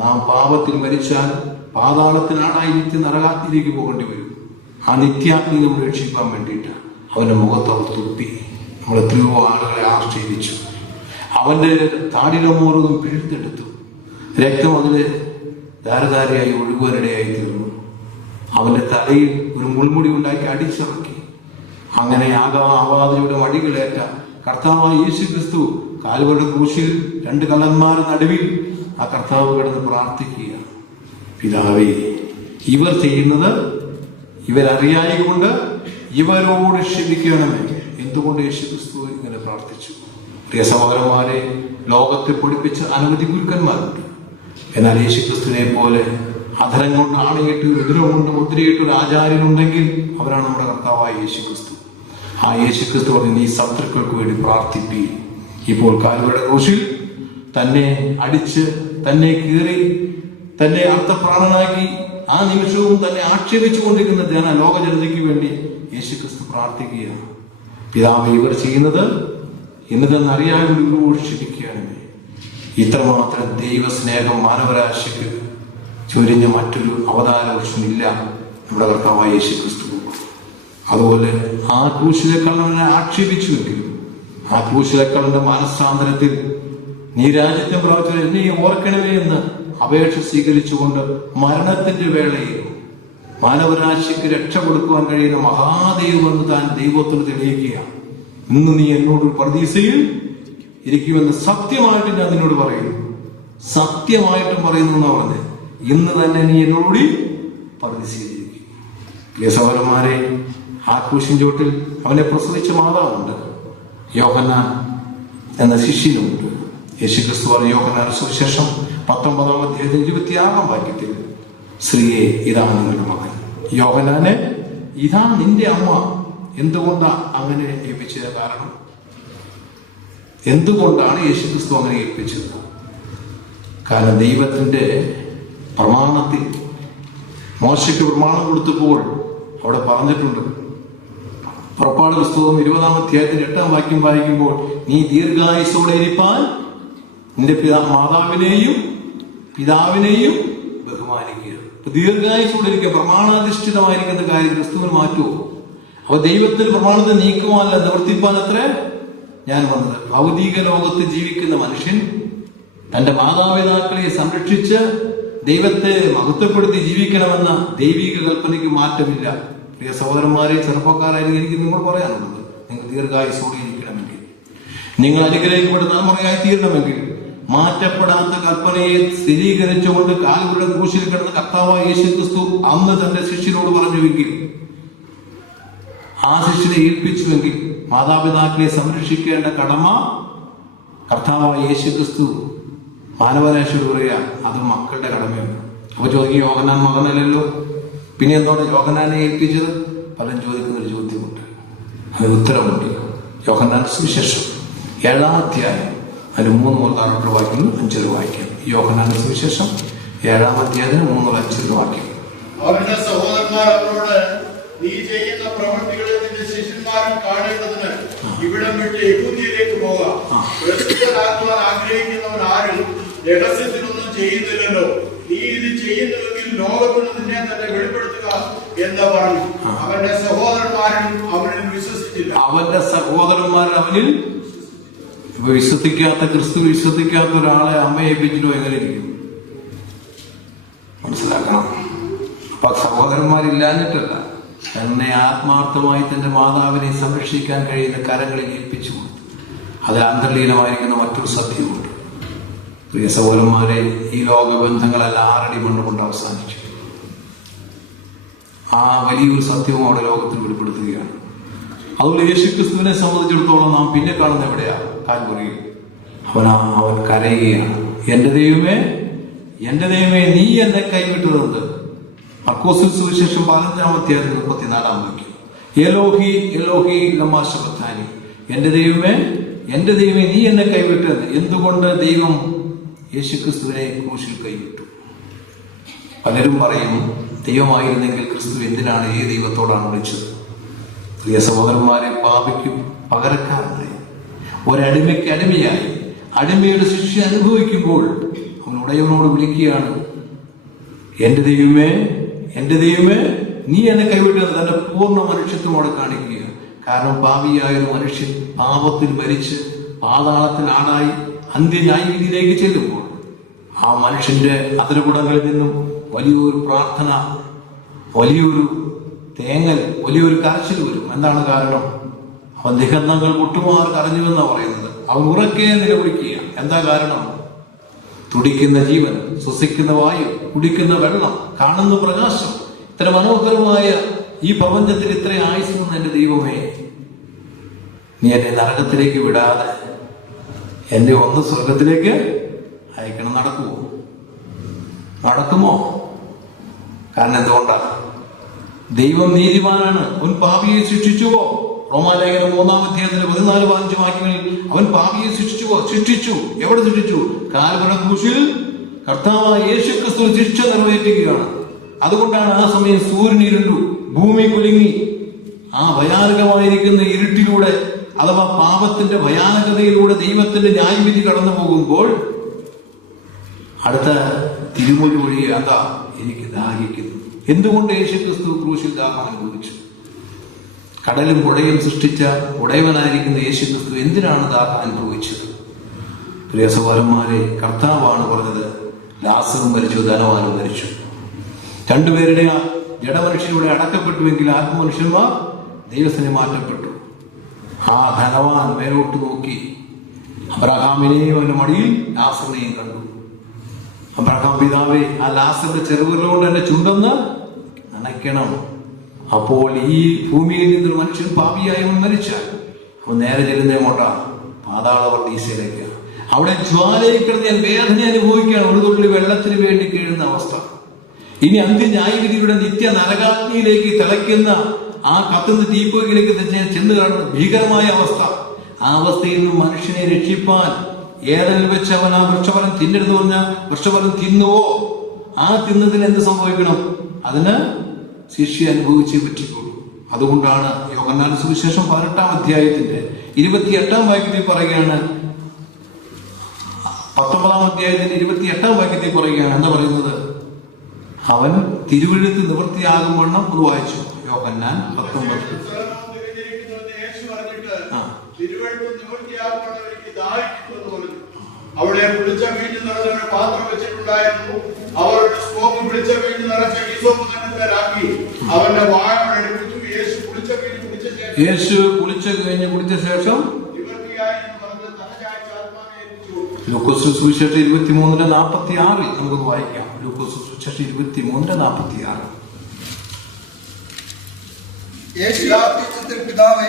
നാം പാപത്തിൽ മരിച്ചാൽ പാതാളത്തിനാണായി നിത്യ നരകാത്തിലേക്ക് പോകേണ്ടി വരും. ആ നിത്യാഗ്നി നമ്മൾ രക്ഷിക്കാൻ വേണ്ടിയിട്ട് അവന്റെ മുഖത്ത് അവർ തുപ്പി. നമ്മൾ എത്രയോ ആളുകളെ ആശ്രയിച്ചു. അവന്റെ താടിരമോറും പിഴുത്തെടുത്തു. രക്തം അതില് ധാരധാരയായി ഒഴുകുവാനിടയായി തീർന്നു. അവന്റെ തലയിൽ ഒരു മുൾമുടി ഉണ്ടാക്കി അടിച്ചിറക്കി. അങ്ങനെ ആവാതിയുടെ മടികളേറ്റ കർത്താവായ യേശുക്രിസ്തു കാൽവരുടെ ക്രൂശിൽ 2 കള്ളന്മാരുടെ നടുവിൽ ആ കർത്താവ് കിടന്ന് പ്രാർത്ഥിക്കുക, പിതാവേ, ഇവർ ചെയ്യുന്നത് ഇവരറിയായിക്കൊണ്ട് ഇവരോട് ക്ഷമിക്കണമേ. എന്തുകൊണ്ട് യേശുക്രിസ്തു ഇങ്ങനെ പ്രാർത്ഥിച്ചു? പ്രിയ സഹോദരന്മാരെ, ലോകത്തെ പൊടിപ്പിച്ച അനവധി ഗുരുക്കന്മാരുണ്ട്. എന്നാൽ യേശുക്രിസ്തുവിനെ പോലെ അധരം കൊണ്ട് ആണയിട്ട് ഉദരം കൊണ്ട് മുദ്രയിട്ട് ഒരു ആചാര്യനുണ്ടെങ്കിൽ അവരാണ് നമ്മുടെ കർത്താവായ യേശുക്രിസ്തു. ആ യേശുക്രിസ്തു പറഞ്ഞ്, നീ ശത്രുക്കൾക്ക് വേണ്ടി പ്രാർത്ഥിപ്പി. ഇപ്പോൾ കാൽവരുടെ ക്രൂശിൽ തന്നെ അടിച്ച്, തന്നെ കീറി, തന്നെ അർത്ഥപ്രാണനാക്കി ആ നിമിഷവും തന്നെ ആക്ഷേപിച്ചു കൊണ്ടിരിക്കുന്ന ലോക ജനതയ്ക്ക് വേണ്ടി യേശുക്രിസ്തു പ്രാർത്ഥിക്കുകയാണ്. പിതാവ്, ഇവർ ചെയ്യുന്നത് എന്നതെന്നറിയാതെ ക്ഷമിക്കുകയാണ്. ഇത്രമാത്രം ദൈവസ്നേഹം മാനവരാശിക്ക് ചൊരിഞ്ഞ മറ്റൊരു അവതാര വൃക്ഷമില്ല നമ്മുടെ കർത്താവായ യേശുക്രിസ്തു. അതുപോലെ ആ ക്രൂശിലെ കള്ളനെ ആക്ഷേപിച്ചുവെങ്കിലും ആ ക്രൂശിലെ കള്ളന്റെ മാനസാന്തരത്തിൽ നീ രാജ്യത്തെ പ്രാപിച്ച എന്നെ ഓർക്കണമേ എന്ന് അപേക്ഷ സ്വീകരിച്ചുകൊണ്ട് മരണത്തിന്റെ വേളയിൽ മാനവരാശിക്ക് രക്ഷ കൊടുക്കുവാൻ കഴിയുന്ന മഹാദൈവമെന്ന് താൻ ദൈവത്തോട് തെളിയിക്കുകയാണ്. ഇന്ന് നീ എന്നോട് പർദീസയിൽ ഇരിക്കുമെന്ന് സത്യമായിട്ട് ഞാൻ നിന്നോട് പറയുന്നു. സത്യമായിട്ടും പറയുന്നു എന്നാ പറഞ്ഞത്. ഇന്ന് തന്നെ നീ എന്നോടുകൂടി പർദീസയിലിരിക്കും. പ്രിയ സഹോദരന്മാരെ, ആ ക്രൂശിൻ ചോട്ടിൽ അവനെ പ്രസവിച്ച മാതാവുണ്ട്, യോഹന്നാൻ എന്ന ശിഷ്യനുണ്ട്. യേശുക്രിസ്തു പറഞ്ഞ യോഹന്നാൻ സുവിശേഷം 19-ാം അധ്യായത്തിൽ 26-ാം വാക്യത്തിൽ, സ്ത്രീയെ, ഇതാ നിങ്ങളുടെ മകൻ. യോഹന്നാനെ, ഇതാ നിന്റെ അമ്മ. എന്തുകൊണ്ടാ അങ്ങനെ ഏൽപ്പിച്ചത്? കാരണം എന്തുകൊണ്ടാണ് യേശുക്രിസ്തു അങ്ങനെ ഏൽപ്പിച്ചത്? കാരണം ദൈവത്തിന്റെ പ്രമാണത്തിൽ മോശയ്ക്ക് പ്രമാണം കൊടുത്തപ്പോൾ അവിടെ പറഞ്ഞിട്ടുണ്ട്. പുറപ്പാട് പുസ്തകം 20-ാം അധ്യായത്തിന്റെ 8-ാം വാക്യം വായിക്കുമ്പോൾ, നീ ദീർഘായുസ്സോടെ ഇരിപ്പാൻ നിന്റെ മാതാവിനെയും പിതാവിനെയും ബഹുമാനിക്കുക. ദീർഘായുസ്സോടെ ഇരിക്കുക, പ്രമാണാധിഷ്ഠിതമായിരിക്കുന്ന കാര്യം ക്രിസ്തുവിന് മാറ്റുമോ? അപ്പൊ ദൈവത്തിന് പ്രമാണത്തെ നീക്കുവാനല്ല, നിവർത്തിപ്പാൻ അത്ര ഞാൻ വന്നത്. ഭൗതിക ലോകത്ത് ജീവിക്കുന്ന മനുഷ്യൻ തന്റെ മാതാപിതാക്കളെ സംരക്ഷിച്ച് ദൈവത്തെ മഹത്വപ്പെടുത്തി ജീവിക്കണമെന്ന ദൈവിക കൽപ്പനയ്ക്ക് മാറ്റമില്ല. പ്രിയ സഹോദരന്മാരെ, ചെറുപ്പക്കാരായിരിക്കും എനിക്ക് നിങ്ങൾ പറയാനുള്ളത്, നിങ്ങൾ ദീർഘായുസ്സോടെ ഇരിക്കണമെങ്കിൽ, നിങ്ങൾ അനുഗ്രഹിക്കപ്പെട്ട തലമുറയായി തീരണമെങ്കിൽ, മാറ്റപ്പെടാത്ത കൽപ്പനയെ സ്ഥിരീകരിച്ചുകൊണ്ട് കാൽവരുടെ ക്രൂശിൽ കിടന്ന കർത്താവായ യേശുക്രിസ്തു അന്ന് തന്റെ ശിഷ്യനോട് പറഞ്ഞുവെങ്കിൽ, ആ ശിഷ്യനെ ഏൽപ്പിച്ചുവെങ്കിൽ, മാതാപിതാക്കളെ സംരക്ഷിക്കേണ്ട കടമ കർത്താവായ യേശുക്രിസ്തു മാനവരാശിയോട് പറയാ, അത് മക്കളുടെ കടമയാണ്. അപ്പൊ ചോദിക്കും, യോഹന്നാൻ മകനല്ലല്ലോ, പിന്നെ എന്താണ് യോഹന്നാനെ ഏൽപ്പിച്ചത്? പലരും ചോദിക്കുന്ന ഒരു ചോദ്യമുണ്ട്, അതിന് ഉത്തരമുണ്ട്. യോഹന്നാൻ സുവിശേഷം 7-ാം അധ്യായം അതിന് 3 മുതൽ 6 വാക്യങ്ങൾ 5 വാക്യം. യോഹന്നാൻ സുവിശേഷം 7-ാം അധ്യായത്തിന് 3 മുതൽ 5 വാക്യം. അവരുടെ സഹോദരന്മാർ അവരോട്, നീ ചെയ്യുന്ന പ്രവൃത്തികളിൽ നിന്റെ ശിഷ്യന്മാരും കാണേണ്ടതിന് ഇവിടം വിട്ട് യഹൂദിയിലേക്ക് പോകാം. പ്രസിദ്ധരാക്കുവാൻ ആഗ്രഹിക്കുന്നവൻ ആരും രഹസ്യത്തിലൊന്നും ചെയ്യുന്നില്ലല്ലോ. നീ ഇത് ചെയ്യുന്നുവെങ്കിൽ ലോകത്തിന് നിന്നെ തന്നെ വെളിപ്പെടുത്തുക എന്ന് പറഞ്ഞു. അവന്റെ സഹോദരന്മാരും അവനിൽ വിശ്വസിച്ചില്ല. അവന്റെ സഹോദരന്മാർ അവനിൽ വിശ്വസിക്കാത്ത, ക്രിസ്തു വിശ്വസിക്കാത്ത ഒരാളെ അമ്മയെ ഏൽപ്പിച്ചിട്ടോ എങ്ങനെ ഇരിക്കും? മനസ്സിലാക്കണം. അപ്പൊ സഹോദരന്മാരില്ലാഞ്ഞിട്ടല്ല, തന്നെ ആത്മാർത്ഥമായി തന്റെ മാതാവിനെ സംരക്ഷിക്കാൻ കഴിയുന്ന കരങ്ങളിൽ ഏൽപ്പിച്ചു കൊടുത്തു. അത് അന്തർലീനമായിരിക്കുന്ന മറ്റൊരു സത്യമുണ്ട്. പ്രിയ സഹോദരന്മാരെ, ഈ ലോകബന്ധങ്ങളെല്ലാം 6 അടി മണ്ണ് കൊണ്ട് അവസാനിച്ചു. ആ വലിയൊരു സത്യവും അവിടെ ലോകത്തിൽ വെളിപ്പെടുത്തുകയാണ്. അതുകൊണ്ട് യേശുക്രിസ്തുവിനെ സംബന്ധിച്ചിടത്തോളം നാം പിന്നെ കാണുന്ന എവിടെയാ? കാൽവറിയിൽ. അവൻ കരയുകയാണ്. എന്റെ ദൈവമേ, എന്റെ ദൈവമേ, നീ എന്നെ കൈവിട്ടതെന്ത്? മർക്കോസിൽ സുവിശേഷം 15-ാം അധ്യായം 34-ാം വാക്യം. എലോഹി എലോഹി ലമാ ശബക്താനി, എന്റെ ദൈവമേ, എന്റെ ദൈവമേ, നീ എന്നെ കൈവിട്ടത് എന്തുകൊണ്ട്? ദൈവം യേശുക്രിസ്തുവിനെ ക്രൂശിൽ കൈവിട്ടു. പലരും പറയും, ദൈവമായിരുന്നെങ്കിൽ ക്രിസ്തു എന്തിനാണ് ഈ ദൈവത്തോടാണ് വിളിച്ചത്? പ്രിയ സഹോദരന്മാരെ, പാപിക്കും പകരക്കാരനായി, ഒരടിമയ്ക്ക് അടിമയായി, അടിമയുടെ ശിക്ഷ അനുഭവിക്കുമ്പോൾ അവൻ ഉടയവനോട് വിളിക്കുകയാണ്, എന്റെ ദൈവമേ, എന്റെ ദൈവമേ, നീ എന്നെ കൈവിട്ടത്. തന്റെ പൂർണ്ണ മനുഷ്യത്വമോടെ കാണിക്കുക. കാരണം പാപിയായ ഒരു മനുഷ്യൻ പാപത്തിൽ മരിച്ച് പാതാളത്തിൽ ആടായി അന്ത്യന്യായവിധിയിലേക്ക് ചെല്ലുമ്പോൾ ആ മനുഷ്യന്റെ അതിരകുടങ്ങളിൽ നിന്നും വലിയൊരു പ്രാർത്ഥന, വലിയൊരു തേങ്ങൽ, വലിയൊരു കരച്ചിൽ വരും. എന്താണ് കാരണം? അവൻ നികന്നങ്ങൾ മുട്ടുമാർ കരഞ്ഞുവെന്നാണ് പറയുന്നത്. അവൻ ഉറക്കെ നിലവിളിക്കുക. എന്താ കാരണം? തുടിക്കുന്ന ജീവൻ, ശ്വസിക്കുന്ന വായു, കുടിക്കുന്ന വെള്ളം, കാണുന്ന പ്രകാശം, ഇത്ര മനോഹരമായ ഈ പ്രപഞ്ചത്തിൽ ഇത്ര ആയുസ്സുന്ന എന്റെ ദൈവമേ, നീ എന്നെ നരകത്തിലേക്ക് വിടാതെ എന്നെ ഒന്ന് സ്വർഗത്തിലേക്ക് അയക്കണം. നടക്കുമോ? നടക്കുമോ? കാരണം എന്തുകൊണ്ടാണ്? ദൈവം നീതിമാനാണ്. അവൻ പാപിയെ ശിക്ഷിച്ചുവോ? റോമാലേഖനം 3-ാം അധ്യായത്തിന്റെ 14-15 വാക്യങ്ങളിൽ അവൻ പാപിയെ ശിക്ഷിച്ചുവോ? ശിക്ഷിച്ചു. എവിടെ ശിക്ഷിച്ചു? കാൽവരി ക്രൂശിൽ കർത്താവായ യേശുക്രിസ്തു ശിക്ഷ നിറവേറ്റുകയാണ്. അതുകൊണ്ടാണ് ആ സമയം സൂര്യൻ ഇരുണ്ടു, ഭൂമി കുലുങ്ങി. ആ ഭയാനകമായിരിക്കുന്ന ഇരുട്ടിലൂടെ, അഥവാ പാപത്തിന്റെ ഭയാനകതയിലൂടെ ദൈവത്തിന്റെ ന്യായവിധി കടന്നു പോകുമ്പോൾ അടുത്ത തിരുമൊഴി വഴി, അതാ എനിക്ക് ദാഹിക്കുന്നു. എന്തുകൊണ്ട് യേശുക്രിസ്തു ക്രൂശിൽ ദാഹം അനുഭവിച്ചു? കടലും പുഴയും സൃഷ്ടിച്ച ഉടയവനായിരിക്കുന്ന യേശുക്രിസ്തു എന്തിനാണ് ദാഹം അനുഭവിച്ചത്? പ്രിയ സഹോദരന്മാരെ, കർത്താവാണ് പറഞ്ഞത്, ലാസറും മരിച്ചു, ധനവാനും മരിച്ചു. രണ്ടുപേരുടെ ജഡമനുഷ്യരുടെ അടക്കപ്പെട്ടുവെങ്കിൽ ആത്മമനുഷ്യന്മാർ ദൈവത്തിന് മാറ്റപ്പെട്ടു. ആ ധനവാൻ മേലോട്ട് നോക്കി അബ്രഹാമിനെയും അവന്റെ മടിയിൽ ലാസറിനെയും കണ്ടു. അബ്രഹാം പിതാവേ, ആ ലാസറിന്റെ ചെറുവിരലുകൊണ്ട് എന്റെ ചുണ്ടെന്ന് നനയ്ക്കണം. അപ്പോൾ ഈ ഭൂമിയിൽ നിന്നൊരു മനുഷ്യൻ പാപിയായി മരിച്ചാൽ അവൻ നേരെ ചെല്ലുന്നേങ്ങോട്ടാണ്? പാതാളവർദ്ധീസയിലേക്ക്. അവിടെ ജ്വാലയിൽ കിടന്ന് ഞാൻ വേദന അനുഭവിക്കുകയാണ്, ഒരു തുള്ളി വെള്ളത്തിന് വേണ്ടി കഴിയുന്ന അവസ്ഥ. ഇനി അന്ത്യന്യായവിധിയുടെ നിത്യ നരകാഗ്നിയിലേക്ക് തിളയ്ക്കുന്ന ആ കത്തുന്ന തീപ്പൊയ്യിലേക്ക് ചെന്ന് കാണുന്ന ഭീകരമായ അവസ്ഥ. ആ അവസ്ഥയിൽ നിന്നും മനുഷ്യനെ രക്ഷിപ്പാൻ ഏതെങ്കിലും വെച്ച് അവൻ ആ വൃക്ഷഫലം തിന്നരുതെന്ന് പറഞ്ഞ വൃക്ഷഫലം തിന്നുവോ? ആ തിന്നതിന് എന്ത് സംഭവിക്കണം? അതിന് ശിക്ഷ അനുഭവിച്ചേ പറ്റിക്കോളൂ. അതുകൊണ്ടാണ് യോഹന്നാന്റെ സുവിശേഷം 18-ാം അധ്യായത്തിന്റെ 28-ാം വാക്യത്തിൽ പറയുകയാണ്, 19-ാം അധ്യായത്തിന്റെ 28-ാം വാക്യത്തിൽ പറയുകയാണ്, എന്താ പറയുന്നത്? അവൻ തിരുവെഴുത്ത് നിവൃത്തിയാകും വണ്ണം അത് വായിച്ചു. യോഹന്നാൻ 19. അവിടെ പിടിച്ച വീഞ്ഞ് നിറഞ്ഞ പാത്രം വെച്ചിട്ടുണ്ടായിരുന്നു. അവർ സ്കോപ്പ് പിടിച്ച വീഞ്ഞ് നിറച്ച ഈസോപ്പ് കന്നത്തിലാക്കി അവന്റെ വായ അടുപ്പിച്ചു. യേശു കുളിച്ച വീഞ്ഞ് കുടിച്ച ശേഷം, യേശു കുളിച്ചു കഴിഞ്ഞ് കുടിച്ച ശേഷം ലൂക്കോസ് സുവിശേഷം 23:46 നമുക്ക് വായിക്കാം. ലൂക്കോസ് സുവിശേഷം 23:46. പിതാവേ,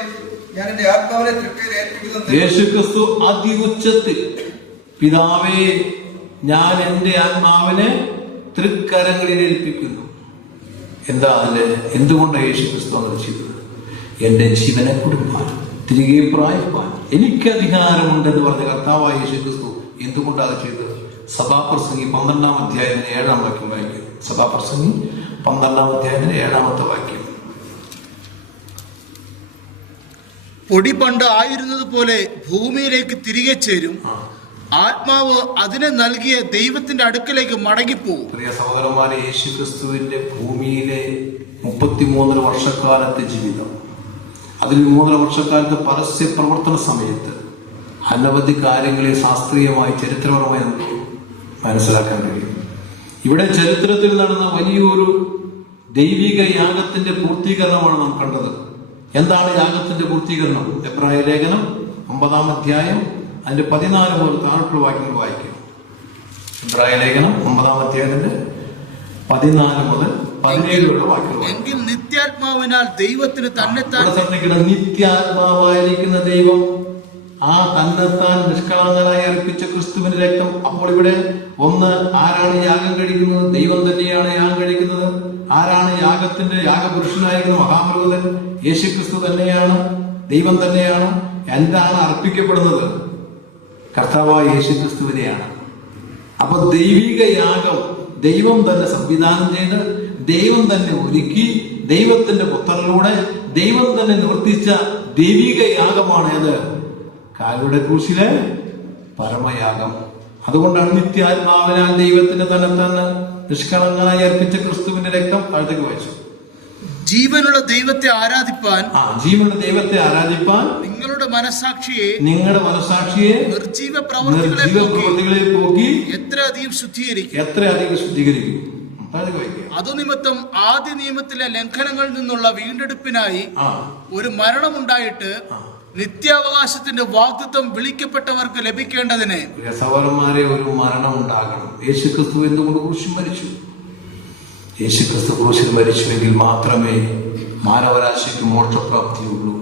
ഞാൻ എന്റെ ആത്മാവിനെ തൃക്കയിൽ ഏൽപ്പിക്കുന്നു. യേശുക്രിസ്തു അതിഉച്ചത്തിൽ, പിതാവേ, ഞാൻ എന്റെ ആത്മാവിനെ തൃക്കരങ്ങളിൽ ഏൽപ്പിക്കുന്നു. എന്താ അതില്? എന്തുകൊണ്ടാണ് യേശുക്രിസ്തു അങ്ങനെ ചെയ്തത്? എന്റെ ജീവനെ കൊടുപ്പാൻ, തിരികെ പ്രായപ്പാൻ എനിക്ക് അധികാരമുണ്ടെന്ന് പറഞ്ഞ കർത്താവായ യേശുക്രിസ്തു എന്തുകൊണ്ടാണ് അത് ചെയ്തത്? സഭാപ്രസംഗി 12-ാം അധ്യായത്തിന്റെ 7-ാം വാക്യം വായിക്കും. സഭാപ്രസംഗി 12-ാം അധ്യായത്തിന്റെ 7-ാമത്തെ വാക്യം. പൊടി പണ്ട് ആയിരുന്നത് പോലെ ഭൂമിയിലേക്ക് തിരികെ ചേരും, ആത്മാവ് അതിനെ നൽകിയ ദൈവത്തിന്റെ അടുക്കലേക്ക് മടങ്ങിപ്പോകും. പ്രിയ സഹോദരന്മാരെ, യേശു ക്രിസ്തുവിന്റെ ഭൂമിയിലെ 33 വർഷക്കാലത്തെ ജീവിതം, അതിൽ 3 വർഷക്കാലത്തെ പരസ്യ പ്രവർത്തന സമയത്ത് അനവധി കാര്യങ്ങളെ ശാസ്ത്രീയമായി ചരിത്രപരമായി നമുക്ക് മനസ്സിലാക്കാൻ കഴിയും. ഇവിടെ ചരിത്രത്തിൽ നടന്ന വലിയൊരു ദൈവിക യാഗത്തിന്റെ പൂർത്തീകരണമാണ് നാം കണ്ടത്. എന്താണ് യാഗത്തിന്റെ പൂർത്തീകരണം? എബ്രായ ലേഖനം 9-ാം അധ്യായം അതിന്റെ 14 മുതൽ താഴെയുള്ള വാക്യങ്ങൾ വായിക്കുക. എബ്രായ ലേഖനം 9-ാം അധ്യായത്തിന്റെ 14 മുതൽ 17 വരെയുള്ള വാക്യങ്ങൾ വായിക്കുക. എങ്കിൽ നിത്യാത്മാവിനാൽ ദൈവത്തിന് തന്നെത്താൻ നിത്യാത്മാവായിരിക്കുന്ന ദൈവം ആ തന്നെത്താൻ നിഷ്കളങ്കനായി അർപ്പിച്ച ക്രിസ്തുവിന്റെ രക്തം. അപ്പോൾ ഇവിടെ ഒന്ന്, ആരാണ് യാഗം കഴിക്കുന്നത്? ദൈവം തന്നെയാണ് യാഗം കഴിക്കുന്നത്. ആരാണ് യാഗത്തിന്റെ യാഗപുരുഷനായിരിക്കുന്നത്? മഹാമൃഗതൻ യേശു ക്രിസ്തു തന്നെയാണ്, ദൈവം തന്നെയാണ്. എന്താണ് അർപ്പിക്കപ്പെടുന്നത്? കർത്താവായ യേശു ക്രിസ്തുവിനെയാണ്. അപ്പൊ ദൈവിക യാഗം ദൈവം തന്നെ സംവിധാനം ചെയ്ത്, ദൈവം തന്നെ ഒരുക്കി, ദൈവത്തിന്റെ പുത്രനിലൂടെ ദൈവം തന്നെ നിവർത്തിച്ച ദൈവിക യാഗമാണ് അത് കാൽവരിയുടെ ക്രൂശിലെ പരമയാഗം. അതുകൊണ്ടാണ് നിത്യാത്മാവിനാൽ ദൈവത്തിന് തന്നെ നിഷ്കളങ്കനായി അർപ്പിച്ച ക്രിസ്തുവിന്റെ രക്തം. താഴത്തേക്ക് വായിച്ചു. ജീവനുള്ള ദൈവത്തെ ആരാധിപ്പാൻ, ജീവനുള്ള ദൈവത്തെ ആരാധിപ്പാൻ നിങ്ങളുടെ മനസാക്ഷിയെ നിർജീവ പ്രവൃത്തികളെ പോക്കി എത്രയധികം ശുദ്ധീകരിക്കും. അതുനിമിത്തം ആദ്യ നിയമത്തിലെ ലംഘനങ്ങളിൽ നിന്നുള്ള വീണ്ടെടുപ്പിനായി ഒരു മരണമുണ്ടായിട്ട് നിത്യാവകാശത്തിന്റെ വാഗ്ദത്തം വിളിക്കപ്പെട്ടവർക്ക് ലഭിക്കേണ്ടതിന് സഹോദരന്മാരെ, ഒരു മരണം ഉണ്ടാകണം. യേശുക്രിസ്തു എന്തുകൊണ്ട് ക്രൂശിൽ മരിച്ചു? യേശുക്രിസ്തു ക്രൂശിൽ മരിച്ചുവെങ്കിൽ മാത്രമേ മാനവരാശിക്ക് മോക്ഷപ്രാപ്തിയുള്ളൂ,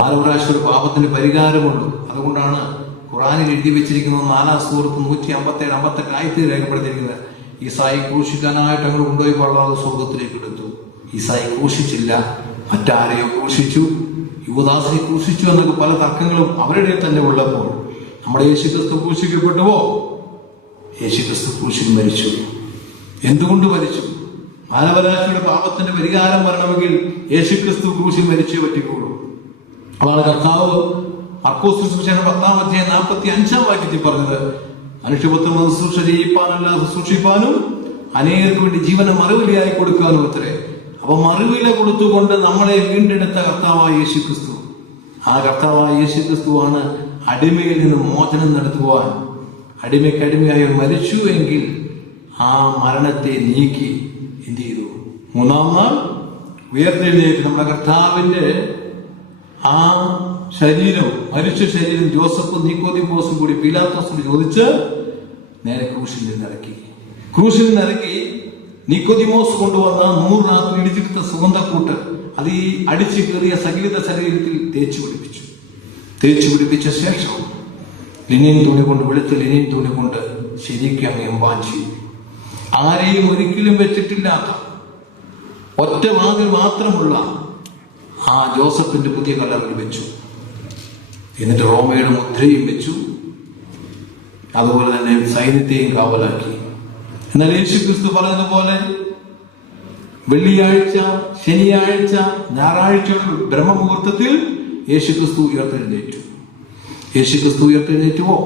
മാനവരാശിയുടെ പാപത്തിന് പരിഹാരമുള്ളൂ. അതുകൊണ്ടാണ് ഖുർആനിൽ എഴുതി വെച്ചിരിക്കുന്നത് 4-ാം സൂറത്ത് 157-58 ആയത്തിൽ രേഖപ്പെടുത്തിയിരിക്കുന്നത്, ഈസായി ക്രൂശിക്കാനായിട്ട് അങ്ങോട്ട് കൊണ്ടുപോയി കൊള്ളാതെ സ്വർഗത്തിലേക്ക് എടുത്തു. ഈസായി ക്രൂശിച്ചില്ല, മറ്റാരെയോ ക്രൂശിച്ചു, യുവദാസിനെ ക്രൂശിച്ചു എന്നൊക്കെ പല തർക്കങ്ങളും അവരുടെ തന്നെ ഉള്ളപ്പോൾ നമ്മുടെ യേശുക്രിസ്തു ക്രൂശിക്കപ്പെട്ടുവോ? യേശുക്രിസ്തു ക്രൂശിൽ മരിച്ചു. എന്തുകൊണ്ട് മരിച്ചു? മാനവരാശിയുടെ പാപത്തിന്റെ പരിഹാരം വരണമെങ്കിൽ യേശുക്രിസ്തു ക്രൂശിൽ മരിച്ചേ പറ്റിക്കുള്ളൂ. അതാണ് കർത്താവ് മർക്കോസ് സുവിശേഷം 10-ാം അധ്യായം 45-ാം വാക്യത്തിൽ പറഞ്ഞത്, മനുഷ്യപുത്രൻ ശുശ്രൂഷ ചെയ്യിപ്പാനല്ല ശുശ്രൂഷിപ്പാനും അനേകർക്ക് വേണ്ടി ജീവനെ മറുവിലയായി കൊടുക്കാനും അത്രേ. അപ്പൊ മറുവില കൊടുത്തുകൊണ്ട് നമ്മളെ വീണ്ടെടുത്ത കർത്താവായ യേശുക്രിസ്തു. ആ കർത്താവായ യേശുക്രിസ്തുവാണ് അടിമയിൽ നിന്ന് മോചനം നടത്തുവാൻ. അടിമയ്ക്കടിമയായി മരിച്ചു എങ്കിൽ ആ മരണത്തെ നീക്കി എന്ത് ചെയ്തു? 3-ാം നാൾ ഉയർത്തെഴുന്നേറ്റ് നമ്മുടെ കർത്താവിന്റെ ആ ശരീരം, മരിച്ച ശരീരം ജോസഫും നിക്കോദിമോസും കൂടി പീലാത്തോസിനോട് ചോദിച്ച് നേരെ ക്രൂശിൽ നിന്നിറക്കി. ക്രൂശിൽ നിന്നിറക്കി നിക്കോദിമോസ് കൊണ്ടുവന്ന 100 ഇടിച്ചെടുത്ത സുഗന്ധക്കൂട്ട് അത് ഈ അടിച്ചു കയറിയ സകലിത ശരീരത്തിൽ തേച്ചു പിടിപ്പിച്ച ശേഷം ലിനിൻ തുണി കൊണ്ട്, വെളുത്ത ലിനിൻ തുണി കൊണ്ട് ശരിക്കും എംബാം ചെയ്തു. ആരെയും ഒരിക്കലും വെച്ചിട്ടില്ലാത്ത ഒറ്റ വാതിൽ മാത്രമുള്ള ആ ജോസഫിന്റെ പുതിയ കല്ലറയിൽ വെച്ചു. എന്നിട്ട് റോമയുടെ മുദ്രയും വെച്ചു. അതുപോലെ തന്നെ സൈന്യത്തെയും കാവലാക്കി. എന്നാൽ യേശുക്രിസ്തു പറഞ്ഞതുപോലെ വെള്ളിയാഴ്ച, ശനിയാഴ്ച, ഞായറാഴ്ച ബ്രഹ്മമുഹൂർത്തത്തിൽ യേശുക്രിസ്തു ഉയർത്തെഴുന്നേറ്റുവോ?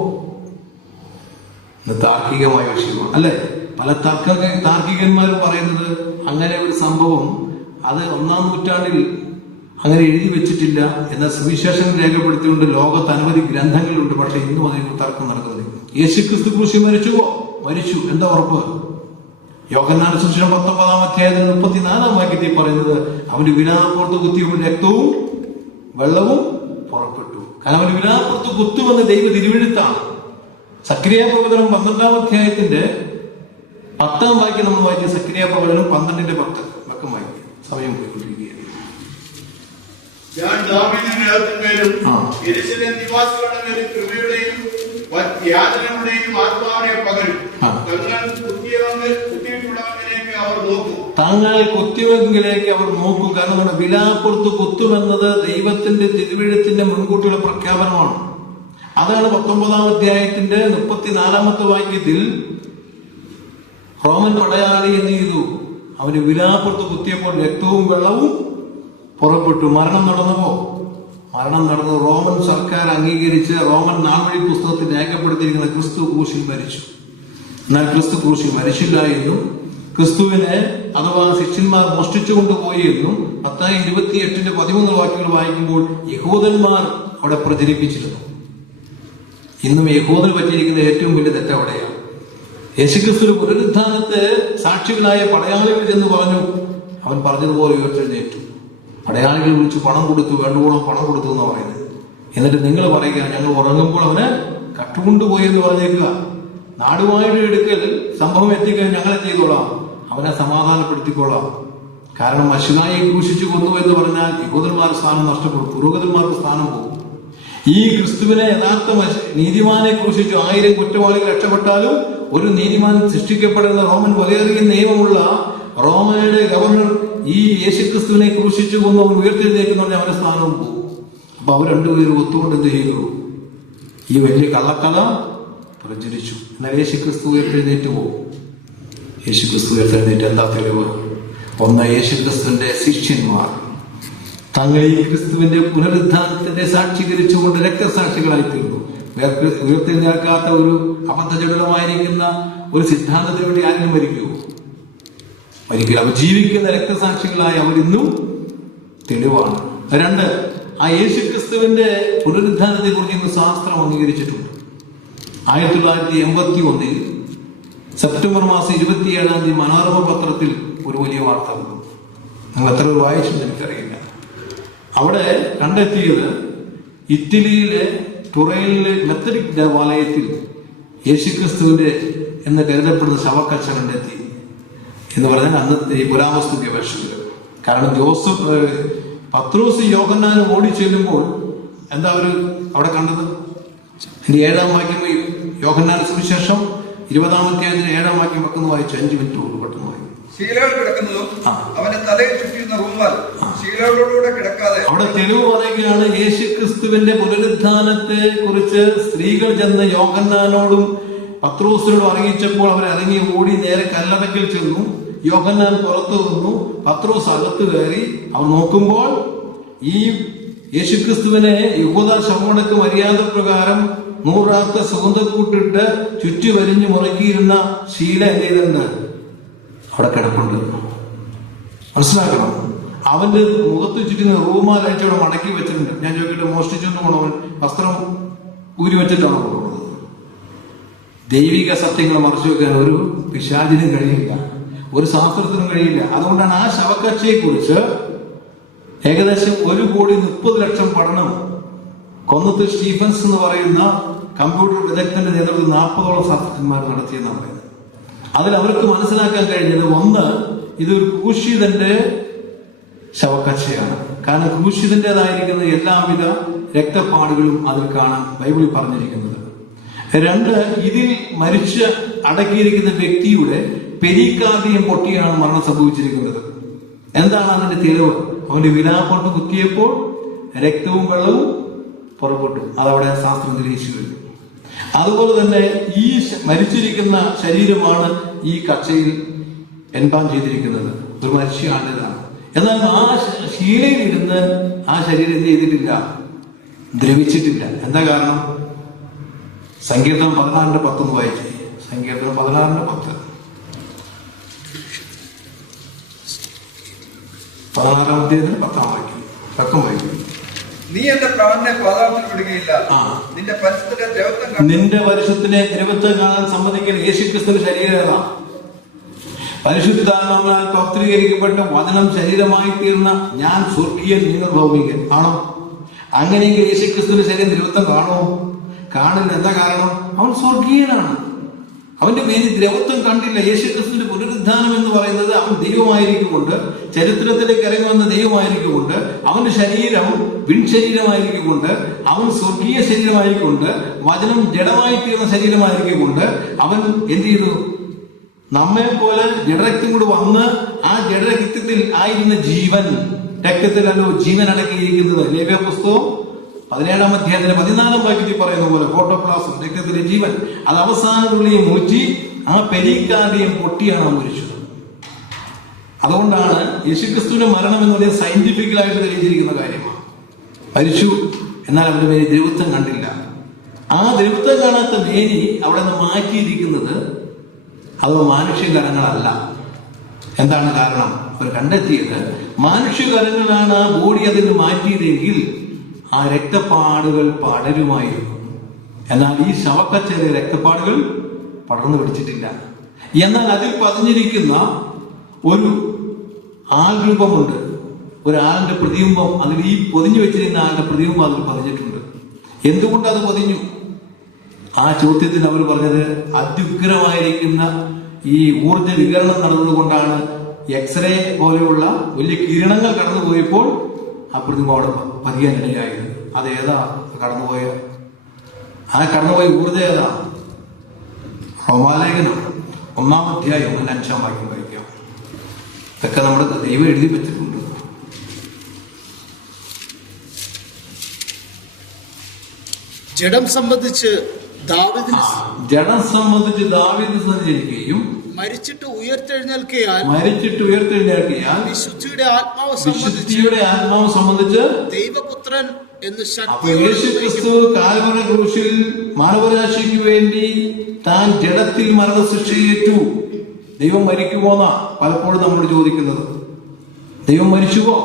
താർക്കികമായ വിഷയമാണ് അല്ലെ? പല താർക്കികന്മാരും പറയുന്നത് അങ്ങനെ ഒരു സംഭവം അത് 1-ാം നൂറ്റാണ്ടിൽ അങ്ങനെ എഴുതി വെച്ചിട്ടില്ല. എന്നാൽ സുവിശേഷങ്ങൾ രേഖപ്പെടുത്തിക്കൊണ്ട് ലോകത്ത് അനവധി ഗ്രന്ഥങ്ങളുണ്ട്. പക്ഷെ ഇന്നും അതിന് തർക്കം നടക്കുന്നത്. യേശുക്രിസ്തു ക്രൂശിൽ മരിച്ചുവോ? മരിച്ചു. എന്താ ഉറപ്പ്? യോഹന്നാൻ സുവിശേഷം 19-ാം അധ്യായത്തിൽ 34-ാം വാക്യത്തിൽ പറയുന്നത്, അവന്റെ വിലാപ്പുറത്ത് കുത്തിയപ്പോൾ രക്തവും വെള്ളവും പുറപ്പെട്ടു. കാരണം അവന്റെ വിലാപ്പുറത്ത് കുത്തുമെന്ന് ദൈവ തിരുവെഴുത്താണ്. സക്രിയ പ്രവചനം 12-ാം അധ്യായത്തിന്റെ 10-ാം വാക്യം നമ്മൾ വായിച്ച സക്രിയ പ്രവചനം 12-10 വക്കം വായിക്കും. സമയം പോയിക്കൊണ്ടിരിക്കുകയാണ്. ഞാൻ ദാവീദിന്മേലും യെരൂശലേം നിവാസികളുടെ മേലും കൃപയുടെയും യാതനകളുടെയും ആത്മാവിനെ പകരും. താങ്കൾ കുത്തിവെങ്കിലേക്ക് അവർ നോക്കും. കാരണം നമ്മുടെ വിലാപ്പുറത്ത് കുത്തുമെന്നത് ദൈവത്തിന്റെ തിരുവെഴുത്തിന്റെ മുൻകൂട്ടിയുള്ള പ്രഖ്യാപനമാണ്. അതാണ് 19-ാം അധ്യായത്തിന്റെ 34-ാമത്തെ വാക്യത്തിൽ റോമൻ പടയാളി എന്ത് ചെയ്തു? അവന് വിലാപ്പുറത്ത് കുത്തിയപ്പോൾ രക്തവും വെള്ളവും പുറപ്പെട്ടു. മരണം നടന്നപ്പോ മരണം നടന്നത് റോമൻ സർക്കാർ അംഗീകരിച്ച് റോമൻ നാൾവഴി പുസ്തകത്തിൽ രേഖപ്പെടുത്തിയിരിക്കുന്ന ക്രിസ്തു ക്രൂശിൽ മരിച്ചു. എന്നാൽ ക്രിസ്തു ക്രൂശിൽ മരിച്ചില്ല എന്നും ക്രിസ്തുവിനെ അഥവാ ശിഷ്യന്മാർ മോഷ്ടിച്ചു കൊണ്ടുപോയി എന്നും മത്തായി 28:13 വാക്യങ്ങൾ വായിക്കുമ്പോൾ യഹൂദന്മാർ അവിടെ പ്രചരിപ്പിച്ചിരുന്നു. ഇന്നും യഹൂദന് പറ്റിയിരിക്കുന്ന ഏറ്റവും വലിയ തെറ്റവിടെയാണ്. യേശുക്രിസ്തു പുനരുത്ഥാനത്തെ സാക്ഷികളായ പടയാളികൾ എന്ന് പറഞ്ഞു. അവൻ പറഞ്ഞതുപോലെ ഉയർത്തെഴുന്നേറ്റു. പടയാളികൾ വിളിച്ച് പണം കൊടുത്തു, വേണ്ടുവോളം പണം കൊടുത്തു എന്ന് പറയുന്നത്. എന്നിട്ട് നിങ്ങൾ പറയുക ഞങ്ങൾ ഉറങ്ങുമ്പോൾ അവന് കട്ടുകൊണ്ടുപോയി എന്ന് പറഞ്ഞേക്കുക. നാടുവായുടെ എടുക്കൽ സംഭവം എത്തിക്കാൻ ഞങ്ങളെ ചെയ്തോളാം, അവനെ സമാധാനപ്പെടുത്തിക്കൊള്ളാം. കാരണം മശിഹായെ ക്രൂശിച്ചു കൊന്നു എന്ന് പറഞ്ഞാൽ യഹൂദന്മാർക്ക് സ്ഥാനം നഷ്ടപ്പെടും, പുരോഹിതന്മാർക്ക് സ്ഥാനം പോകും. ഈ ക്രിസ്തുവിനെ യഥാർത്ഥ നീതിമാനെ ക്രൂശിച്ചു 1000 കുറ്റവാളികൾ രക്ഷപ്പെട്ടാലും ഒരു നീതിമാൻ സൃഷ്ടിക്കപ്പെടുന്ന റോമൻ വകേറിയ നിയമമുള്ള റോമയുടെ ഗവർണർ ഈ യേശുക്രിസ്തുവിനെ ക്രൂശിച്ചു കൊന്നു അവൻ ഉയർത്തെഴുന്നേക്കുന്ന പറഞ്ഞാൽ അവന്റെ സ്ഥാനവും പോകും. അപ്പൊ അവർ രണ്ടുപേരും ഒത്തുകൊണ്ട് എന്ത് ചെയ്തു? ഈ വലിയ കള്ളക്കഥ പ്രചരിച്ചു. എന്നാൽ യേശുക്രിസ്തു ഉയർത്തെഴുന്നേറ്റ് പോകും. യേശുക്രിസ്തു ഉയർത്തെഴുന്നേറ്റ് എന്താ തെളിവ്? ഒന്ന്, യേശുക്രിസ്തുവിന്റെ ശിഷ്യന്മാർ തങ്ങൾ ഈ ക്രിസ്തുവിന്റെ പുനരുദ്ധാനത്തിന്റെ സാക്ഷീകരിച്ചുകൊണ്ട് രക്തസാക്ഷികളായി തീർന്നു. ഉയർത്തെഴുന്നേൽക്കാത്ത ഒരു അബദ്ധജടിലമായിരിക്കുന്ന ഒരു സിദ്ധാന്തത്തിന് വേണ്ടി ആരും മരിക്കുമോ? ഒരിക്കലും. അവർ ജീവിക്കുന്ന രക്തസാക്ഷികളായി അവരിന്നും തെളിവാണ്. 2, ആ യേശുക്രിസ്തുവിന്റെ പുനരുദ്ധാനത്തെ കുറിച്ച് ഇന്ന് ശാസ്ത്രം അംഗീകരിച്ചിട്ടുണ്ട്. 1981 സെപ്റ്റംബർ മാസം 27 മനോരമ പത്രത്തിൽ ഒരു വലിയ വാർത്ത വന്നു. നിങ്ങൾ എത്ര വായിച്ചെന്ന് എനിക്കറിയില്ല. അവിടെ കണ്ടെത്തിയത് ഇറ്റലിയിലെ തുറയിലെ മെത്തഡിക് ദേവാലയത്തിൽ യേശുക്രിസ്തുവിന്റെ എന്ന് കരുതപ്പെടുന്ന ശവക്കച്ച കണ്ടെത്തി എന്ന് പറഞ്ഞാൽ അന്നത്തെ പുരാവസ്തു ഗവേഷകർ. കാരണം പത്രോസ് യോഹന്നാന് ഓടി ചെല്ലുമ്പോൾ എന്താ അവര് അവിടെ കണ്ടത്? എന്റെ 7-ാം വാക്യം യോഹന്നാൻ സുവിശേഷം 20-ാം അധ്യായത്തിന് 7-ാം വാക്യം വെക്കുന്ന വായിച്ചു 5 മിനിറ്റ് കൊണ്ട് പെട്ടെന്ന് വായിക്കും. ശീലകൾ കിടക്കുന്നതും അവന്റെ തലയിൽ ചുറ്റിയിരുന്ന റൂമാൽ ശീലകളോടുകൂടെ കിടക്കാതെ അവിടെ തെളിവ് പറയുകയാണ്. യേശുക്രിസ്തുവിന്റെ പുനരുദ്ധാനത്തെ കുറിച്ച് സ്ത്രീകൾ ചെന്ന് യോഹന്നാനോടും പത്രോസിനോടും അറിയിച്ചപ്പോൾ അവർ ഇറങ്ങി ഓടി നേരെ കല്ലറയ്ക്കൽ ചെന്നു. യോഹന്നാൻ പുറത്തു വന്നു, പത്രോസ് അകത്ത് കയറി. അവർ നോക്കുമ്പോൾ ഈ യേശുക്രിസ്തുവിനെ യഹൂദ ശമോണക്ക് മര്യാദ പ്രകാരം 100 സുഗന്ധക്കൂട്ടിട്ട് ചുറ്റി വരിഞ്ഞു മുറുക്കിയിരുന്ന ശീല എന്ത് ചെയ്തിട്ടുണ്ട്? അവിടെ കിടപ്പുണ്ട്. മനസ്സിലാക്കണം. അവന്റെ മുഖത്ത് ചുറ്റുന്ന റൂമാൽ അയച്ചവിടെ മടക്കി വെച്ചിട്ടുണ്ട്. ഞാൻ ചോദിക്കട്ടെ, മോഷ്ടിച്ചെന്ന് പോണവൻ വസ്ത്രം ഊരി വെച്ചിട്ടാണ് കൊടുക്കുന്നത്? ദൈവിക സത്യങ്ങൾ മറച്ചു വെക്കാൻ ഒരു പിശാചിനും കഴിയില്ല, ഒരു ശാസ്ത്രത്തിനും കഴിയില്ല. അതുകൊണ്ടാണ് ആ ശവക്കച്ചയെ കുറിച്ച് ഏകദേശം 1,30,00,000 പഠനം കൊന്നത്ത് സ്റ്റീഫൻസ് എന്ന് പറയുന്ന കമ്പ്യൂട്ടർ വിദഗ്ധന്റെ നേതൃത്വത്തിൽ 40ഓളം ശാസ്ത്രജ്ഞന്മാർ നടത്തിയെന്നാണ് പറയുന്നത്. അതിൽ അവർക്ക് മനസ്സിലാക്കാൻ കഴിഞ്ഞത്, ഒന്ന്, ഇതൊരു ക്രൂശിതന്റെ ശവക്കച്ചയാണ്. കാരണം ക്രൂശിതന്റേതായിരിക്കുന്ന എല്ലാവിധ രക്തപ്പാടുകളും അതിൽ കാണാൻ ബൈബിളിൽ പറഞ്ഞിരിക്കുന്നത്. 2, ഇതിൽ മരിച്ച് അടക്കിയിരിക്കുന്ന വ്യക്തിയുടെ പെരിക്കാർഡിയം പൊട്ടിയാണ് മരണം സംഭവിച്ചിരിക്കുന്നത്. എന്താണ് അതിന്റെ തെളിവ്? അവന്റെ വിലാപ്പൊട്ട് കുത്തിയപ്പോൾ രക്തവും വെള്ളവും പുറപ്പെട്ടു. അതവിടെ ശാസ്ത്രം തെളിയിച്ചു കഴിഞ്ഞു. അതുപോലെ തന്നെ ഈ മരിച്ചിരിക്കുന്ന ശരീരമാണ് ഈ കച്ചയിൽ എൻപാം ചെയ്തിരിക്കുന്നത്. ഒരു മനുഷ്യനാണിതാണ്. എന്നാൽ ആ ശീലയിൽ ഇരുന്ന് ആ ശരീരം എന്ത് ചെയ്തിട്ടില്ല? ദ്രവിച്ചിട്ടില്ല. എന്താ കാരണം? സങ്കീർത്തനം 16:10 വായിച്ചേ. സങ്കീർത്തനം 16:10. 16-ാം അധ്യായത്തിന് 10-ാം വാക്യം തക്കം വായിക്കും. നീ എന്റെ പ്രാണനെ പാതാളത്തിൽ വിടുകയില്ല, നിന്റെ പരിശുദ്ധനെ ദ്രവത്വം കാണാൻ സമ്മതിക്കൽ. യേശുക്രിസ്തുവിന്റെ ശരീരം പരിശുദ്ധാത്മാവിനാൽ പൗത്രീകരിക്കപ്പെട്ട വചനം ശരീരമായി തീർന്ന ഞാൻ സ്വർഗീയൻ, നിങ്ങൾ ഭൗമികൻ ആണോ? അങ്ങനെയെങ്കിൽ യേശുക്രിസ്തുവിന്റെ ശരീരം ദ്രവത്വം കാണുമോ? കാണില്ല. എന്താ കാരണം? അവൻ സ്വർഗീയനാണ്. അവന്റെ മേലിൽ ദ്രവത്വം കണ്ടില്ല. യേശുക്രിസ്തുവിന്റെ പുനരുദ്ധാനം എന്ന് പറയുന്നത് അവൻ ദൈവമായിരിക്കുകൊണ്ട്, ചരിത്രത്തിലേക്ക് ഇറങ്ങി വന്ന ദൈവമായിരിക്കുകൊണ്ട്, അവന്റെ ശരീരം വിൺശരീരമായിരിക്കുകൊണ്ട്, അവൻ സ്വർഗീയ ശരീരമായിക്കൊണ്ട്, വചനം ജഡമായി തീർന്ന ശരീരമായിരിക്കുകൊണ്ട് അവൻ എന്ത് ചെയ്തു? നമ്മെ പോലെ ജഡരക്തം കൂടെ വന്ന് ആ ജഡരക്തത്തിൽ ആയിരുന്ന ജീവൻ രക്തത്തിലല്ലോ ജീവൻ അടക്കിയിരിക്കുന്നത്. ലേവ്യ പുസ്തകം 17-ാം അധ്യായത്തിന് 14-ാം വാക്യത്തിൽ പറയുന്ന പോലെ ഫോട്ടോപ്ലാസം രക്തത്തിലെ ജീവൻ അത് അവസാനത്തുള്ളിയും മുറിച്ച് ആ പെരിക്കാർഡിയം പൊട്ടിയാണ് മരിച്ചത്. അതുകൊണ്ടാണ് യേശുക്രിസ്തുവിന്റെ മരണം എന്ന് പറയുന്നത് സയന്റിഫിക്കലായിട്ട് തെളിയിച്ചിരിക്കുന്ന കാര്യമാണ്. മരിച്ചു, എന്നാൽ അവരുടെ മേനി ദ്രവത്വം കണ്ടില്ല. ആ ദ്രവത്വം കാണാത്ത മേനി അവിടെ നിന്ന് മാറ്റിയിരിക്കുന്നത് അത് മാനുഷ്യകരങ്ങളല്ല. എന്താണ് കാരണം? അവർ കണ്ടെത്തിയത് മാനുഷ്യകരങ്ങളാണ് ആ ബോഡി അതിന് മാറ്റിയതെങ്കിൽ ആ രക്തപ്പാടുകൾ പടരുമായിരുന്നു. എന്നാൽ ഈ ശവക്കച്ചയിലെ രക്തപ്പാടുകൾ പടർന്നു പിടിച്ചിട്ടില്ല. എന്നാൽ അതിൽ പതിഞ്ഞിരിക്കുന്ന ഒരു ആൾരൂപമുണ്ട്, ഒരാളിന്റെ പ്രതിബിംബം. അതിൽ ഈ പൊതിഞ്ഞു വെച്ചിരുന്ന ആളുടെ പ്രതിബിംബം അതിൽ പതിഞ്ഞിട്ടുണ്ട്. എന്തുകൊണ്ട് അത് പതിഞ്ഞു? ആ ചോദ്യത്തിന് അവർ പറഞ്ഞത് അത്യുഗ്രമായിരിക്കുന്ന ഈ ഊർജ വികരണം നടന്നതുകൊണ്ടാണ്. എക്സ്റേ പോലെയുള്ള വലിയ കിരണങ്ങൾ കടന്നുപോയപ്പോൾ ആ പ്രതിമ അവിടെ പതിയാനിടയായത്. അതേതാ കടന്നുപോയ? ആ കടന്നുപോയ ഊർജ ഏതാ? റോമാലേഖനം 1-ാം അധ്യായം 5-ാം വാക്യം വായിക്കാം. ഇതൊക്കെ നമ്മുടെ ദൈവം എഴുതി വെച്ചിട്ടുണ്ട്. ജഡം സംബന്ധിച്ച് ദാവീദിന് സഞ്ചരിക്കുകയും മരിച്ചിട്ട് ഉയർത്തെഴുന്നേൽക്കയാൽ വിശുദ്ധിയുടെ ആത്മാവ് സംബന്ധിച്ച് ദൈവപുത്രൻ എന്ന് യേശുക്രിസ്തു കാൽവരി ക്രൂശിൽ മാനവരാശിക്ക് വേണ്ടി താൻ ജഡത്തിൽ മരണശിക്ഷയേറ്റു. ദൈവം മരിക്കുമോന്നാ പലപ്പോഴും നമ്മൾ ചോദിക്കുന്നത്. ദൈവം മരിച്ചുവോ?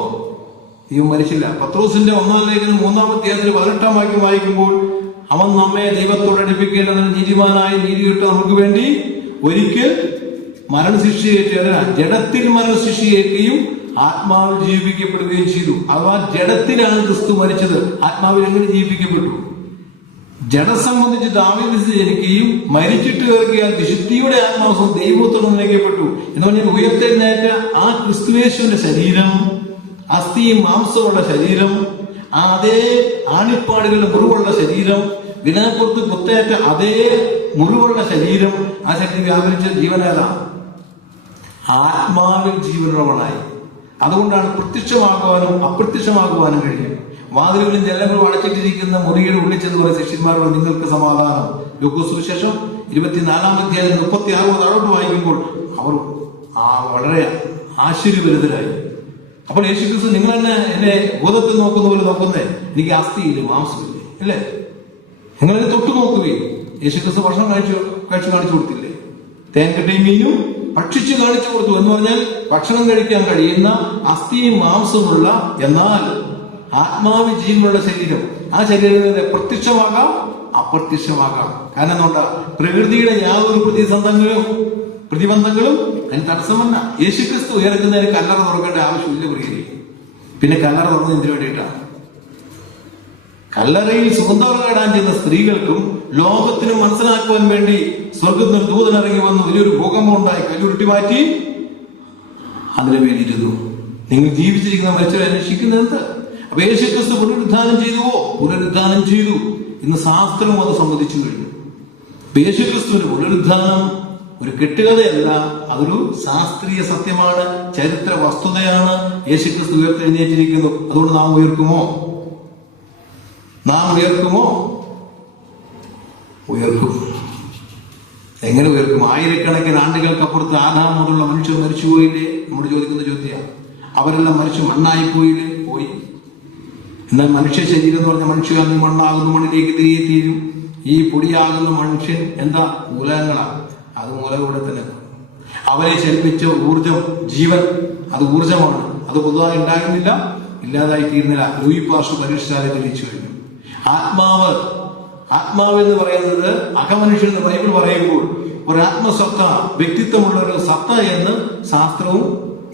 ദൈവം മരിച്ചില്ല. പത്രോസിന്റെ 1-ാം ലേഖനം 3-ാം അധ്യായത്തിൽ 18-ാം വാക്യം വായിക്കുമ്പോൾ അവൻ നമ്മെ ദൈവത്തോട് അടുപ്പിക്കേണ്ടതിന് നീതിമാനായി നീതിയിട്ട് നമുക്ക് വേണ്ടി ഒരിക്കൽ മരണശിക്ഷയേറ്റ ജഡത്തിൽ മരണശിക്ഷയേൽക്കുകയും ആത്മാവിൽ ജീവിപ്പിക്കപ്പെടുകയും ചെയ്തു. അഥവാ ജഡത്തിലാണ് ക്രിസ്തു മരിച്ചത്, ആത്മാവിൽ എങ്ങനെ ജീവിപ്പിക്കപ്പെട്ടു? ജഡം സംബന്ധിച്ച് ദാവീദ് ജനിക്കുകയും മരിച്ചിട്ട് കയറുകയാൽ വിശുദ്ധിയുടെ ആത്മാവ് ദൈവത്തോട് നയിക്കപ്പെട്ടു എന്ന് പറഞ്ഞാൽ ഉയർത്തെഴുന്നേറ്റ ആ ക്രിസ്തുയേശുവിന്റെ ശരീരം, അസ്ഥിയും മാംസമുള്ള ശരീരം, അതേ ആണിപ്പാടുകളുടെ മുറിവുള്ള ശരീരം, വിനാപ്പുറത്ത് കുത്തേറ്റ അതേ മുറിവുള്ള ശരീരം, ആ ശരീരം വ്യാപരിച്ച ജീവനേതാണ് ആത്മാവിൽ ജീവനുള്ളവനായി. അതുകൊണ്ടാണ് പ്രത്യക്ഷമാക്കുവാനും അപ്രത്യക്ഷമാക്കുവാനും കഴിയും. വാതിലുകളും ജനങ്ങളും അടച്ചിട്ടിരിക്കുന്ന മുറിയുടെ ഉള്ളിൽ ചെന്ന് പോലെ ശിഷ്യന്മാരോട് നിങ്ങൾക്ക് സമാധാനം. ലൂക്കോസ് സുവിശേഷം 24-ാം അധ്യായം 36 താഴോട്ട് വായിക്കുമ്പോൾ അവർ വളരെ ആശ്ചര്യഭരിതരായി. അപ്പോൾ യേശുക്രിസ്തു നിങ്ങൾ തന്നെ എന്നെ ഭൂതത്തിൽ നോക്കുന്ന പോലെ നോക്കുന്നേ, എനിക്ക് അസ്ഥിയില്ലേ മാംസമില്ലേ അല്ലേ? നിങ്ങളെന്നെ തൊട്ടു നോക്കുകയും യേശുക്രിസ്തു ഭക്ഷണം കാണിച്ചു കാണിച്ചു കൊടുത്തില്ലേ? തേൻകട്ടയും മീനും ഭക്ഷിച്ച് കാണിച്ചു കൊടുത്തു എന്ന് പറഞ്ഞാൽ ഭക്ഷണം കഴിക്കാൻ കഴിയുന്ന അസ്ഥിയും മാംസമുള്ള എന്നാൽ ആത്മാവ് ജീവനുള്ള ശരീരം. ആ ശരീരത്തിന് പ്രത്യക്ഷമാകാം അപ്രത്യക്ഷമാകാം. കാരണം എന്താ? പ്രകൃതിയുടെ യാതൊരു പ്രതിബന്ധങ്ങളും അതിന് തടസ്സമല്ല. യേശുക്രിസ്തു ഉയർക്കുന്നതിന് കല്ലറ തുറക്കേണ്ട ആവശ്യമില്ല പ്രിയരെ. പിന്നെ കല്ലറ തുറന്നത് എന്തിനു വേണ്ടിയിട്ടാണ്? കല്ലറയിൽ സുഗന്ധം നേടാൻ ചെയ്യുന്ന സ്ത്രീകൾക്കും ലോകത്തിനും മനസ്സിലാക്കുവാൻ വേണ്ടി സ്വർഗത്തിൽ ദൂതൻ ഇറങ്ങി വന്നു. വലിയൊരു ഭൂകമ്പം ഉണ്ടായി, കല്ലുരുട്ടി മാറ്റി അതിനു വേണ്ടിയിരുന്നു. നിങ്ങൾ ജീവിച്ചിരിക്കുന്ന മരിച്ചവരെ അന്വേഷിക്കുന്നത്. അപ്പൊ യേശുക്രിസ്തു പുനരുദ്ധാനം ചെയ്തുവോ? പുനരുദ്ധാനം ചെയ്തു. ഇന്ന് ശാസ്ത്രവും അത് സമ്മതിച്ചു കഴിഞ്ഞു. യേശുക്രിസ്തുവിന്റെ പുനരുദ്ധാനം ഒരു കെട്ടുകഥയല്ല, അതൊരു ശാസ്ത്രീയ സത്യമാണ്, ചരിത്ര വസ്തുതയാണ്. യേശുക്രിസ്തു ഉയർത്തെഴുന്നേറ്റിരിക്കുന്നു. അതുകൊണ്ട് നാം ഉയർക്കുമോ? ഉയർക്കും. എങ്ങനെ ഉയർക്കും? ആയിരക്കണക്കിന് ആണ്ടുകൾക്കപ്പുറത്ത് ആദാം മുതലുള്ള മനുഷ്യർ മരിച്ചുപോയില്ലേ? നമ്മൾ ചോദിക്കുന്ന ചോദ്യം. അവരെല്ലാം മരിച്ചു മണ്ണായി പോയില്ലേ? പോയി. എന്നാൽ മനുഷ്യ ശരീരം എന്ന് പറഞ്ഞ മനുഷ്യൻ മണ്ണാകുന്ന മണ്ണിലേക്ക് തിരികെ തീരും. ഈ പൊടിയാകുന്ന മനുഷ്യൻ എന്താ? മൂലകങ്ങളാണ്. അത് മൂലകൂടെ തന്നെ. അവരെ ചലിപ്പിച്ച ഊർജം, ജീവൻ, അത് ഊർജമാണ്. അത് പൊതുവായി ഉണ്ടാകുന്നില്ല, ഇല്ലാതായി തീരുന്നില്ല. ലൂയി പാസ്റ്റർ പരീക്ഷാലെ തെളിയിച്ചു കഴിഞ്ഞു. ആത്മാവ് എന്ന് പറയുന്നത് അകമനുഷ്യൻ എന്ന് ബൈബിൾ പറയുമ്പോൾ ഒരു ആത്മസത്ത, വ്യക്തിത്വമുള്ള ഒരു സത്ത എന്ന് ശാസ്ത്രവും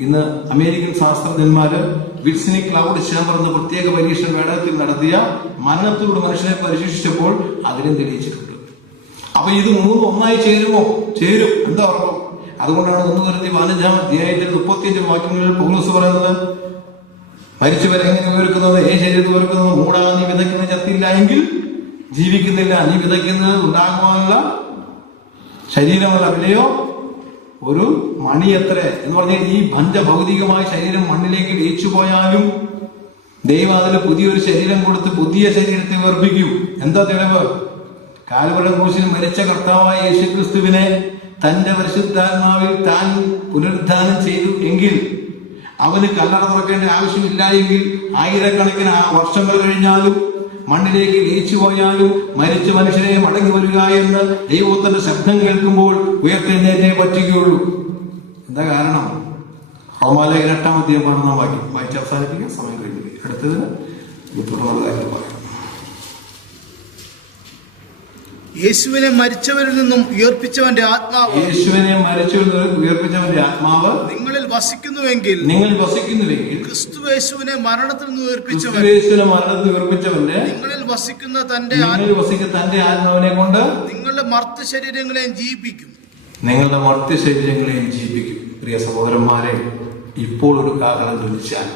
ഇന്ന് അമേരിക്കൻ ശാസ്ത്രജ്ഞന്മാര് വിൽസിനി ക്ലൗഡ് ചേംബർ എന്ന പ്രത്യേക പരീക്ഷണ വേടത്തിൽ നടത്തിയ മരണത്തോട് മനുഷ്യനെ പരിശീലിച്ചപ്പോൾ അതിലും തെളിയിച്ചിട്ടുണ്ട്. അപ്പൊ ഇത് മൂന്നും ഒന്നായി ചേരുമോ? ചേരും. എന്താ ഉറപ്പ്? അതുകൊണ്ടാണ് 1 കൊരിന്ത്യർ 15-ാം അധ്യായത്തിൽ 35 വാക്യങ്ങളിൽ പൗലോസ് പറയുന്നത്, മരിച്ചവരെ എങ്ങനെ ഉയർക്കുന്നത്? ശരീരത്തിൽ ഉയർക്കുന്നത് മൂടാ, നീ വിതയ്ക്കുന്നത് ചത്തില്ല എങ്കിൽ ജീവിക്കുന്നില്ല. നീ വിതയ്ക്കുന്നത് ഉണ്ടാകുവാനുള്ള ശരീരമല്ല, പിന്നെയോ ഒരു മണിയത്ര എന്ന് പറഞ്ഞാൽ ഈ പഞ്ചഭൗതികമായ ശരീരം മണ്ണിലേക്ക് ലയിച്ചു പോയാലും ദൈവം അതിന് പുതിയൊരു ശരീരം കൊടുത്ത് പുതിയ ശരീരത്തെ ഉയർപ്പിക്കും. എന്താ തെളിവ്? കാൽവരി ക്രൂശിൽ മരിച്ച കർത്താവായ യേശുക്രിസ്തുവിനെ തന്റെ പരിശുദ്ധാത്മാവിൽ താൻ പുനരുദ്ധാനം ചെയ്തു എങ്കിൽ അവന് കല്ലറ തുറക്കേണ്ട ആവശ്യമില്ല എങ്കിൽ ആയിരക്കണക്കിന് വർഷങ്ങൾ കഴിഞ്ഞാലും മണ്ണിലേക്ക് ലയിച്ചു പോയാലും മരിച്ച മനുഷ്യനെ മടങ്ങി വരിക എന്ന് ദൈവത്തിന്റെ ശബ്ദം കേൾക്കുമ്പോൾ ഉയർത്തെഴുന്നേറ്റേ പറ്റുകയുള്ളൂ. എന്താ കാരണം? റോമാലേഖനം 8-ാം അധ്യായം 11-ാം വാക്യം വായിച്ച് അവസാനിപ്പിക്കുക. സമയം കഴിഞ്ഞില്ല. അടുത്തതിന് തുടർന്നുള്ള കാര്യം പറയാം. യേശുവിനെ മരിച്ചവരിൽ നിന്നും ഉയർപ്പിച്ചവന്റെ ആത്മാവ് നിങ്ങളിൽ വസിക്കുന്നുവെങ്കിൽ ക്രിസ്തു യേശുവിനെ മരണത്തിൽ നിന്ന് ഉയർപ്പിച്ചവന്റെ നിങ്ങളിൽ വസിക്കുന്ന തന്റെ ആത്മാവിനെ കൊണ്ട് നിങ്ങളുടെ മർത്ത ശരീരങ്ങളെയും ജീവിപ്പിക്കും. പ്രിയ സഹോദരന്മാരെ, ഇപ്പോൾ ഒരു കാഹളം ധ്വനിച്ചാൽ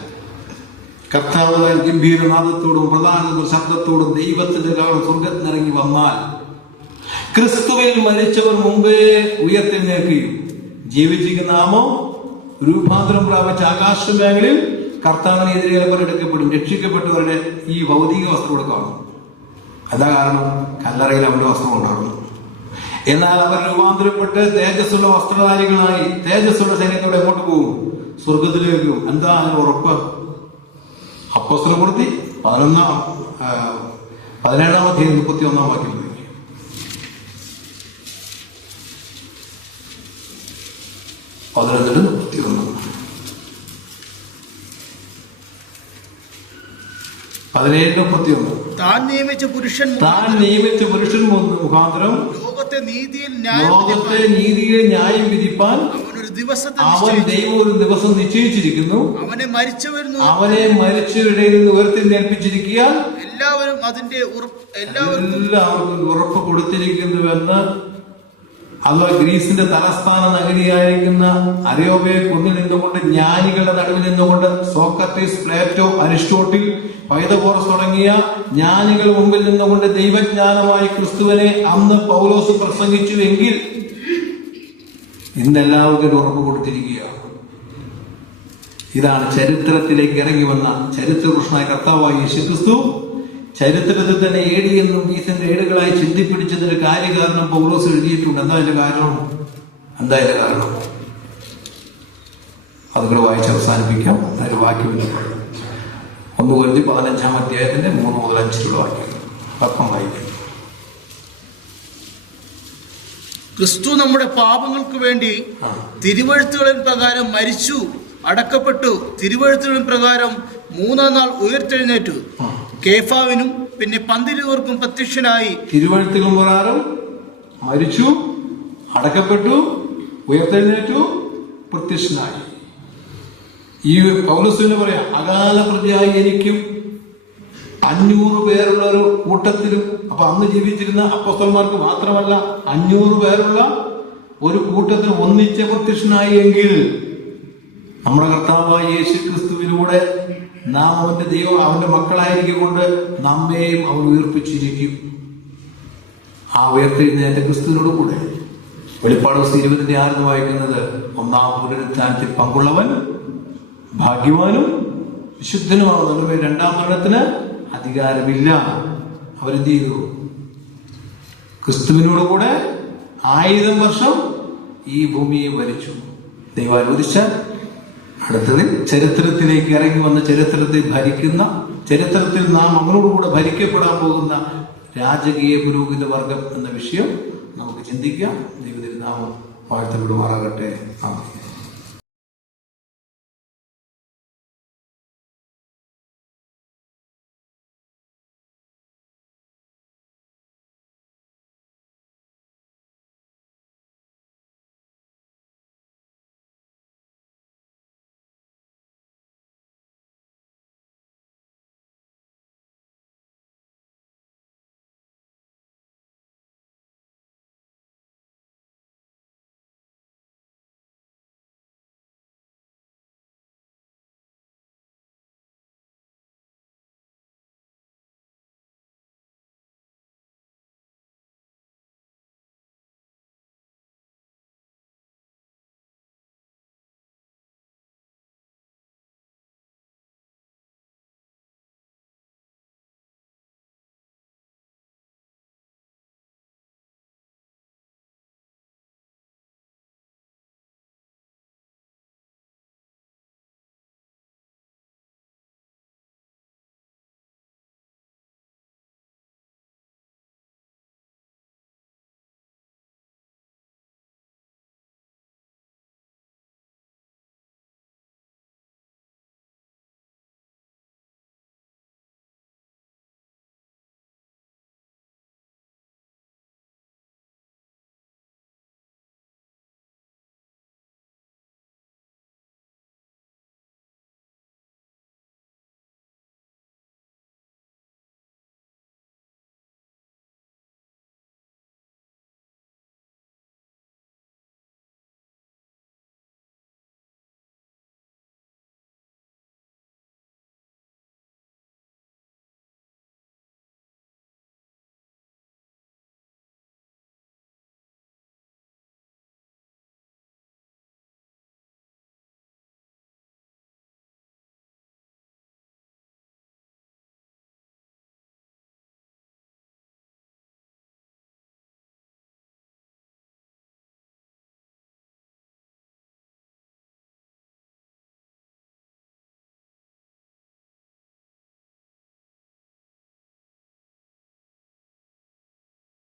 കർത്താവ് ഗംഭീരനാദത്തോടും പ്രധാന ശബ്ദത്തോടും ദൈവത്തിന്റെ കാലം സ്വർഗത്തിനിറങ്ങി വന്നാൽ ക്രിസ്തുവിൽ മരിച്ചവർ മുമ്പേ ഉയർത്തെഴുന്നേൽക്കുകയും ജീവിച്ചിരിക്കുന്ന നാമോ രൂപാന്തരം പ്രാപിച്ച ആകാശമേഖലയിൽ കർത്താവിനെ എതിരേൽപ്പർ എടുക്കപ്പെടും. രക്ഷിക്കപ്പെട്ടവരുടെ ഈ ഭൗതിക വസ്ത്രം കാണും. അതാ കാരണം കല്ലറയിൽ അവരുടെ വസ്ത്രം ഉണ്ടാകുന്നു. എന്നാൽ അവർ രൂപാന്തരപ്പെട്ട് തേജസ്സുള്ള വസ്ത്രധാരികളായി തേജസ്സുള്ള സൈന്യത്തോടെ എങ്ങോട്ട് പോകും? സ്വർഗത്തിലേക്കും. എന്താ അതിന് ഉറപ്പ്? അപ്പോസ്തലപ്രവൃത്തി 17-ാം അധ്യായം 31-ാം വാക്യം. താൻ നിയമിച്ച പുരുഷൻ മുഖാന്തരം ലോകത്തെ നീതിയിൽ ന്യായം വിധിപ്പാൻ അവൻ ദൈവം ഒരു ദിവസം നിശ്ചയിച്ചിരിക്കുന്നു. അവനെ മരിച്ചവരുടെ നിന്ന് ഉയർത്തെഴുന്നേൽപ്പിച്ചിരിക്കുക. എല്ലാവർക്കും ഉറപ്പ് കൊടുത്തിരിക്കുന്നുവെന്ന് അഥവാ ഗ്രീസിന്റെ തലസ്ഥാന നഗരിയായിരിക്കുന്ന അരിയോബയെ കൊന്നു നിന്നുകൊണ്ട് ജ്ഞാനികളുടെ നടുവിൽ നിന്നുകൊണ്ട് സോക്രട്ടീസ്, പ്ലേറ്റോ, അരിസ്റ്റോട്ടിൽ, പൈതഗോറസ് തുടങ്ങിയ ജ്ഞാനികൾ മുമ്പിൽ നിന്നുകൊണ്ട് ദൈവജ്ഞാനമായി ക്രിസ്തുവിനെ അന്ന് പൗലോസ് പ്രസംഗിച്ചുവെങ്കിൽ ഇന്നെല്ലാവർക്കും ഉറപ്പ് കൊടുത്തിരിക്കുക. ഇതാണ് ചരിത്രത്തിലേക്ക് ഇറങ്ങി വന്ന ചരിത്രപുരുഷനായ കർത്താവായ യേശുക്രിസ്തു. ചരിത്രത്തിൽ തന്നെ AD എന്നും BC ഏടുകളായി ചിന്തിപ്പിടിച്ചതിന്റെ കാര്യകാരണം പൗലോസ് എഴുതിയിട്ടുണ്ട്. എന്താ അതിന്റെ കാരണം? അതുകൂടെ വായിച്ച് അവസാനിപ്പിക്കാം. അതിന്റെ വാക്യം 1 Corinthians 15-ാം അധ്യായത്തിന്റെ 3 മുതൽ 5 വാക്യം പക്കം വായിക്കും. ക്രിസ്തു നമ്മുടെ പാപങ്ങൾക്ക് വേണ്ടി തിരുവെഴുത്തുകളിൻ പ്രകാരം മരിച്ചു, അടക്കപ്പെട്ടു, തിരുവെഴുത്തുകളിൻ പ്രകാരം 3-ാം നാൾ ഉയർത്തെഴുന്നേറ്റു. കേഫാവിനും പിന്നെ 12 പേർക്കും പ്രത്യക്ഷനായി. തിരുവെഴുത്തുകൾ പ്രകാരം മരിച്ചു, അടക്കപ്പെട്ടു, ഉയർത്തെഴുന്നേറ്റു, പ്രത്യക്ഷനായി. ഈ പൗലോസിന് പറയാം, അകാല പ്രതിയായി എനിക്കും 500 പേരുള്ള ഒരു കൂട്ടത്തിലും. അപ്പൊ അന്ന് ജീവിച്ചിരുന്ന അപ്പോസ്തലന്മാർക്ക് മാത്രമല്ല 500 പേരുള്ള ഒരു കൂട്ടത്തിന് ഒന്നിച്ച് പ്രത്യക്ഷനായി എങ്കിൽ നമ്മുടെ കർത്താവായ യേശു ക്രിസ്തുവിലൂടെ നാം അവന്റെ ദൈവം അവന്റെ മക്കളായിരിക്കൊണ്ട് നമ്മെയും അവൻ ഉയർപ്പിച്ചിരിക്കും. ആ ഉയർത്തെഴുന്നേറ്റ ക്രിസ്തുവിനോട് കൂടെ വെളിപ്പാട് 20-6 വായിക്കുന്നത്, 1-ാം പുനരുത്ഥാനത്തിൽ പങ്കുള്ളവൻ ഭാഗ്യവാനും വിശുദ്ധനുമാവുന്നു. 2-ാം മരണത്തിന് അധികാരമില്ല. അവരെന്ത് ചെയ്തു? ക്രിസ്തുവിനോട് കൂടെ 1000 വർഷം ഈ ഭൂമിയെ ഭരിച്ചു. ദൈവം അനുവദിച്ചാൽ അടുത്തതിൽ ചരിത്രത്തിലേക്ക് ഇറങ്ങി വന്ന ചരിത്രത്തിൽ ഭരിക്കുന്ന, ചരിത്രത്തിൽ നാം അവനോടുകൂടെ ഭരിക്കപ്പെടാൻ പോകുന്ന രാജകീയ പുരോഹിത വർഗം എന്ന വിഷയം നമുക്ക് ചിന്തിക്കാം. ദൈവത്തിരുനാമം വാഴ്ത്തപ്പെടുമാറാകട്ടെ. ആമേൻ.